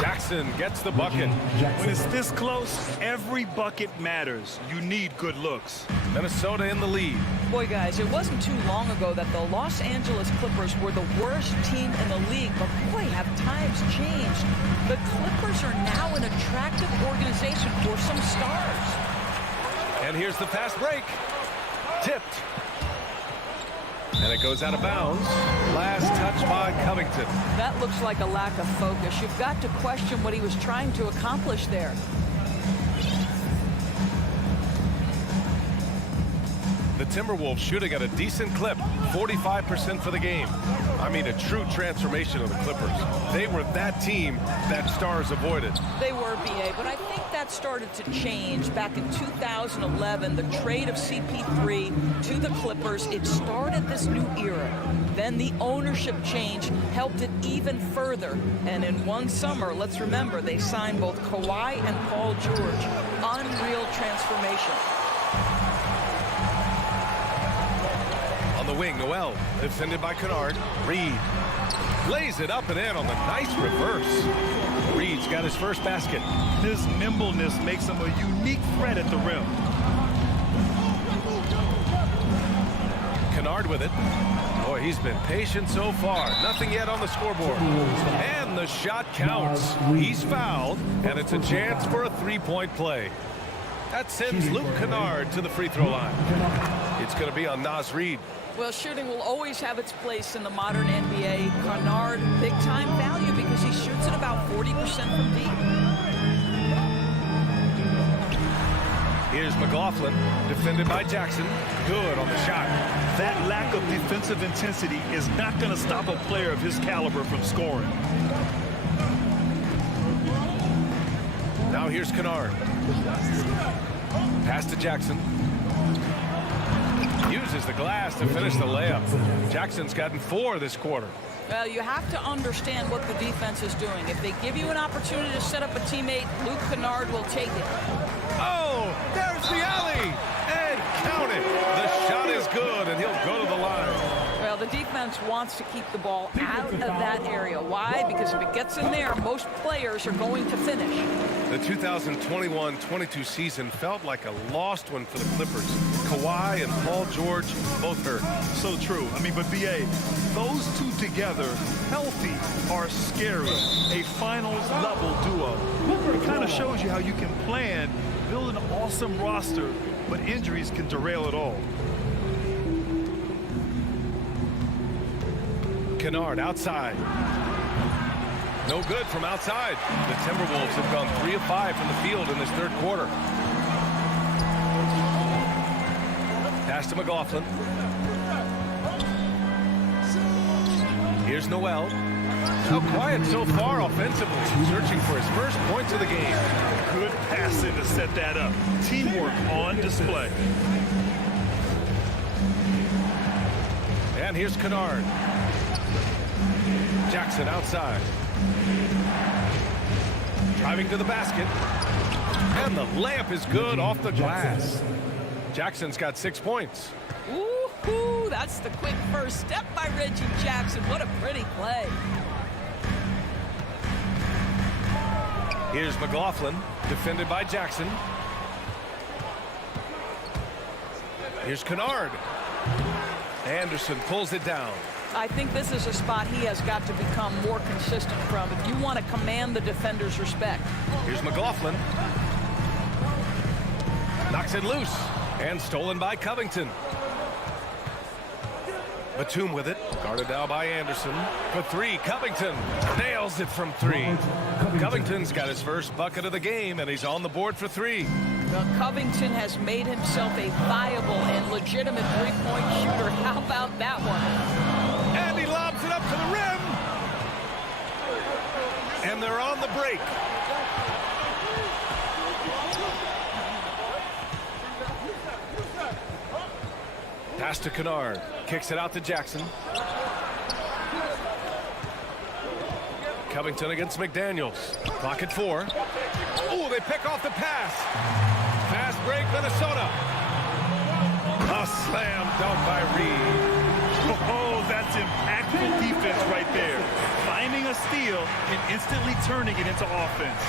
Jackson gets the bucket. When it's this close, every bucket matters. You need good looks. Minnesota in the lead. Boy, guys, it wasn't too long ago that the Los Angeles Clippers were the worst team in the league, but boy, have times changed. The Clippers are now an attractive organization for some stars. And here's the fast break. Tipped. And it goes out of bounds. Last touch by Covington. That looks like a lack of focus. You've got to question what he was trying to accomplish there. The Timberwolves shooting at a decent clip, 45% for the game. I mean, a true transformation of the Clippers. They were that team that stars avoided. They were, BA, but I think that started to change back in 2011. The trade of CP3 to the Clippers, it started this new era. Then the ownership change helped it even further. And in one summer, let's remember, they signed both Kawhi and Paul George. Unreal transformation. The wing, Noel, defended by Kennard. Reed lays it up and in on the nice reverse. Reed's got his first basket. His nimbleness makes him a unique threat at the rim. Kennard with it. Boy, he's been patient so far. Nothing yet on the scoreboard. And the shot counts. He's fouled, and it's a chance for a three-point play. That sends Luke Kennard to the free throw line. It's going to be on Naz Reid. Well, shooting will always have its place in the modern NBA. Kennard, big-time value because he shoots at about 40% from deep. Here's McLaughlin, defended by Jackson. Good on the shot. That lack of defensive intensity is not going to stop a player of his caliber from scoring. Now here's Kennard. Pass to Jackson. Uses the glass to finish the layup. Jackson's gotten 4 this quarter. Well, you have to understand what the defense is doing. If they give you an opportunity to set up a teammate, Luke Kennard will take it. Oh, there's the alley. And count it. The shot is good, and he'll go to the line. Well, the defense wants to keep the ball out of that area. Why? Because if it gets in there, most players are going to finish. The 2021-22 season felt like a lost one for the Clippers. Kawhi and Paul George both hurt. So true. I mean, but BA, those two together, healthy, are scary. A finals-level duo. It kind of shows you how you can plan, build an awesome roster, but injuries can derail it all. Kennard outside. No good from outside. The Timberwolves have gone 3 of 5 from the field in this third quarter. Pass to McLaughlin. Here's Noel. How quiet so far offensively. Searching for his first points of the game. Good passing to set that up. Teamwork on display. And here's Kennard. Jackson outside. Driving to the basket. And the layup is good off the glass. Jackson's got 6 points. Ooh, that's the quick first step by Reggie Jackson. What a pretty play. Here's McLaughlin, defended by Jackson. Here's Kennard. Anderson pulls it down. I think this is a spot he has got to become more consistent from if you want to command the defender's respect. Here's McLaughlin. Knocks it loose. And stolen by Covington. Batum with it. Guarded now by Anderson. For 3, Covington nails it from 3. Covington's got his first bucket of the game, and he's on the board for 3. Well, Covington has made himself a viable and legitimate three-point shooter. How about that one? And he lobs it up to the rim. And they're on the break. Pass to Kennard. Kicks it out to Jackson. Covington against McDaniels. Clock at 4. Oh, they pick off the pass. Fast break, Minnesota. A slam dunk by Reed. Oh, that's impactful defense right there. Finding a steal and instantly turning it into offense.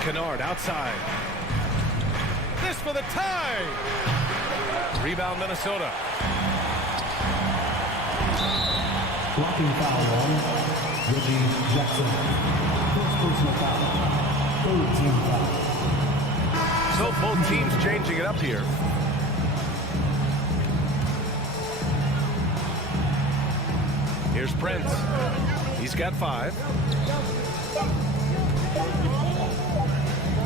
Kennard outside. This for the tie. Rebound Minnesota. Blocking foul on Reggie Jackson. First personal foul. Third team foul. So both teams changing it up here. Here's Prince. He's got 5.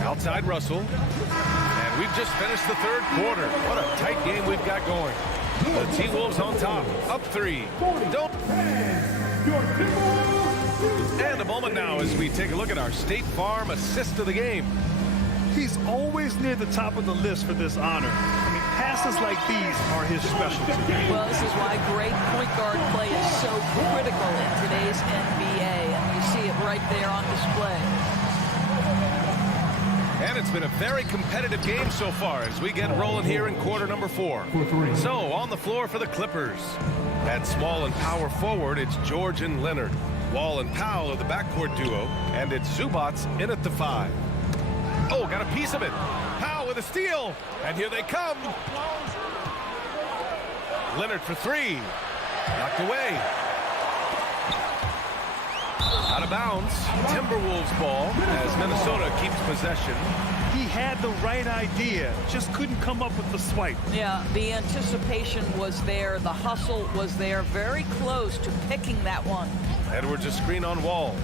Outside Russell. And we've just finished the third quarter. What a tight game we've got going. The T-Wolves on top. Up 3. Don't. And a moment now as we take a look at our State Farm assist of the game. He's always near the top of the list for this honor. I mean, passes like these are his specialty. Well, this is why great point guard play is so critical in today's NBA, and you see it right there on display. And it's been a very competitive game so far as we get rolling here in quarter number 4. So on the floor for the Clippers. At small and power forward, it's George and Leonard. Wall and Powell are the backcourt duo, and it's Zubats in at the 5. Oh, got a piece of it. Powell with a steal, and here they come. Leonard for 3. Knocked away. Out of bounds. Timberwolves ball as Minnesota keeps possession. He had the right idea, just couldn't come up with the swipe. Yeah, the anticipation was there. The hustle was there. Very close to picking that one. Edwards a screen on Wall.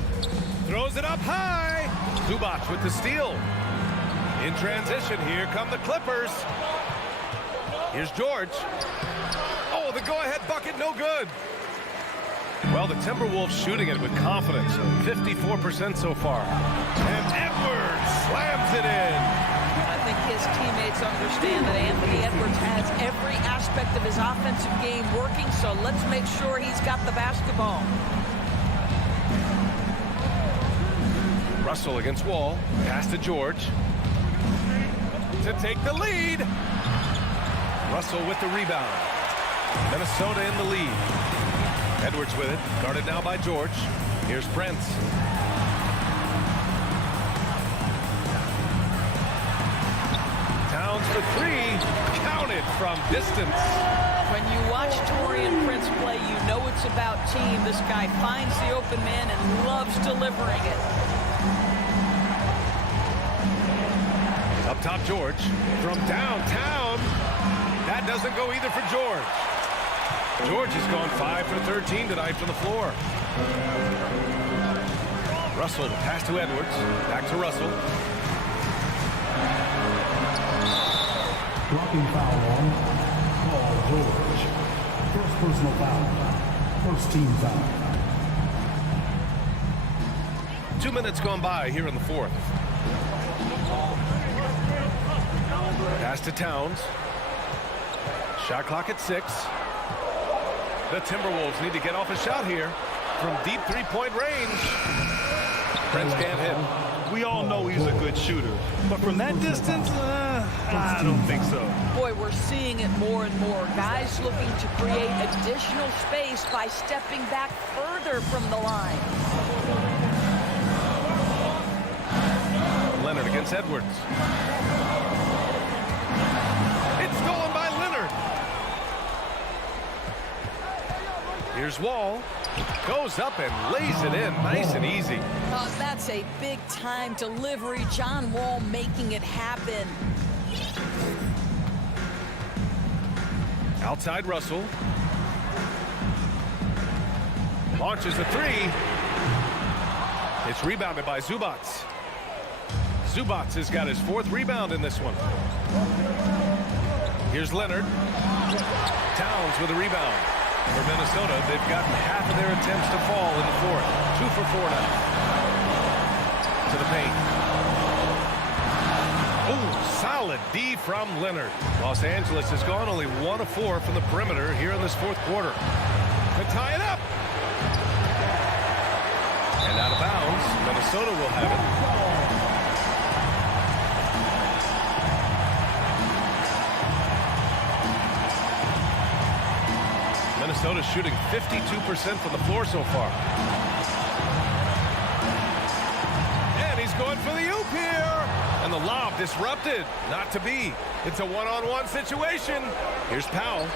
Throws it up high. Zubac with the steal. In transition, here come the Clippers. Here's George. Oh, the go-ahead bucket, no good. Well, the Timberwolves shooting it with confidence. 54% so far. And Edwards slams it in. I think his teammates understand that Anthony Edwards has every aspect of his offensive game working, so let's make sure he's got the basketball. Russell against Wall. Pass to George. To take the lead. Russell with the rebound. Minnesota in the lead. Edwards with it. Guarded now by George. Here's Prince. Towns for 3. Counted from distance. When you watch Taurean Prince play, you know it's about team. This guy finds the open man and loves delivering it. Up top, George. From downtown. That doesn't go either for George. George has gone 5 for 13 tonight from the floor. Russell, the pass to Edwards. Back to Russell. Blocking foul on Paul George. First personal foul. First team foul. 2 minutes gone by here in the 4th. Pass to Towns. Shot clock at 6. The Timberwolves need to get off a shot here from deep 3-point range. Prince can't hit. We all know he's a good shooter, but from that distance, I don't think so. Boy, we're seeing it more and more. Guys looking to create additional space by stepping back further from the line. Leonard against Edwards. It's stolen by Leonard. Here's Wall. Goes up and lays it in nice and easy. That's a big-time delivery. John Wall making it happen. Outside Russell. Launches a 3. It's rebounded by Zubats. Zubats has got his 4th rebound in this one. Here's Leonard. Towns with a rebound. For Minnesota, they've gotten half of their attempts to fall in the 4th. 2 for 4 now. To the paint. Oh, solid D from Leonard. Los Angeles has gone only 1 of 4 from the perimeter here in this 4th quarter. To tie it up. And out of bounds, Minnesota will have it. Minnesota's shooting 52% from the floor so far. And he's going for the oop here. And the lob disrupted. Not to be. It's a one-on-one situation. Here's Powell.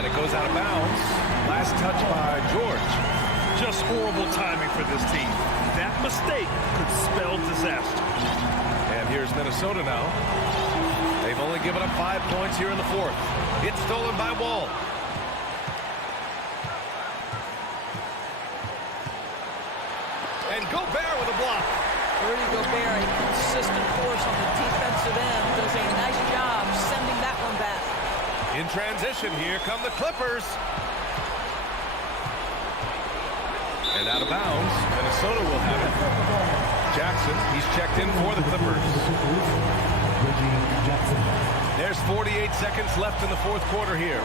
And it goes out of bounds. Last touch by George. Just horrible timing for this team. That mistake could spell disaster. And here's Minnesota now. They've only given up 5 points here in the fourth. It's stolen by Wall. And Gobert with a block. Rudy Gobert, a consistent force on the defensive end, does a nice job sending that one back. In transition, here come the Clippers. And out of bounds, Minnesota will have it. Jackson, he's checked in for the Clippers. There's 48 seconds left in the fourth quarter here.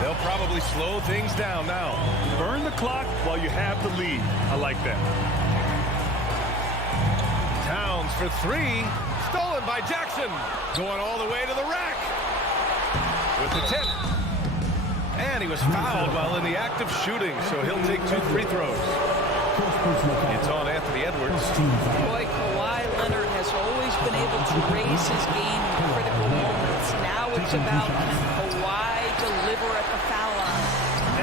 They'll probably slow things down now. Burn the clock while you have the lead. I like that. Towns for three. Stolen by Jackson. Going all the way to the rack. With the tip. And he was fouled while in the act of shooting, so he'll take 2 free throws. It's on Anthony Edwards. Boy, Kawhi Leonard has always been able to raise his game in critical moments. Now it's about can Kawhi deliver at the foul line.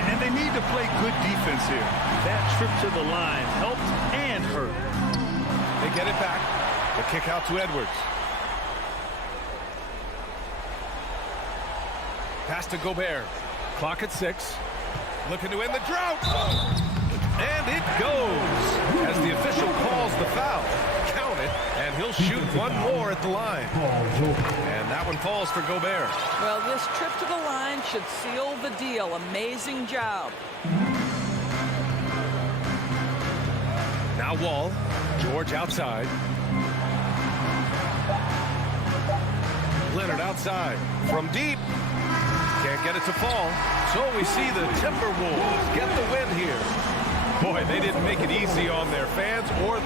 And they need to play good defense here. That trip to the line helped and hurt. They get it back. The kick out to Edwards. Pass to Gobert. Clock at 6. Looking to end the drought. And it goes. As the official calls the foul. Count it. And he'll shoot one more at the line. And that one falls for Gobert. Well, this trip to the line should seal the deal. Amazing job. Now Wall. George outside. Leonard outside. From deep. Can't get it to fall. So we see the Timberwolves get the win here. Boy, they didn't make it easy on their fans or...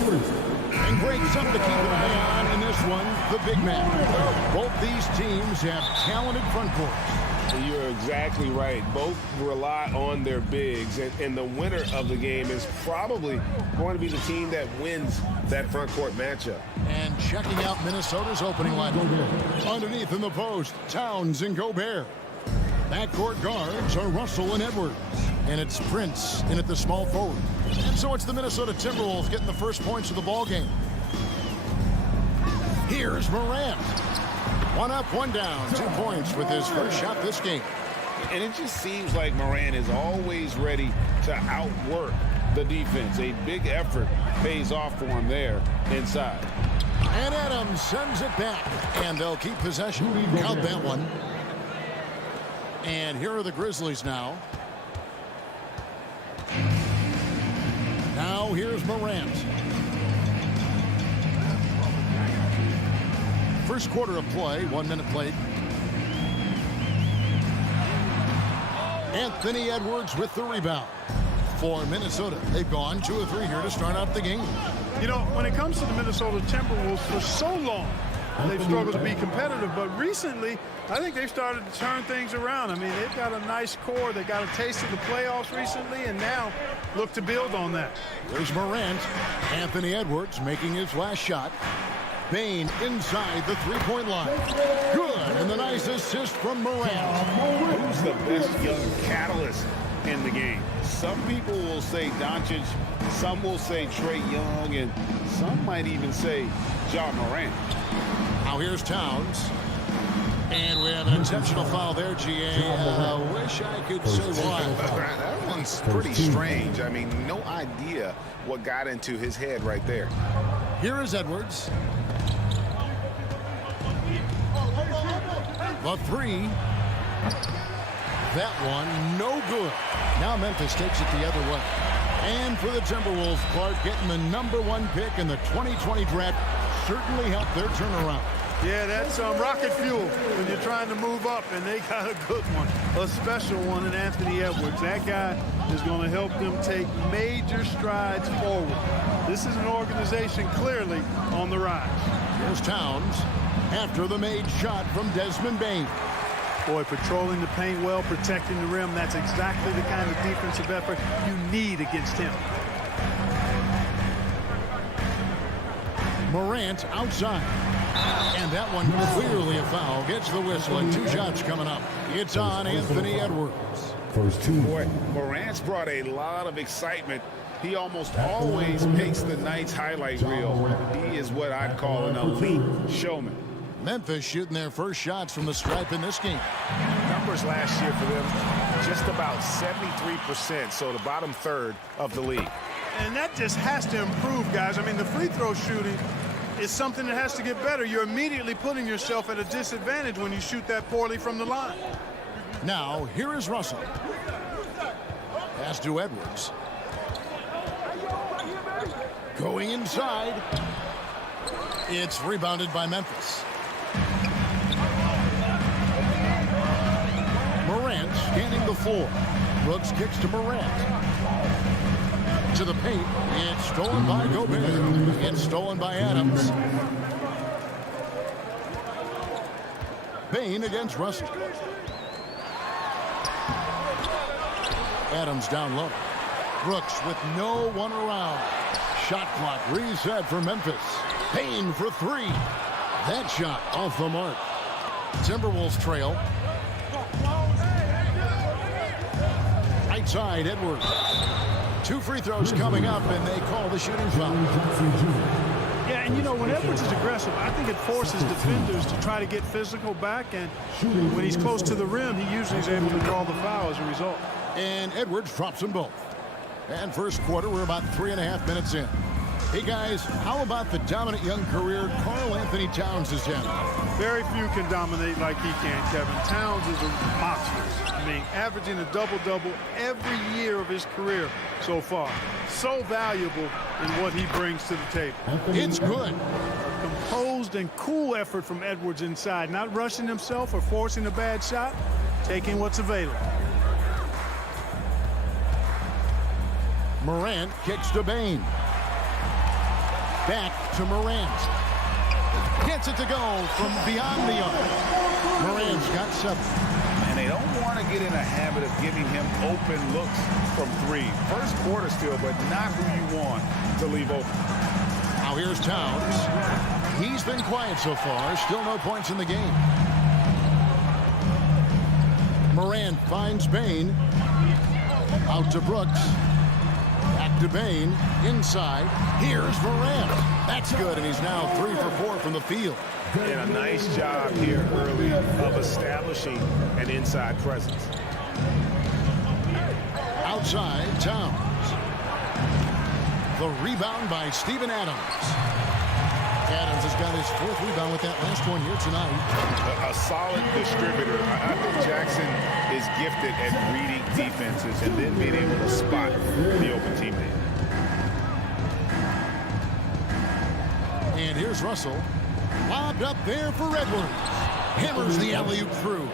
And great something to keep an eye on in this one, the big man. Both these teams have talented front courts. You're exactly right. Both rely on their bigs, and the winner of the game is probably going to be the team that wins that front court matchup. And checking out Minnesota's opening lineup. Underneath in the post, Towns and Gobert. Backcourt guards are Russell and Edwards. And it's Prince in at the small forward. And so it's the Minnesota Timberwolves getting the first points of the ball game. Here's Morant. One up, one down. 2 points with his first shot this game. And it just seems like Morant is always ready to outwork the defense. A big effort pays off for him there inside. And Adams sends it back. And they'll keep possession. Count that one. And here are the Grizzlies now. Now here's Morant. First quarter of play, 1 minute played. Anthony Edwards with the rebound. For Minnesota, they've gone 2 of 3 here to start out the game. You know, when it comes to the Minnesota Timberwolves, for so long, they've struggled to be competitive, but recently, I think they've started to turn things around. I mean, they've got a nice core. They got a taste of the playoffs recently, and now look to build on that. There's Morant. Anthony Edwards making his last shot. Bain inside the three-point line. Good, and the nice assist from Morant. Who's the best young catalyst in the game? Some people will say Doncic, some will say Trae Young, and some might even say Ja Morant. Now here's Towns. And we have an intentional foul there, GA. Wish I could say why. That one's pretty strange. I mean, no idea what got into his head right there. Here is Edwards. The three. That one, no good. Now Memphis takes it the other way. And for the Timberwolves, Clark getting the #1 pick in the 2020 draft certainly helped their turnaround. Yeah, that's rocket fuel when you're trying to move up, and they got a good one, a special one in Anthony Edwards. That guy is going to help them take major strides forward. This is an organization clearly on the rise. Here's Towns after the made shot from Desmond Bain. Boy, patrolling the paint well, protecting the rim, that's exactly the kind of defensive effort you need against him. Morant outside. And that one clearly a foul. Gets the whistle, and 2 shots coming up. It's on Anthony Edwards. Boy, Morant's brought a lot of excitement. He almost always makes the night's highlight reel. He is what I'd call an elite showman. Memphis shooting their first shots from the stripe in this game. Numbers last year for them, just about 73%, so the bottom third of the league. And that just has to improve, guys. I mean, the free throw shooting is something that has to get better. You're immediately putting yourself at a disadvantage when you shoot that poorly from the line. Now, here is Russell. Pass to Edwards. Going inside. It's rebounded by Memphis. Morant scanning the floor. Brooks kicks to Morant. To the paint. It's stolen by Gobert. It's stolen by Adams. Bain against Russell. Adams down low. Brooks with no one around. Shot clock reset for Memphis. Bain for 3. That shot off the mark. Timberwolves trail. Right side, Edwards. 2 free throws coming up, and they call the shooting foul. Yeah, and you know, when Edwards is aggressive, I think it forces defenders to try to get physical back, and when he's close to the rim, he usually is able to draw the foul as a result. And Edwards drops them both. And first quarter, we're about 3.5 minutes in. Hey, guys, how about the dominant young career Karl Anthony Towns has had? Very few can dominate like he can, Kevin. Towns is a monster. I mean, averaging a double-double every year of his career so far. So valuable in what he brings to the table. It's good. A composed and cool effort from Edwards inside. Not rushing himself or forcing a bad shot. Taking what's available. Morant kicks to Bain. Back to Morant. Gets it to go from beyond the arc. Morant's got 7. And they don't want to get in a habit of giving him open looks from 3. First quarter still, but not who you want to leave open. Now here's Towns. He's been quiet so far. Still no points in the game. Morant finds Bain. Out to Brooks. Back to Bain. Inside. Here's Morant. That's good, and he's now 3 for 4 from the field. And a nice job here early of establishing an inside presence. Outside, Towns. The rebound by Steven Adams. Adams has got his 4th rebound with that last one here tonight. A solid distributor. I think Jackson is gifted at reading defenses and then being able to spot the open teammate. And here's Russell. Lobbed up there for Edwards. Hammers the alley-oop through.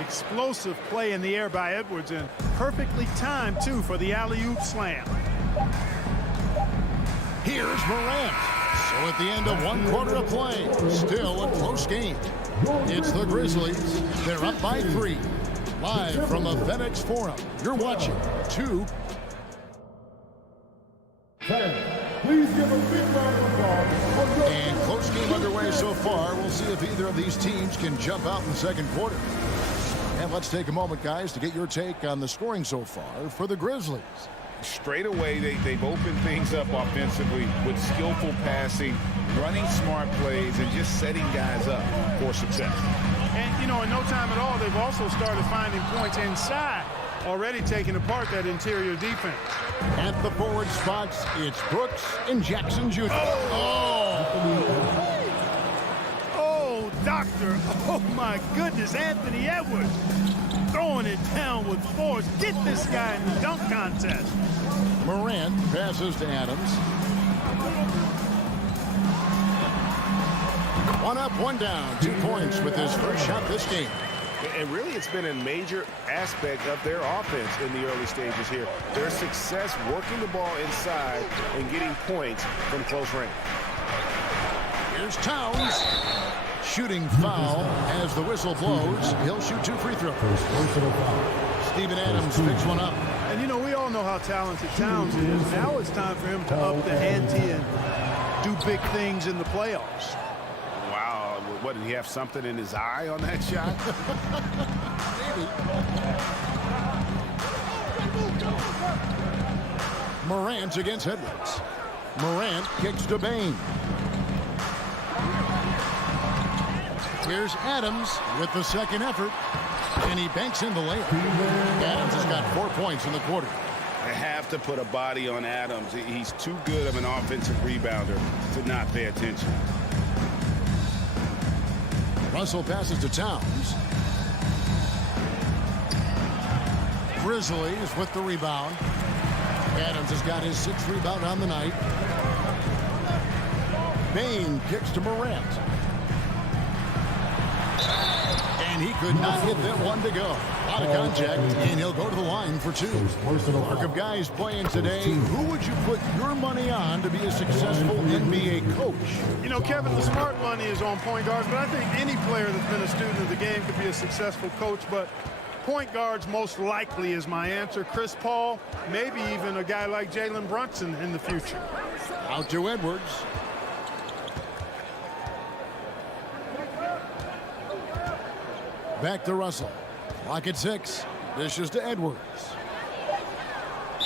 Explosive play in the air by Edwards, and perfectly timed, too, for the alley-oop slam. Here's Morant. So at the end of 1 quarter of play, still a close game. It's the Grizzlies. They're up by 3. Live from the FedEx Forum, you're watching 2. Please give a big round of applause. And close game underway so far. We'll see if either of these teams can jump out in the second quarter. And let's take a moment, guys, to get your take on the scoring so far for the Grizzlies. Straight away, they've opened things up offensively with skillful passing, running smart plays, and just setting guys up for success. And, you know, in no time at all, they've also started finding points inside, already taking apart that interior defense. At the forward spots, it's Brooks and Jackson Jr. Oh, doctor. Oh, my goodness, Anthony Edwards. Throwing it down with force. Get this guy in the dunk contest. Morant passes to Adams. 1 up, 1 down. 2 points with his first shot this game. And really, it's been a major aspect of their offense in the early stages here. Their success working the ball inside and getting points from close range. Here's Towns. Shooting foul as the whistle blows. He'll shoot 2 free throws. Steven Adams picks one up. And, you know, we all know how talented Towns is. Now it's time for him to up the ante and do big things in the playoffs. Wow. What, did he have something in his eye on that shot? Maybe. Morant against Edwards. Morant kicks to Bain. Here's Adams with the second effort, and he banks in the layup. Adams has got 4 points in the quarter. I have to put a body on Adams. He's too good of an offensive rebounder to not pay attention. Russell passes to Towns. Grizzlies with the rebound. Adams has got his 6th rebound on the night. Bain kicks to Morant. And he could not hit that one to go. A lot of contact, and he'll go to the line for 2. Mark of guys playing today, who would you put your money on to be a successful NBA coach? You know, Kevin, the smart money is on point guards, but I think any player that's been a student of the game could be a successful coach, but point guards most likely is my answer. Chris Paul, maybe even a guy like Jalen Brunson in the future. Out to Edwards. Back to Russell. Clock at 6. Dishes to Edwards.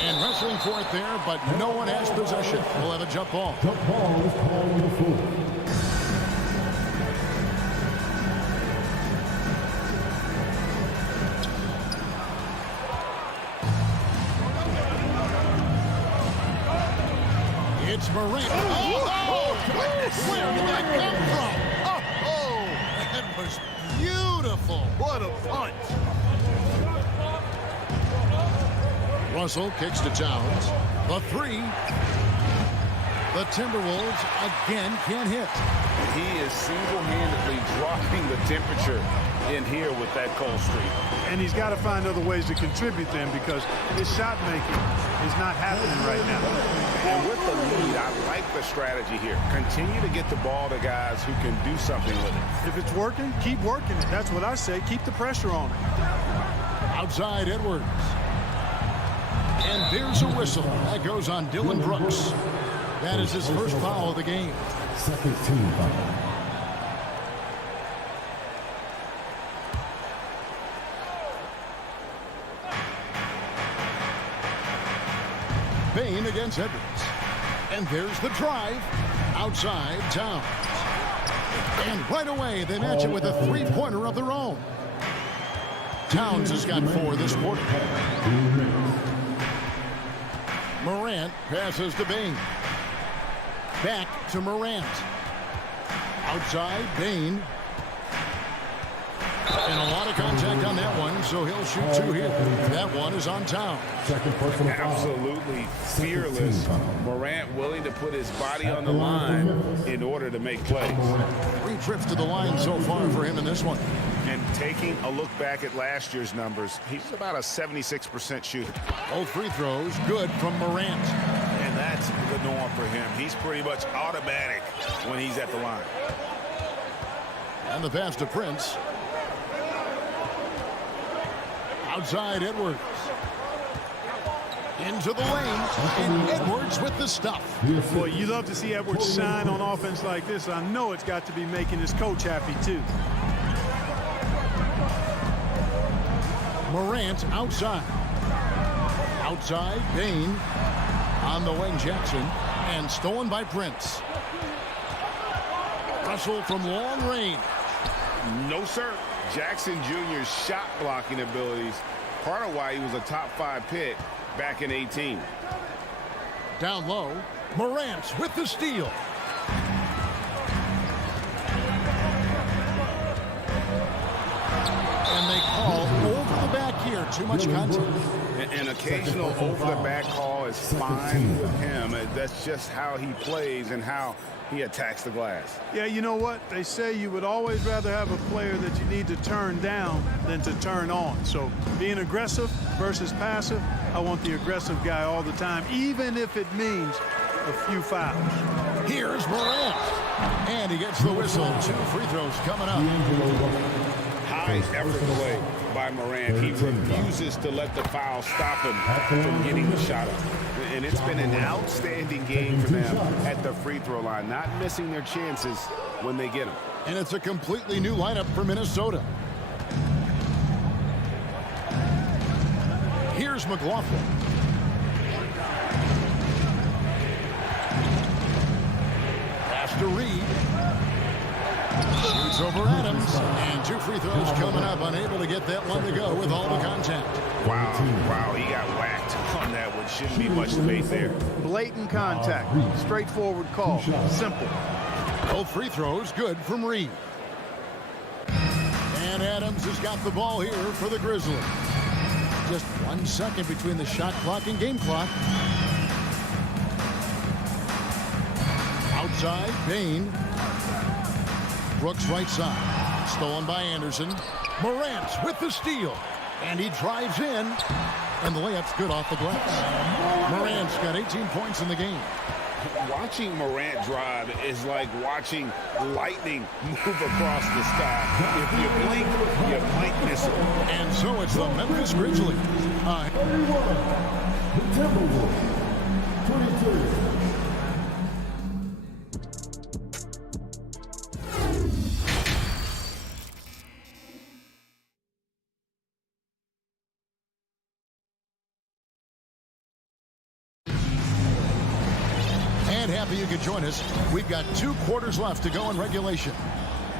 And wrestling for it there, but no one has possession. We'll have a jump ball. Jump ball is called on the floor. It's Morant. Oh, goodness. Where did that come from? Oh, that was beautiful. What a punch. Russell kicks to Towns. The 3. The Timberwolves again can't hit. He is single-handedly dropping the temperature in here with that cold streak. And he's got to find other ways to contribute then, because his shot making is not happening right now. And with the lead, I like the strategy here. Continue to get the ball to guys who can do something with it. If it's working, keep working it. That's what I say. Keep the pressure on it. Outside Edwards. And there's a whistle. That goes on Dylan Brooks. That is his first foul of the game. Second team foul. Bain against Edwards. And there's the drive. Outside Towns. And right away, they match it with a three-pointer of their own. Towns has got 4 this quarter. Morant passes to Bain. Back to Morant. Outside, Bain. And a lot of contact on that one, so he'll shoot 2 here. That one is on Towns. Absolutely fearless. Morant willing to put his body on the line in order to make plays. 3 trips to the line so far for him in this one. And taking a look back at last year's numbers, he's about a 76% shooter. Both free throws good from Morant. And that's the norm for him. He's pretty much automatic when he's at the line. And the pass to Prince. Outside Edwards. Into the lane. And Edwards with the stuff. Boy, you love to see Edwards shine on offense like this. I know it's got to be making his coach happy, too. Morant outside. Outside, Bain. On the wing, Jackson. And stolen by Prince. Russell from long range. No, sir. Jackson Jr.'s shot blocking abilities, part of why he was a top 5 pick back in 18. Down low, Morant with the steal. And they call over the back here. Too much contact. An occasional over-the-back call is fine with him. That's just how he plays and how he attacks the glass. Yeah, you know what? They say you would always rather have a player that you need to turn down than to turn on. So being aggressive versus passive, I want the aggressive guy all the time, even if it means a few fouls. Here's Morant. And he gets the whistle. 2 free throws coming up. High effort play by Morant. He refuses to let the foul stop him from getting the shot up. And it's been an outstanding game for them at the free throw line, not missing their chances when they get them. And it's a completely new lineup for Minnesota. Here's McLaughlin. Pass to Reed. Shoots over Adams. And 2 free throws coming up. Unable to get that one to go with all the contact. Wow, he got whacked on that one. Shouldn't be much debate there. Blatant contact. Straightforward call. Simple. Both free throws good from Reed. And Adams has got the ball here for the Grizzlies. Just 1 second between the shot clock and game clock. Outside, Bain. Brooks right side. Stolen by Anderson. Morant with the steal. And he drives in. And the layup's good off the glass. Morant's got 18 points in the game. Watching Morant drive is like watching lightning move across the sky. If you blink, you might miss it. And so it's the Memphis Grizzlies. The Timberwolves, 22. Happy you could join us. We've got 2 quarters left to go in regulation.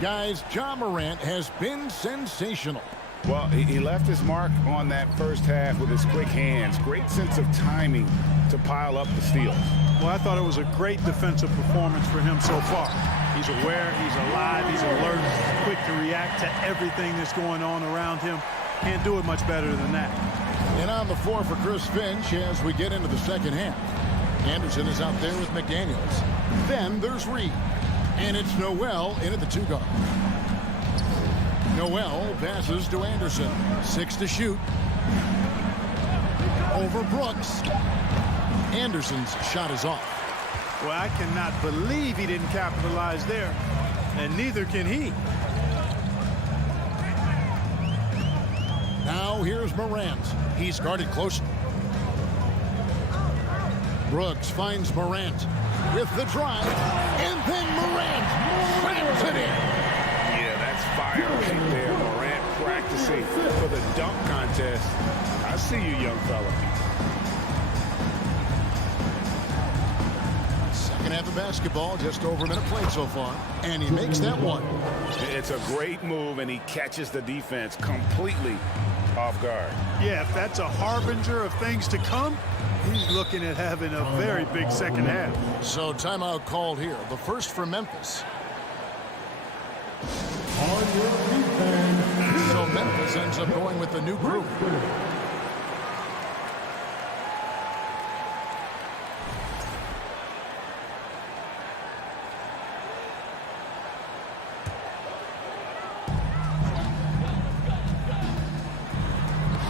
Guys, Ja Morant has been sensational. Well, he left his mark on that first half with his quick hands. Great sense of timing to pile up the steals. Well, I thought it was a great defensive performance for him so far. He's aware, he's alive, he's alert, quick to react to everything that's going on around him. Can't do it much better than that. And on the floor for Chris Finch as we get into the second half. Anderson is out there with McDaniels. Then there's Reed. And it's Noel in at the 2 guard. Noel passes to Anderson. 6 to shoot. Over Brooks. Anderson's shot is off. Well, I cannot believe he didn't capitalize there. And neither can he. Now here's Morant. He's guarded closely. Brooks finds Morant with the drive. And then Morant slams it in. Yeah, that's fire right there. Morant practicing for the dunk contest. I see you, young fella. Second half of basketball, just over a minute played so far. And he makes that one. It's a great move, and he catches the defense completely off guard. Yeah, if that's a harbinger of things to come, he's looking at having a very big second half. So timeout called here. The first for Memphis. So Memphis ends up going with the new group.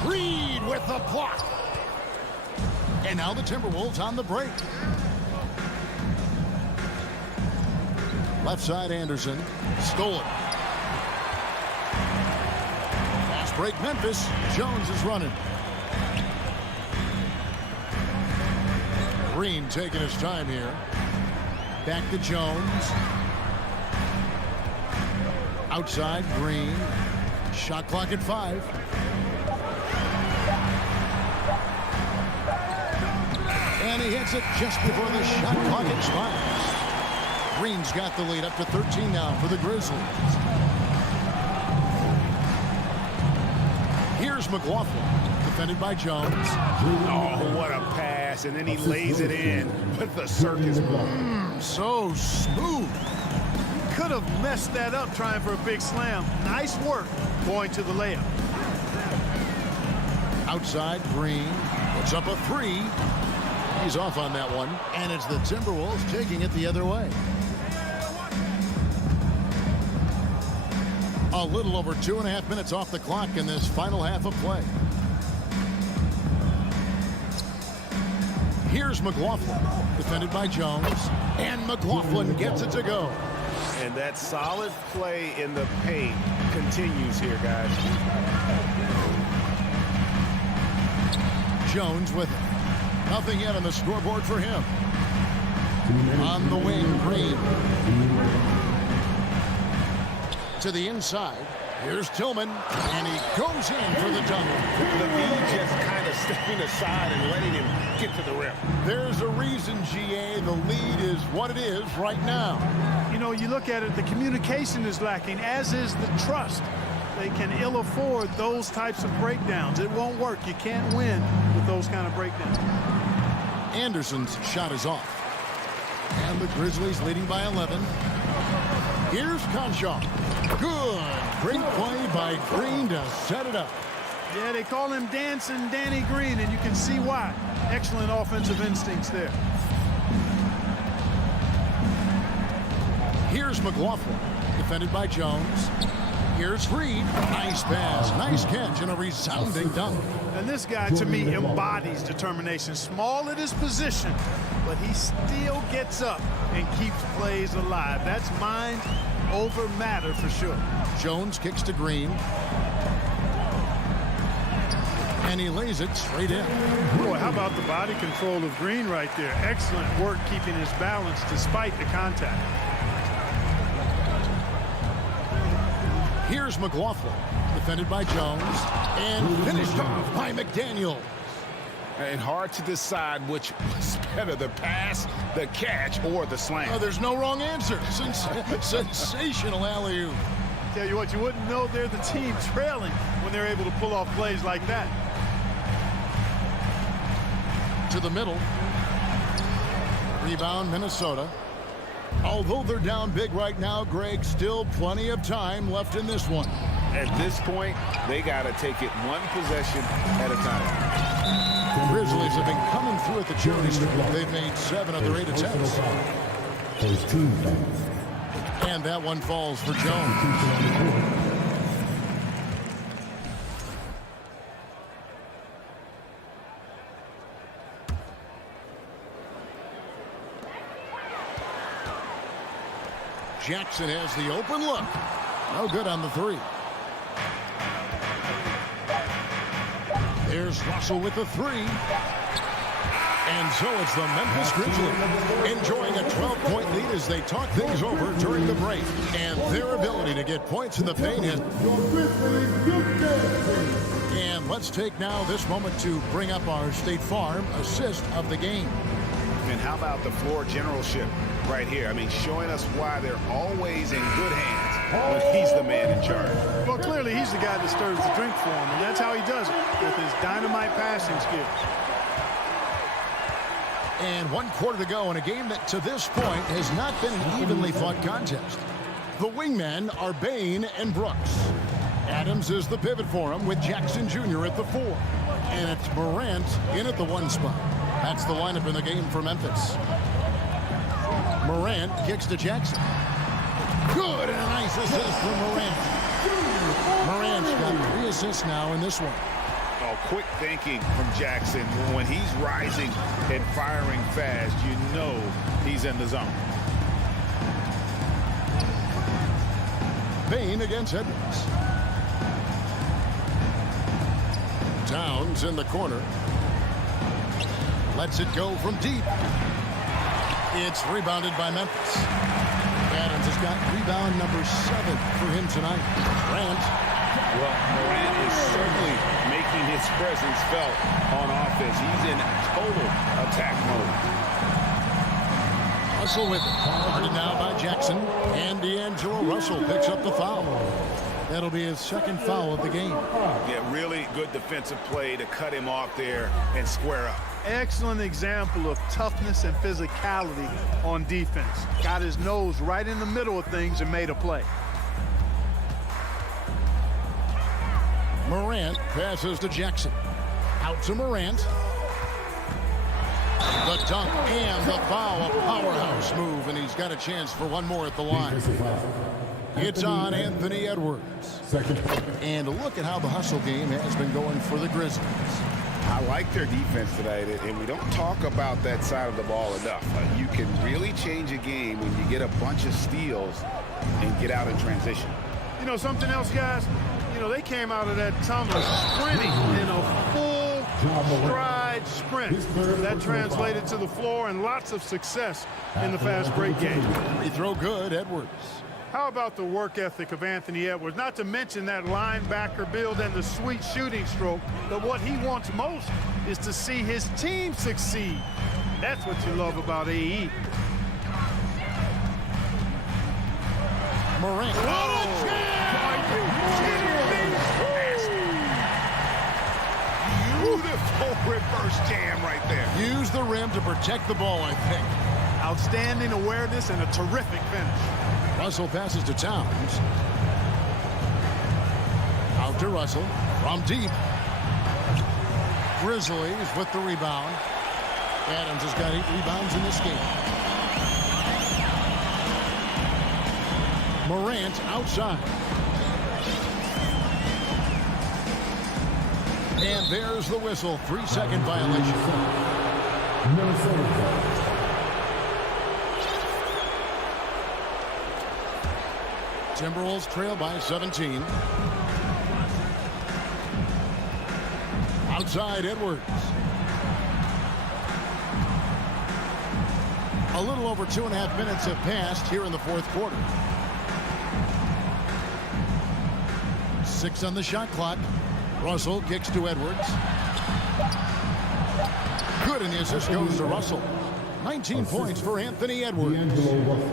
Reed with the block. And now the Timberwolves on the break. Left side Anderson. Stolen. Fast break Memphis. Jones is running. Green taking his time here. Back to Jones. Outside Green. Shot clock at 5. And he hits it just before the shot clock expires. Green's got the lead up to 13 now for the Grizzlies. Here's McLaughlin, defended by Jones. Oh, what a pass, and then he lays it in with the circus move. So smooth. Could have messed that up trying for a big slam. Nice work going to the layup. Outside Green puts up a 3. He's off on that one, and it's the Timberwolves taking it the other way. A little over 2.5 minutes off the clock in this final half of play. Here's McLaughlin, defended by Jones, and McLaughlin gets it to go. And that solid play in the paint continues here, guys. Jones with it. Nothing yet on the scoreboard for him. On the wing, Green. To the inside. Here's Tillman, and he goes in for the dunk. The V just kind of stepping aside and letting him get to the rim. There's a reason, GA, the lead is what it is right now. You know, you look at it, the communication is lacking, as is the trust. They can ill afford those types of breakdowns. It won't work. You can't win with those kind of breakdowns. Anderson's shot is off. And the Grizzlies leading by 11. Here's Conshaw. Good. Great play by Green to set it up. Yeah, they call him Dancing Danny Green, and you can see why. Excellent offensive instincts there. Here's McLaughlin, defended by Jones. Here's Reed. Nice pass, nice catch, and a resounding dunk. And this guy, to me, embodies determination. Small at his position, but he still gets up and keeps plays alive. That's mind over matter for sure. Jones kicks to Green. And he lays it straight in. Boy, how about the body control of Green right there? Excellent work keeping his balance despite the contact. Here's McLaughlin, defended by Jones, and finished off by McDaniels. And hard to decide which was better, the pass, the catch, or the slam. Oh, there's no wrong answer. Sensational alley-oop. Tell you what, you wouldn't know they're the team trailing when they're able to pull off plays like that. To the middle. Rebound, Minnesota. Although they're down big right now, Greg, still plenty of time left in this one. At this point, they got to take it one possession at a time. The Grizzlies have been coming through at the charity stripe. They've made 7 of their 8 attempts. And that one falls for Jones. Jackson has the open look. No good on the 3. There's Russell with the 3. And so it's the Memphis Grizzlies enjoying a 12-point lead as they talk things over during the break. And their ability to get points in the paint is... And let's take now this moment to bring up our State Farm assist of the game. And how about the floor generalship right here? I mean, showing us why they're always in good hands when he's the man in charge. Well, clearly he's the guy that stirs the drink for him, and that's how he does it, with his dynamite passing skills. And 1 quarter to go in a game that to this point has not been an evenly fought contest. The wingmen are Bain and Brooks. Adams is the pivot for him with Jackson Jr. at the 4. And it's Morant in at the 1 spot. That's the lineup in the game for Memphis. Morant kicks to Jackson. Good, and a nice assist from Morant. Morant's got 3 assists now in this one. Oh, quick thinking from Jackson. When he's rising and firing fast, you know he's in the zone. Bain against Edwards. Towns in the corner. Lets it go from deep. It's rebounded by Memphis. Adams has got rebound number 7 for him tonight. Morant. Well, Morant is certainly making his presence felt on offense. He's in total attack mode. Russell with it. Guarded now by Jackson. And D'Angelo Russell picks up the foul. That'll be his 2nd foul of the game. Yeah, really good defensive play to cut him off there and square up. Excellent example of toughness and physicality on defense. Got his nose right in the middle of things and made a play. Morant passes to Jackson. Out to Morant. The dunk and the foul. A powerhouse move, and he's got a chance for one more at the line. It's on Anthony Edwards. And look at how the hustle game has been going for the Grizzlies. I like their defense tonight, and we don't talk about that side of the ball enough. You can really change a game when you get a bunch of steals and get out in transition. You know, something else, guys? You know, they came out of that tunnel sprinting in a full stride sprint. That translated to the floor and lots of success in the fast break game. Free throw good, Edwards. How about the work ethic of Anthony Edwards? Not to mention that linebacker build and the sweet shooting stroke. But what he wants most is to see his team succeed. That's what you love about AE. Morant. Oh, are you kidding me? Beautiful reverse jam right there. Use the rim to protect the ball, I think. Outstanding awareness and a terrific finish. Russell passes to Towns. Out to Russell from deep. Grizzlies with the rebound. Adams has got 8 rebounds in this game. Morant outside. And there's the whistle. 3-second violation. Minnesota. Timberwolves trail by 17. Outside Edwards. A little over 2.5 minutes have passed here in the 4th quarter. 6 on the shot clock. Russell kicks to Edwards. Good, and the assist goes to Russell. 19 points for Anthony Edwards.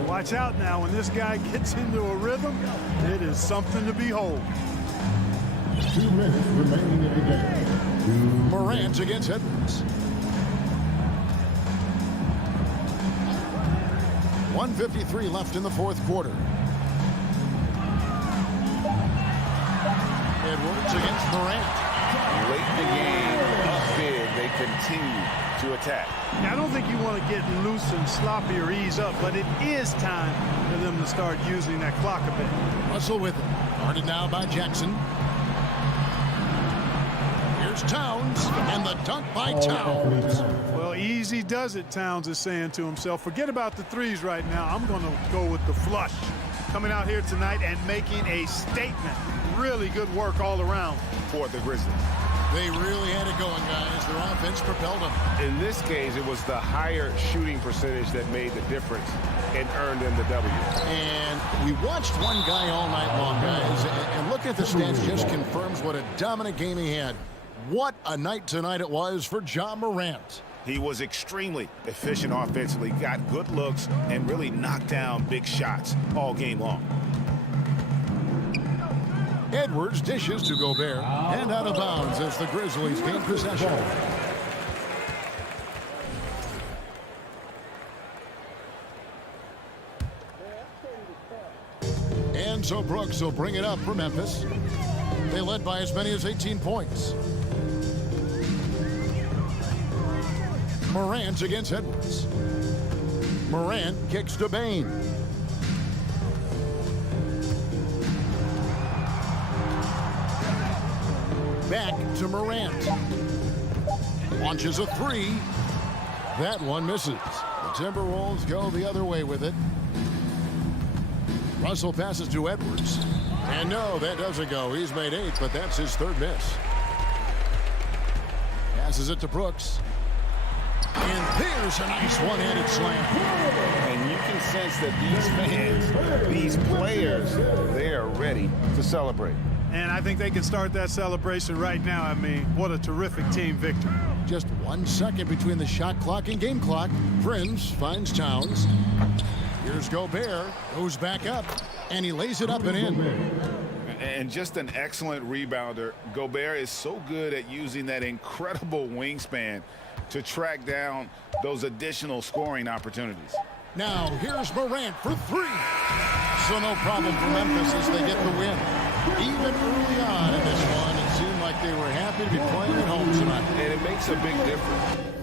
Watch out now. When this guy gets into a rhythm, it is something to behold. 2 minutes remaining in the game. Morant against Edwards. 1:53 left in the 4th quarter. Edwards against Morant. Late in the game, up big, they continue to attack. Now, I don't think you want to get loose and sloppy or ease up, but it is time for them to start using that clock a bit. Russell with it. Guarded now by Jackson. Here's Towns, and the dunk by Towns. Well, easy does it, Towns is saying to himself. Forget about the threes right now. I'm going to go with the flush. Coming out here tonight and making a statement. Really good work all around for the Grizzlies. They really had it going, guys. Their offense propelled them. In this case, it was the higher shooting percentage that made the difference and earned them the W. And we watched one guy all night long, guys, and looking at the stats just confirms what a dominant game he had. What a night tonight it was for Ja Morant. He was extremely efficient offensively, got good looks, and really knocked down big shots all game long. Edwards dishes to Gobert, and out of bounds as the Grizzlies gain possession. And so Brooks will bring it up for Memphis. They led by as many as 18 points. Morant against Edwards. Morant kicks to Bain. Back to Morant. Launches a three. That one misses. The Timberwolves go the other way with it. Russell passes to Edwards. And no, that doesn't go. He's made 8, but that's his third miss. Passes it to Brooks. And there's a nice one-handed slam. And you can sense that these fans, these players, they are ready to celebrate. And I think they can start that celebration right now. I mean, what a terrific team victory. Just 1 second between the shot clock and game clock. Prince finds Towns. Here's Gobert, goes back up, and he lays it up and in. And just an excellent rebounder. Gobert is so good at using that incredible wingspan to track down those additional scoring opportunities. Now, here's Morant for 3. So no problem for Memphis as they get the win. Even early on in this one, it seemed like they were happy to be playing at home tonight. And it makes a big difference.